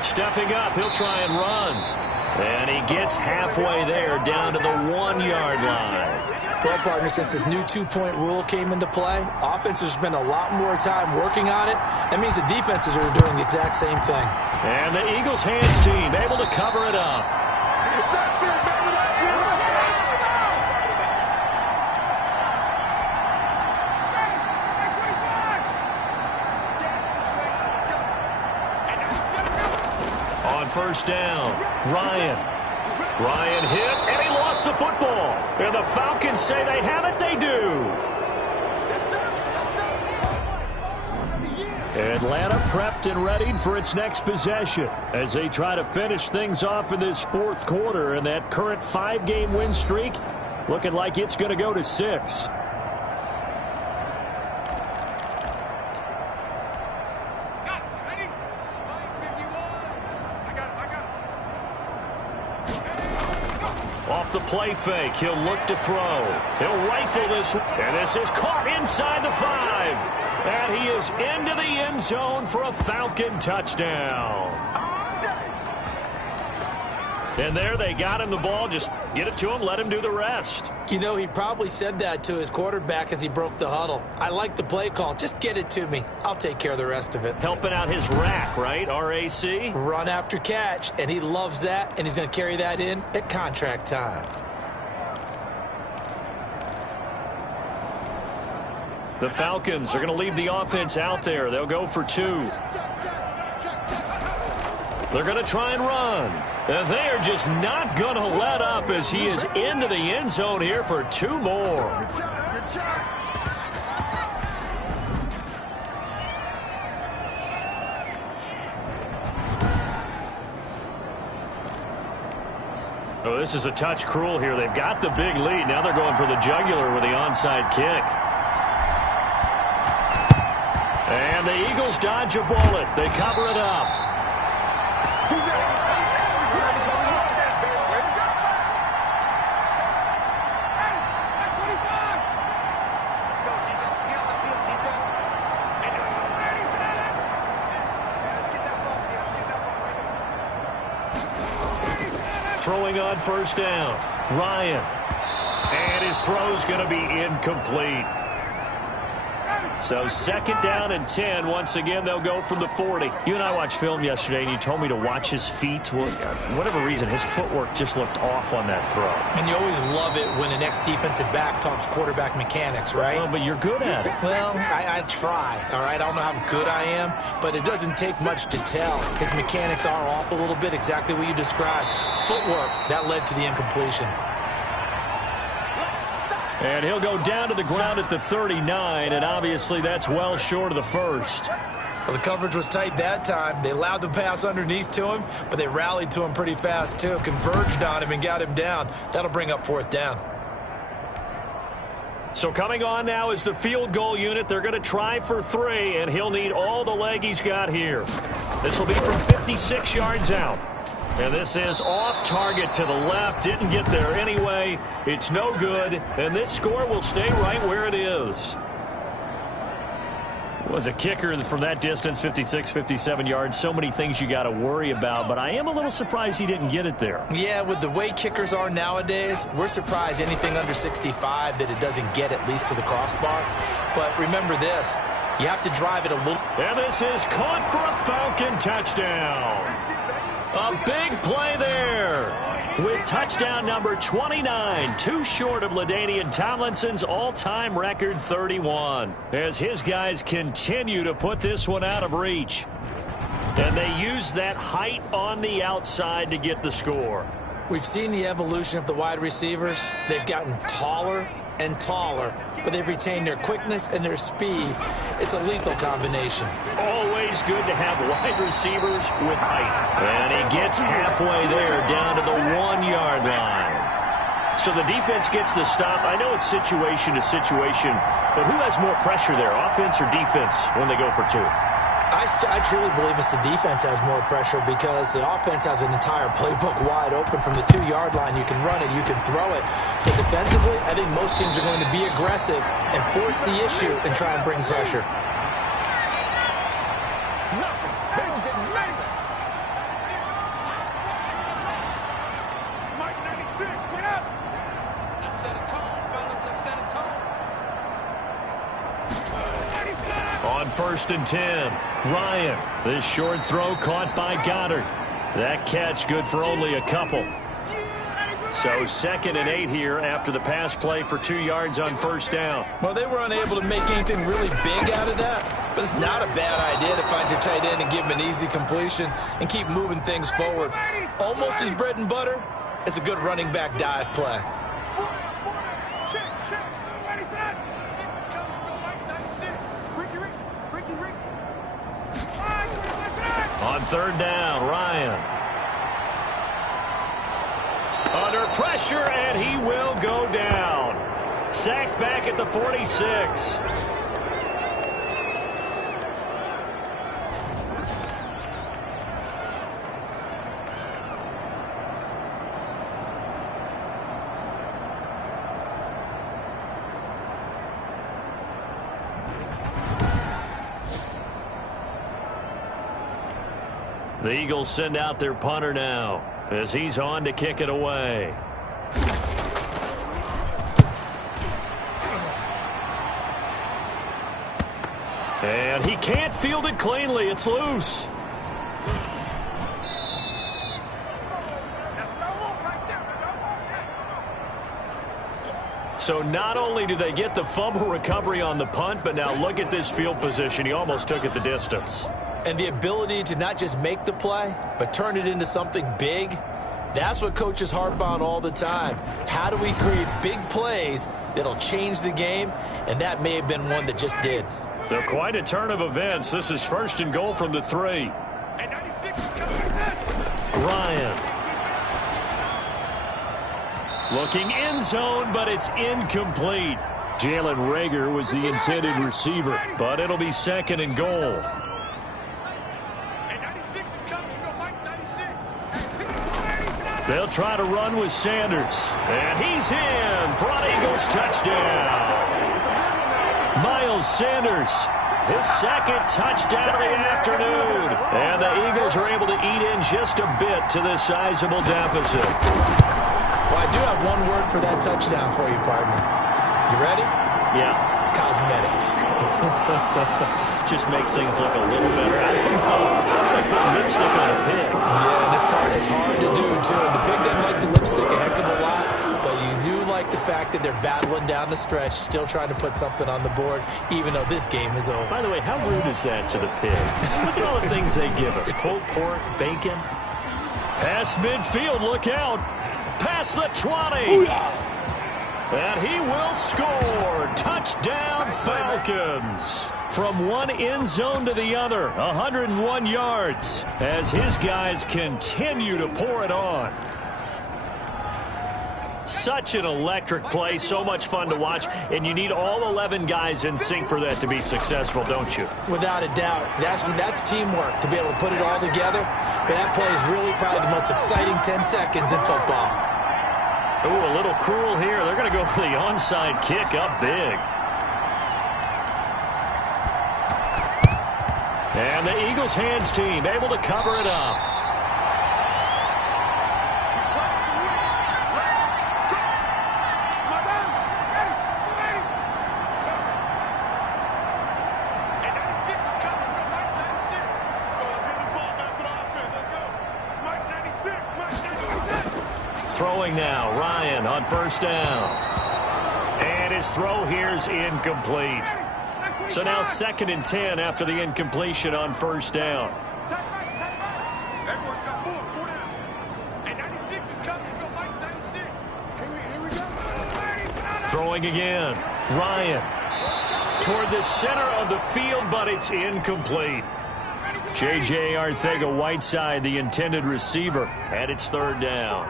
Stepping up, he'll try and run. And he gets halfway there, down to the 1-yard line. Well, partner, since this new 2-point rule came into play, offenses spend a lot more time working on it. That means the defenses are doing the exact same thing. And the Eagles hands team able to cover it up. On first down, Ryan hit, and he lost the football. And the Falcons say they have it, they do. Atlanta prepped and readied for its next possession as they try to finish things off in this 4th quarter. And that current 5-game win streak looking like it's going to go to 6. Off the play fake, he'll look to throw. He'll rifle this, and this is caught inside the 5. And he is into the end zone for a Falcon touchdown. And there they got him the ball. Just get it to him, let him do the rest. You know, he probably said that to his quarterback as he broke the huddle. I like the play call. Just get it to me. I'll take care of the rest of it. Helping out his rack, right? RAC? Run after catch, and he loves that, and he's going to carry that in at contract time. The Falcons are going to leave the offense out there. They'll go for 2. They're going to try and run. And they are just not going to let up as he is into the end zone here for 2 more. Oh, this is a touch cruel here. They've got the big lead. Now they're going for the jugular with the onside kick. And the Eagles dodge a bullet. They cover it up. Throwing on first down, Ryan. And his throw's going to be incomplete. So 2nd down and 10. Once again, they'll go from the 40. You and I watched film yesterday, and you told me to watch his feet. Well, for whatever reason, his footwork just looked off on that throw. And you always love it when an ex-defensive back talks quarterback mechanics, right? Well, but you're good at it. Well, I try, all right? I don't know how good I am, but it doesn't take much to tell. His mechanics are off a little bit, exactly what you described. Footwork, that led to the incompletion. And he'll go down to the ground at the 39, and obviously that's well short of the first. Well, the coverage was tight that time. They allowed the pass underneath to him, but they rallied to him pretty fast, too. Converged on him and got him down. That'll bring up 4th down. So coming on now is the field goal unit. They're going to try for 3, and he'll need all the leg he's got here. This will be from 56 yards out. And this is off target to the left. Didn't get there anyway. It's no good. And this score will stay right where it is. Was a kicker from that distance, 56, 57 yards. So many things you got to worry about, but I am a little surprised he didn't get it there. Yeah, with the way kickers are nowadays, we're surprised anything under 65 that it doesn't get at least to the crossbar. But remember this, you have to drive it a little. And this is caught for a Falcon touchdown. A big play there. With touchdown number 29, too short of LaDainian Tomlinson's all-time record 31. As his guys continue to put this one out of reach. And they use that height on the outside to get the score. We've seen the evolution of the wide receivers. They've gotten taller and taller, but they've retained their quickness and their speed. It's a lethal combination. Always good to have wide receivers with height. And he gets halfway there down to the 1-yard line. So the defense gets the stop. I know it's situation to situation, but who has more pressure there, offense or defense, when they go for two? I truly believe it's the defense has more pressure because the offense has an entire playbook wide open from the 2-yard line. You can run it, you can throw it. So defensively, I think most teams are going to be aggressive and force the issue and try and bring pressure. Mike 96, get up! Let's set a tone, fellas. Let's set a tone. On 1st and 10, Ryan. This short throw caught by Goddard. That catch good for only a couple. So 2nd and 8 here after the pass play for 2 yards on 1st down. Well, they were unable to make anything really big out of that, but it's not a bad idea to find your tight end and give him an easy completion and keep moving things forward. Almost his bread and butter is a good running back dive play. On 3rd down, Ryan. Under pressure, and he will go down. Sacked back at the 46. The Eagles send out their punter now as he's on to kick it away. And he can't field it cleanly. It's loose. So not only do they get the fumble recovery on the punt, but now look at this field position. He almost took it the distance. And the ability to not just make the play, but turn it into something big, that's what coaches harp on all the time. How do we create big plays that'll change the game? And that may have been one that just did. So quite a turn of events. This is 1st and goal from the 3. Ryan. Looking end zone, but it's incomplete. Jalen Reagor was the intended receiver, but it'll be 2nd and goal. They'll try to run with Sanders. And he's in for an Eagles touchdown. Miles Sanders, his 2nd touchdown of the afternoon. And the Eagles are able to eat in just a bit to this sizable deficit. Well, I do have one word for that touchdown for you, partner. You ready? Yeah. Cosmetics. Just makes things look a little better. I don't know. It's like putting lipstick on a pig. Yeah, and it's hard to do, too. And the pig doesn't like the lipstick a heck of a lot, but you do like the fact that they're battling down the stretch, still trying to put something on the board, even though this game is over. By the way, how rude is that to the pig? Look at all the things they give us. Pulled pork, bacon. Pass midfield, look out. Past the 20. Booyah! And he will score. Touchdown, Falcons. From one end zone to the other, 101 yards, as his guys continue to pour it on. Such an electric play, so much fun to watch, and you need all 11 guys in sync for that to be successful, don't you? Without a doubt. That's teamwork, to be able to put it all together. But that play is really probably the most exciting 10 seconds in football. Ooh, a little cruel here. They're going to go for the onside kick up big. And the Eagles hands team able to cover it up. Throwing now, Ryan on first down. And his throw here's incomplete. So now 2nd and 10 after the incompletion on first down. Throwing again, Ryan toward the center of the field, but it's incomplete. J.J. Arcega-Whiteside, the intended receiver, and it's 3rd down.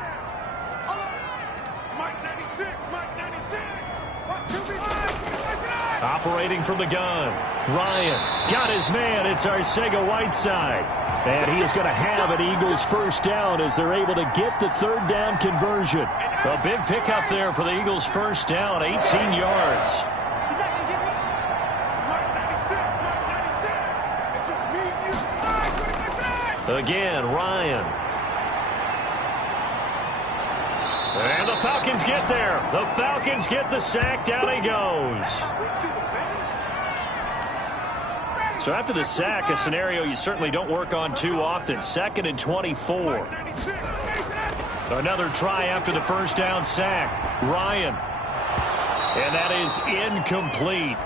Operating from the gun, Ryan got his man. It's Arcega-Whiteside. And he is going to have an Eagles 1st down as they're able to get the 3rd down conversion. A big pickup there for the Eagles 1st down, 18 yards. Again, Ryan. And the Falcons get there. The Falcons get the sack. Down he goes. So after the sack, a scenario you certainly don't work on too often. 2nd and 24. Another try after the 1st down sack. Ryan. And that is incomplete.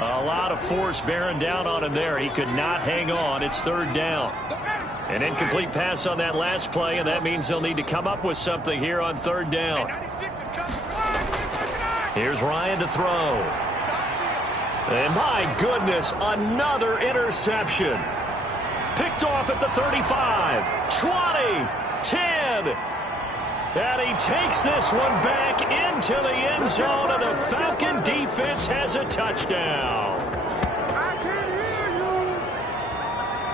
A lot of force bearing down on him there. He could not hang on. It's 3rd down. An incomplete pass on that last play, and that means they'll need to come up with something here on 3rd down. Here's Ryan to throw. And my goodness, another interception. Picked off at the 35, 20, 10. And he takes this one back into the end zone, and the Falcon defense has a touchdown.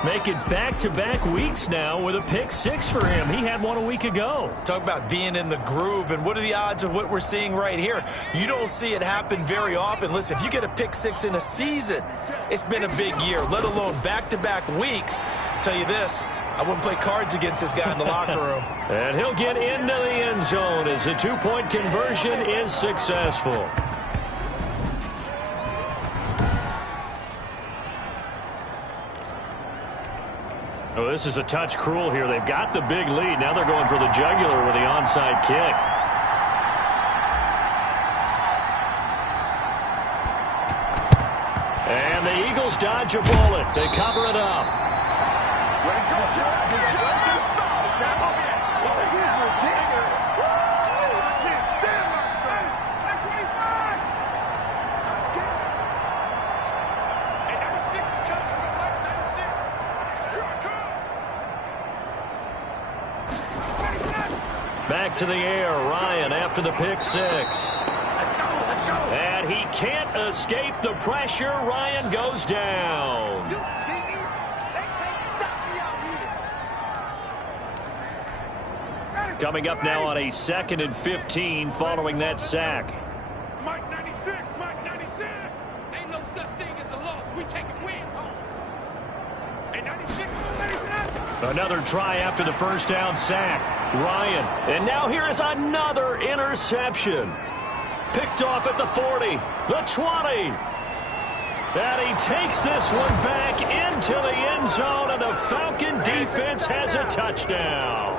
Making back-to-back weeks now with a pick 6 for him. He had one a week ago. Talk about being in the groove, and what are the odds of what we're seeing right here? You don't see it happen very often. Listen, if you get a pick 6 in a season, it's been a big year, let alone back-to-back weeks. I'll tell you this, I wouldn't play cards against this guy in the locker room. And he'll get into the end zone as the 2-point conversion is successful. Oh, this is a touch cruel here. They've got the big lead. Now they're going for the jugular with the onside kick. And the Eagles dodge a bullet. They cover it up. Back to the air, Ryan after the pick 6. And he can't escape the pressure. Ryan goes down. Coming up now on a 2nd and 15 following that sack. Mike 96, Mike 96. Ain't no such thing as a loss. We taking wins home. Hey, 96. Another try after the 1st down sack. Ryan. And now here is another interception. Picked off at the 40, the 20. And he takes this one back into the end zone, and the Falcon defense has a touchdown.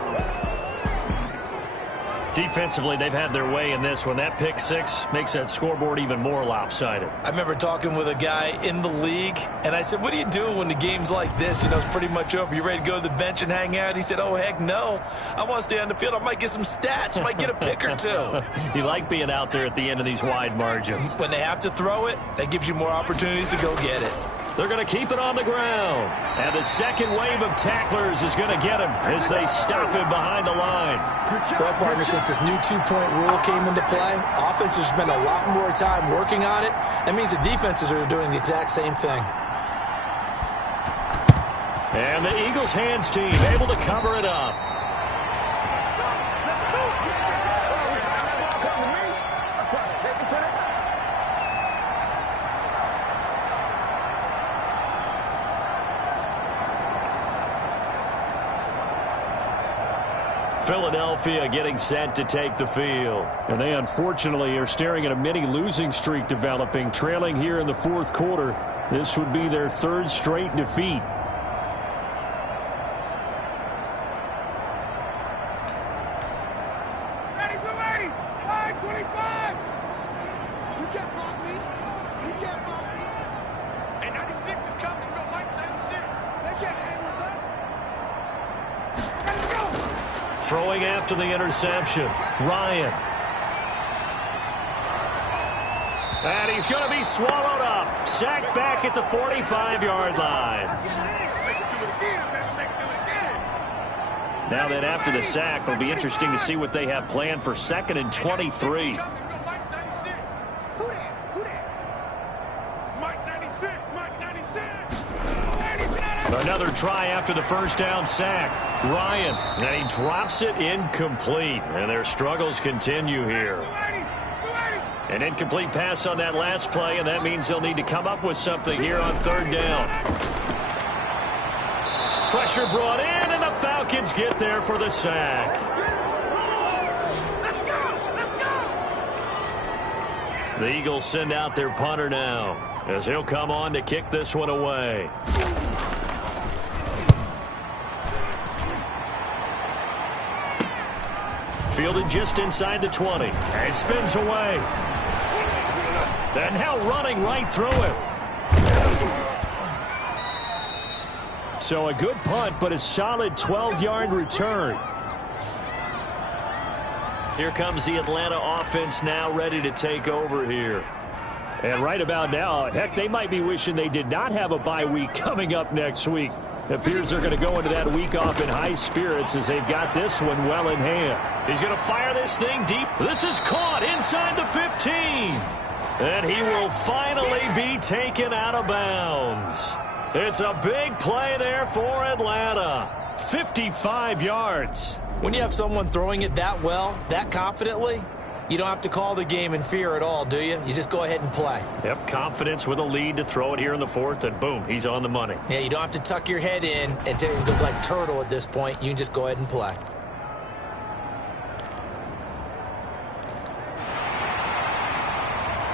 Defensively, they've had their way in this one. That pick 6 makes that scoreboard even more lopsided. I remember talking with a guy in the league, and I said, what do you do when the game's like this? You know, it's pretty much over. You ready to go to the bench and hang out? He said, oh, heck no. I want to stay on the field. I might get some stats. I might get a pick or two. You like being out there at the end of these wide margins. When they have to throw it, that gives you more opportunities to go get it. They're going to keep it on the ground. And the second wave of tacklers is going to get him as they stop him behind the line. Well, partner, since this new 2-point rule came into play, offenses spend a lot more time working on it. That means the defenses are doing the exact same thing. And the Eagles hands team able to cover it up. Philadelphia getting set to take the field. And they unfortunately are staring at a mini losing streak developing, trailing here in the fourth quarter. This would be their third straight defeat. Ready, blue 80, line 25. You can't block me. You can't block me. Hey, 96 is coming. Real light 96. They can't hang with us. Let's go. Throwing after the interception, Ryan. And he's going to be swallowed up. Sacked back at the 45-yard line. Now that after the sack, it'll be interesting to see what they have planned for 2nd and 23. Another try after the first down sack. Ryan, and he drops it incomplete. And their struggles continue here. An incomplete pass on that last play, and that means they'll need to come up with something here on 3rd down. Pressure brought in, and the Falcons get there for the sack. The Eagles send out their punter now, as he'll come on to kick this one away. Fielded just inside the 20. And spins away. And now running right through him. So a good punt, but a solid 12-yard return. Here comes the Atlanta offense now ready to take over here. And right about now, heck, they might be wishing they did not have a bye week coming up next week. It appears they're going to go into that week off in high spirits as they've got this one well in hand. He's going to fire this thing deep. This is caught inside the 15. And he will finally be taken out of bounds. It's a big play there for Atlanta. 55 yards. When you have someone throwing it that well, that confidently, you don't have to call the game in fear at all, do you? You just go ahead and play. Yep, confidence with a lead to throw it here in the 4th, and boom, he's on the money. Yeah, you don't have to tuck your head in and look like turtle at this point. You can just go ahead and play.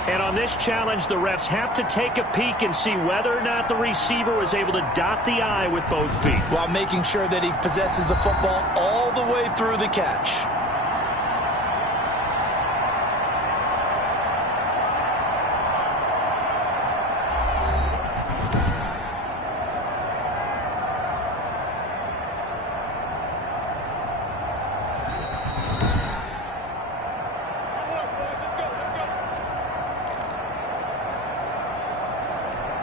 And on this challenge, the refs have to take a peek and see whether or not the receiver was able to dot the I with both feet, while making sure that he possesses the football all the way through the catch.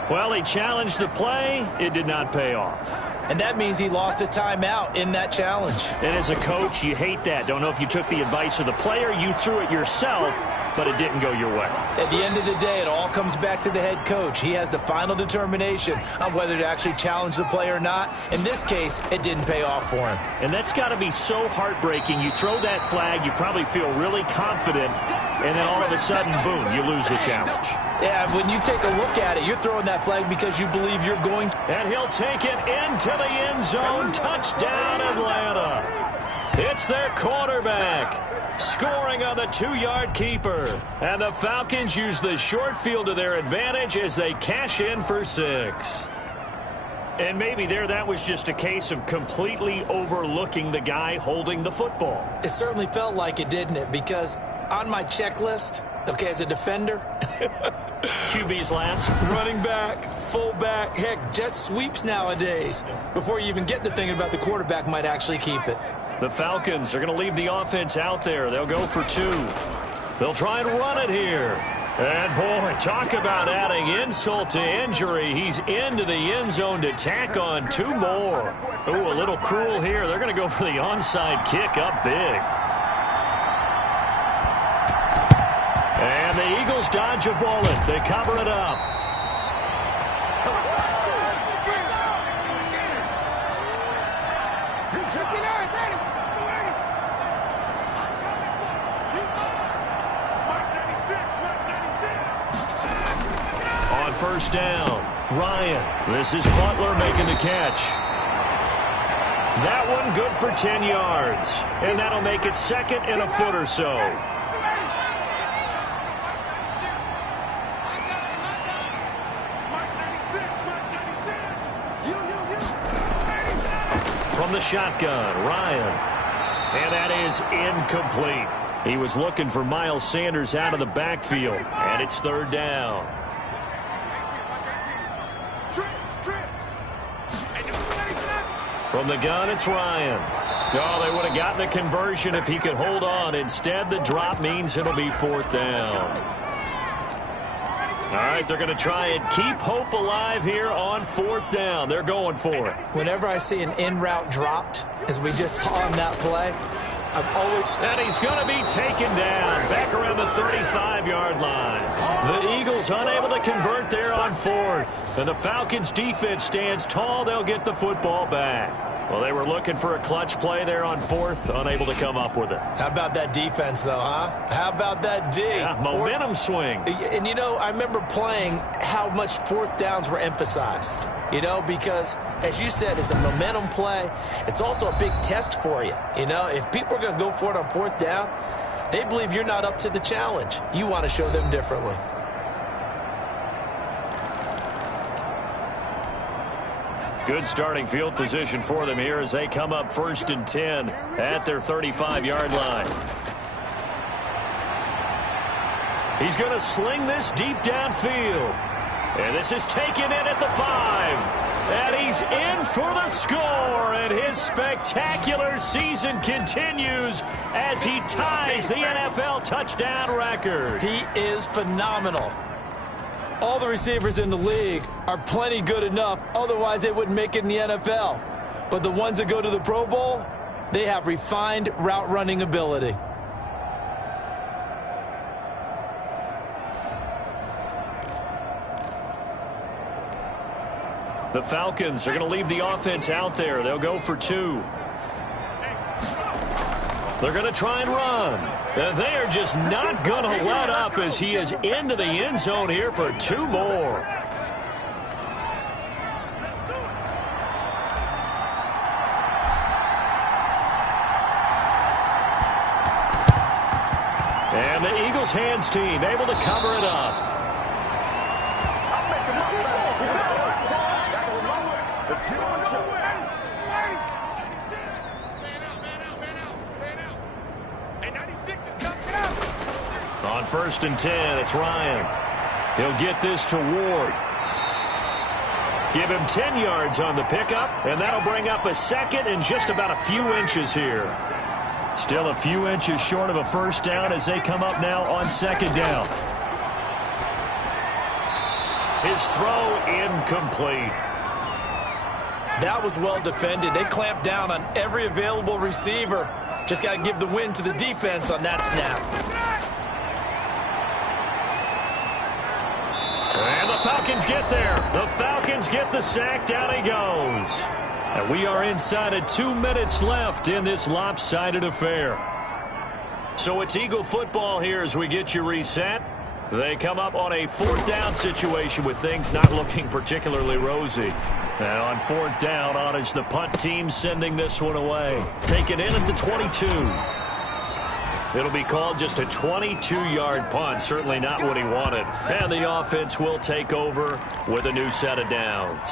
Well, he challenged the play. It did not pay off. And that means he lost a timeout in that challenge. And as a coach, you hate that. Don't know if you took the advice of the player, you threw it yourself, but it didn't go your way. At the end of the day, it all comes back to the head coach. He has the final determination on whether to actually challenge the play or not. In this case, it didn't pay off for him. And that's got to be so heartbreaking. You throw that flag, you probably feel really confident, and then all of a sudden, boom, you lose the challenge. Yeah, when you take a look at it, you're throwing that flag because you believe you're going to. And he'll take it into the end zone. Touchdown, Atlanta. It's their quarterback scoring on the 2-yard keeper. And the Falcons use the short field to their advantage as they cash in for 6. And maybe that was just a case of completely overlooking the guy holding the football. It certainly felt like it, didn't it? Because on my checklist, okay, as a defender, QB's last. running back, fullback, heck, jet sweeps nowadays. Before you even get to thinking about the quarterback might actually keep it. The Falcons are going to leave the offense out there. They'll go for 2. They'll try and run it here. And, boy, talk about adding insult to injury. He's into the end zone to tack on 2 more. Ooh, a little cruel here. They're going to go for the onside kick up big. And the Eagles dodge a bullet. They cover it up. On first down, Ryan. This is Butler making the catch. That one good for 10 yards. And that'll make it 2nd and a foot or so. From the shotgun, Ryan. And that is incomplete. He was looking for Miles Sanders out of the backfield. And it's 3rd down. From the gun, it's Ryan. Oh, they would have gotten the conversion if he could hold on. Instead, the drop means it'll be 4th down. All right, they're going to try and keep hope alive here on 4th down. They're going for it. Whenever I see an in-route dropped, as we just saw in that play, I'm always... And he's going to be taken down back around the 35-yard line. The Eagles unable to convert there on 4th. And the Falcons defense stands tall. They'll get the football back. Well, they were looking for a clutch play there on 4th, unable to come up with it. How about that defense, though, huh? How about that D? Yeah, momentum swing. And, you know, I remember playing how much 4th downs were emphasized. You know, because, as you said, it's a momentum play. It's also a big test for you. You know, if people are going to go for it on 4th down, they believe you're not up to the challenge. You want to show them differently. Good starting field position for them here as they come up 1st and 10 at their 35-yard line. He's going to sling this deep downfield. And this is taken in at the 5. And he's in for the score. And his spectacular season continues as he ties the NFL touchdown record. He is phenomenal. All the receivers in the league are plenty good enough. Otherwise, they wouldn't make it in the NFL. But the ones that go to the Pro Bowl, they have refined route running ability. The Falcons are going to leave the offense out there. They'll go for 2. They're going to try and run. And they are just not going to let up as he is into the end zone here for 2 more. And the Eagles hands team able to cover it up. On 1st and 10, it's Ryan. He'll get this to Ward. Give him 10 yards on the pickup, and that'll bring up a 2nd and just about a few inches here. Still a few inches short of a 1st down as they come up now on 2nd down. His throw incomplete. That was well defended. They clamped down on every available receiver. Just got to give the win to the defense on that snap. And the Falcons get there. The Falcons get the sack. Down he goes. And we are inside of 2 minutes left in this lopsided affair. So it's Eagle football here as we get you reset. They come up on a 4th down situation with things not looking particularly rosy. And on 4th down, on is the punt team sending this one away. Taken in at the 22. It'll be called just a 22-yard punt. Certainly not what he wanted. And the offense will take over with a new set of downs.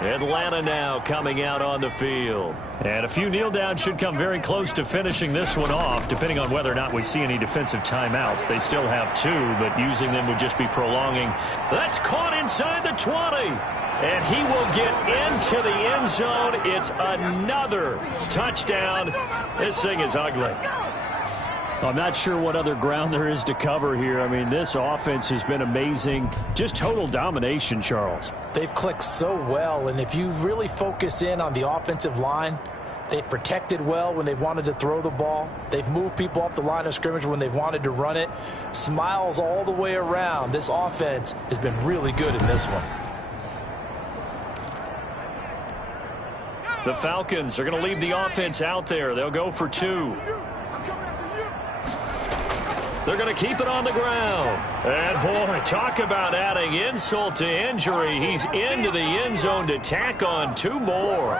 Atlanta now coming out on the field. And a few kneel downs should come very close to finishing this one off, depending on whether or not we see any defensive timeouts. They still have 2, but using them would just be prolonging. That's caught inside the 20. And he will get into the end zone. It's another touchdown. This thing is ugly. I'm not sure what other ground there is to cover here. I mean, this offense has been amazing. Just total domination, Charles. They've clicked so well, and if you really focus in on the offensive line, they've protected well when they've wanted to throw the ball. They've moved people off the line of scrimmage when they've wanted to run it. Smiles all the way around. This offense has been really good in this one. The Falcons are going to leave the offense out there. They'll go for 2. They're going to keep it on the ground. And, boy, talk about adding insult to injury. He's into the end zone to tack on 2 more.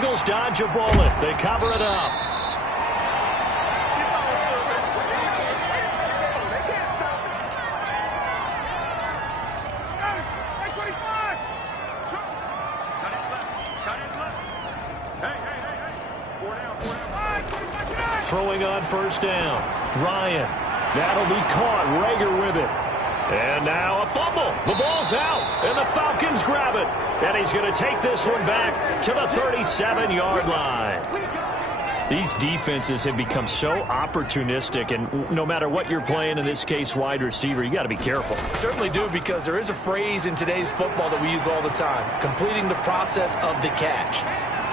Eagles dodge a bullet. They cover it up. Throwing on first down. Ryan. That'll be caught. Rager with it. And now a fumble. The ball's out, and the Falcons grab it. And he's going to take this one back to the 37-yard line. These defenses have become so opportunistic, and no matter what you're playing, in this case wide receiver, you got to be careful. Certainly do, because there is a phrase in today's football that we use all the time: completing the process of the catch.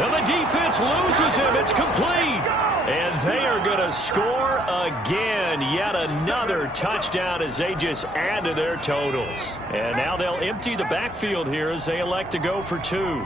And the defense loses him. It's complete. And they are going to score again. Yet another touchdown as they just add to their totals. And now they'll empty the backfield here as they elect to go for two.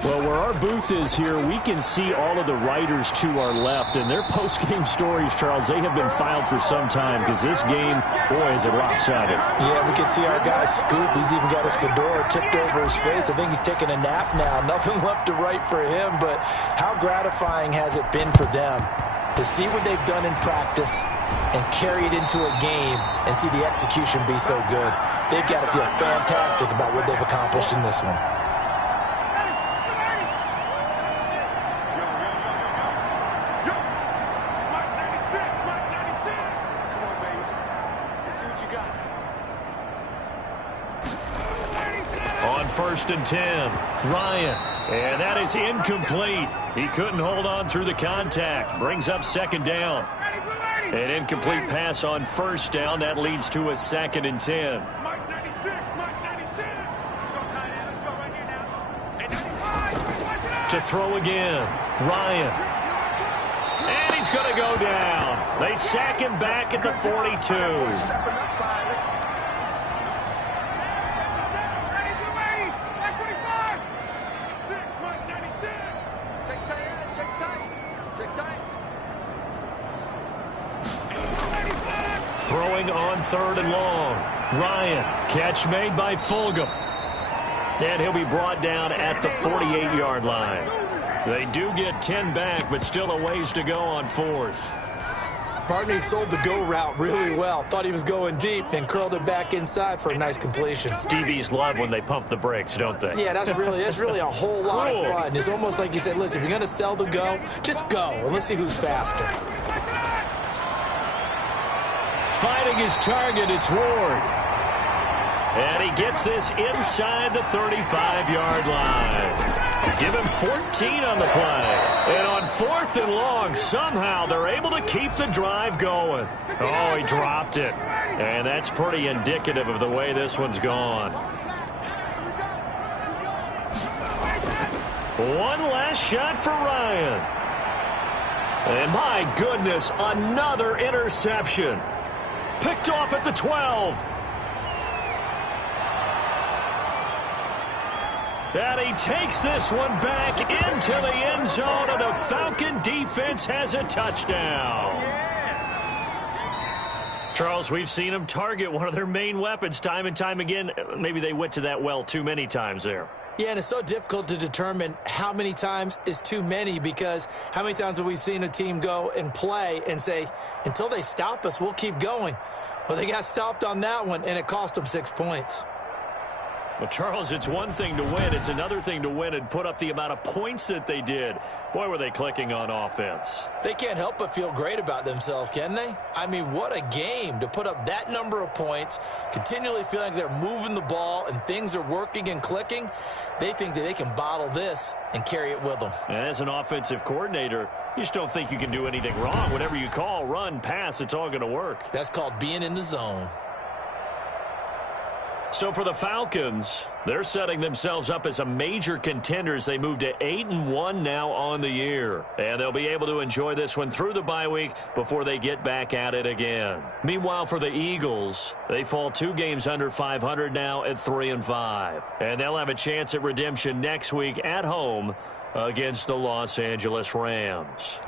Well, where our booth is here, we can see all of the writers to our left, and their post-game stories, Charles, they have been filed for some time, because this game, boy, is it lopsided. Yeah, we can see our guy Scoop. He's even got his fedora tipped over his face. I think he's taking a nap now. Nothing left to write for him, but how gratifying has it been for them to see what they've done in practice and carry it into a game and see the execution be so good. They've got to feel fantastic about what they've accomplished in this one. On 1st and 10, Ryan. And that is incomplete. He couldn't hold on through the contact. Brings up 2nd down. An incomplete pass on 1st down. That leads to a 2nd and 10. To throw again, Ryan. And he's going to go down. They sack him back at the 42. Throwing on 3rd and long. Ryan. Catch made by Fulgham. And he'll be brought down at the 48-yard line. They do get 10 back, but still a ways to go on 4th. Partney sold the go route really well. Thought he was going deep and curled it back inside for a nice completion. DBs love when they pump the brakes, don't they? Yeah, that's really a whole lot of fun. It's almost like you said, listen, if you're going to sell the go, just go, and let's see who's faster. Finding his target, it's Ward. And he gets this inside the 35-yard line. Give him 14 on the play. And on 4th and long, somehow they're able to keep the drive going. Oh, he dropped it. And that's pretty indicative of the way this one's gone. One last shot for Ryan. And my goodness, another interception. Picked off at the 12. And he takes this one back into the end zone, and the Falcon defense has a touchdown. Charles, we've seen them target one of their main weapons time and time again. Maybe they went to that well too many times there. Yeah, and it's so difficult to determine how many times is too many, because how many times have we seen a team go and play and say, until they stop us, we'll keep going. Well, they got stopped on that one, and it cost them 6 points. Well, Charles, it's one thing to win. It's another thing to win and put up the amount of points that they did. Boy, were they clicking on offense. They can't help but feel great about themselves, can they? I mean, what a game to put up that number of points, continually feeling like they're moving the ball and things are working and clicking. They think that they can bottle this and carry it with them. And as an offensive coordinator, you just don't think you can do anything wrong. Whatever you call, run, pass, it's all going to work. That's called being in the zone. So for the Falcons, they're setting themselves up as a major contender as they move to 8-1 now on the year. And they'll be able to enjoy this one through the bye week before they get back at it again. Meanwhile, for the Eagles, they fall 2 games under 500 now at 3-5. And they'll have a chance at redemption next week at home against the Los Angeles Rams.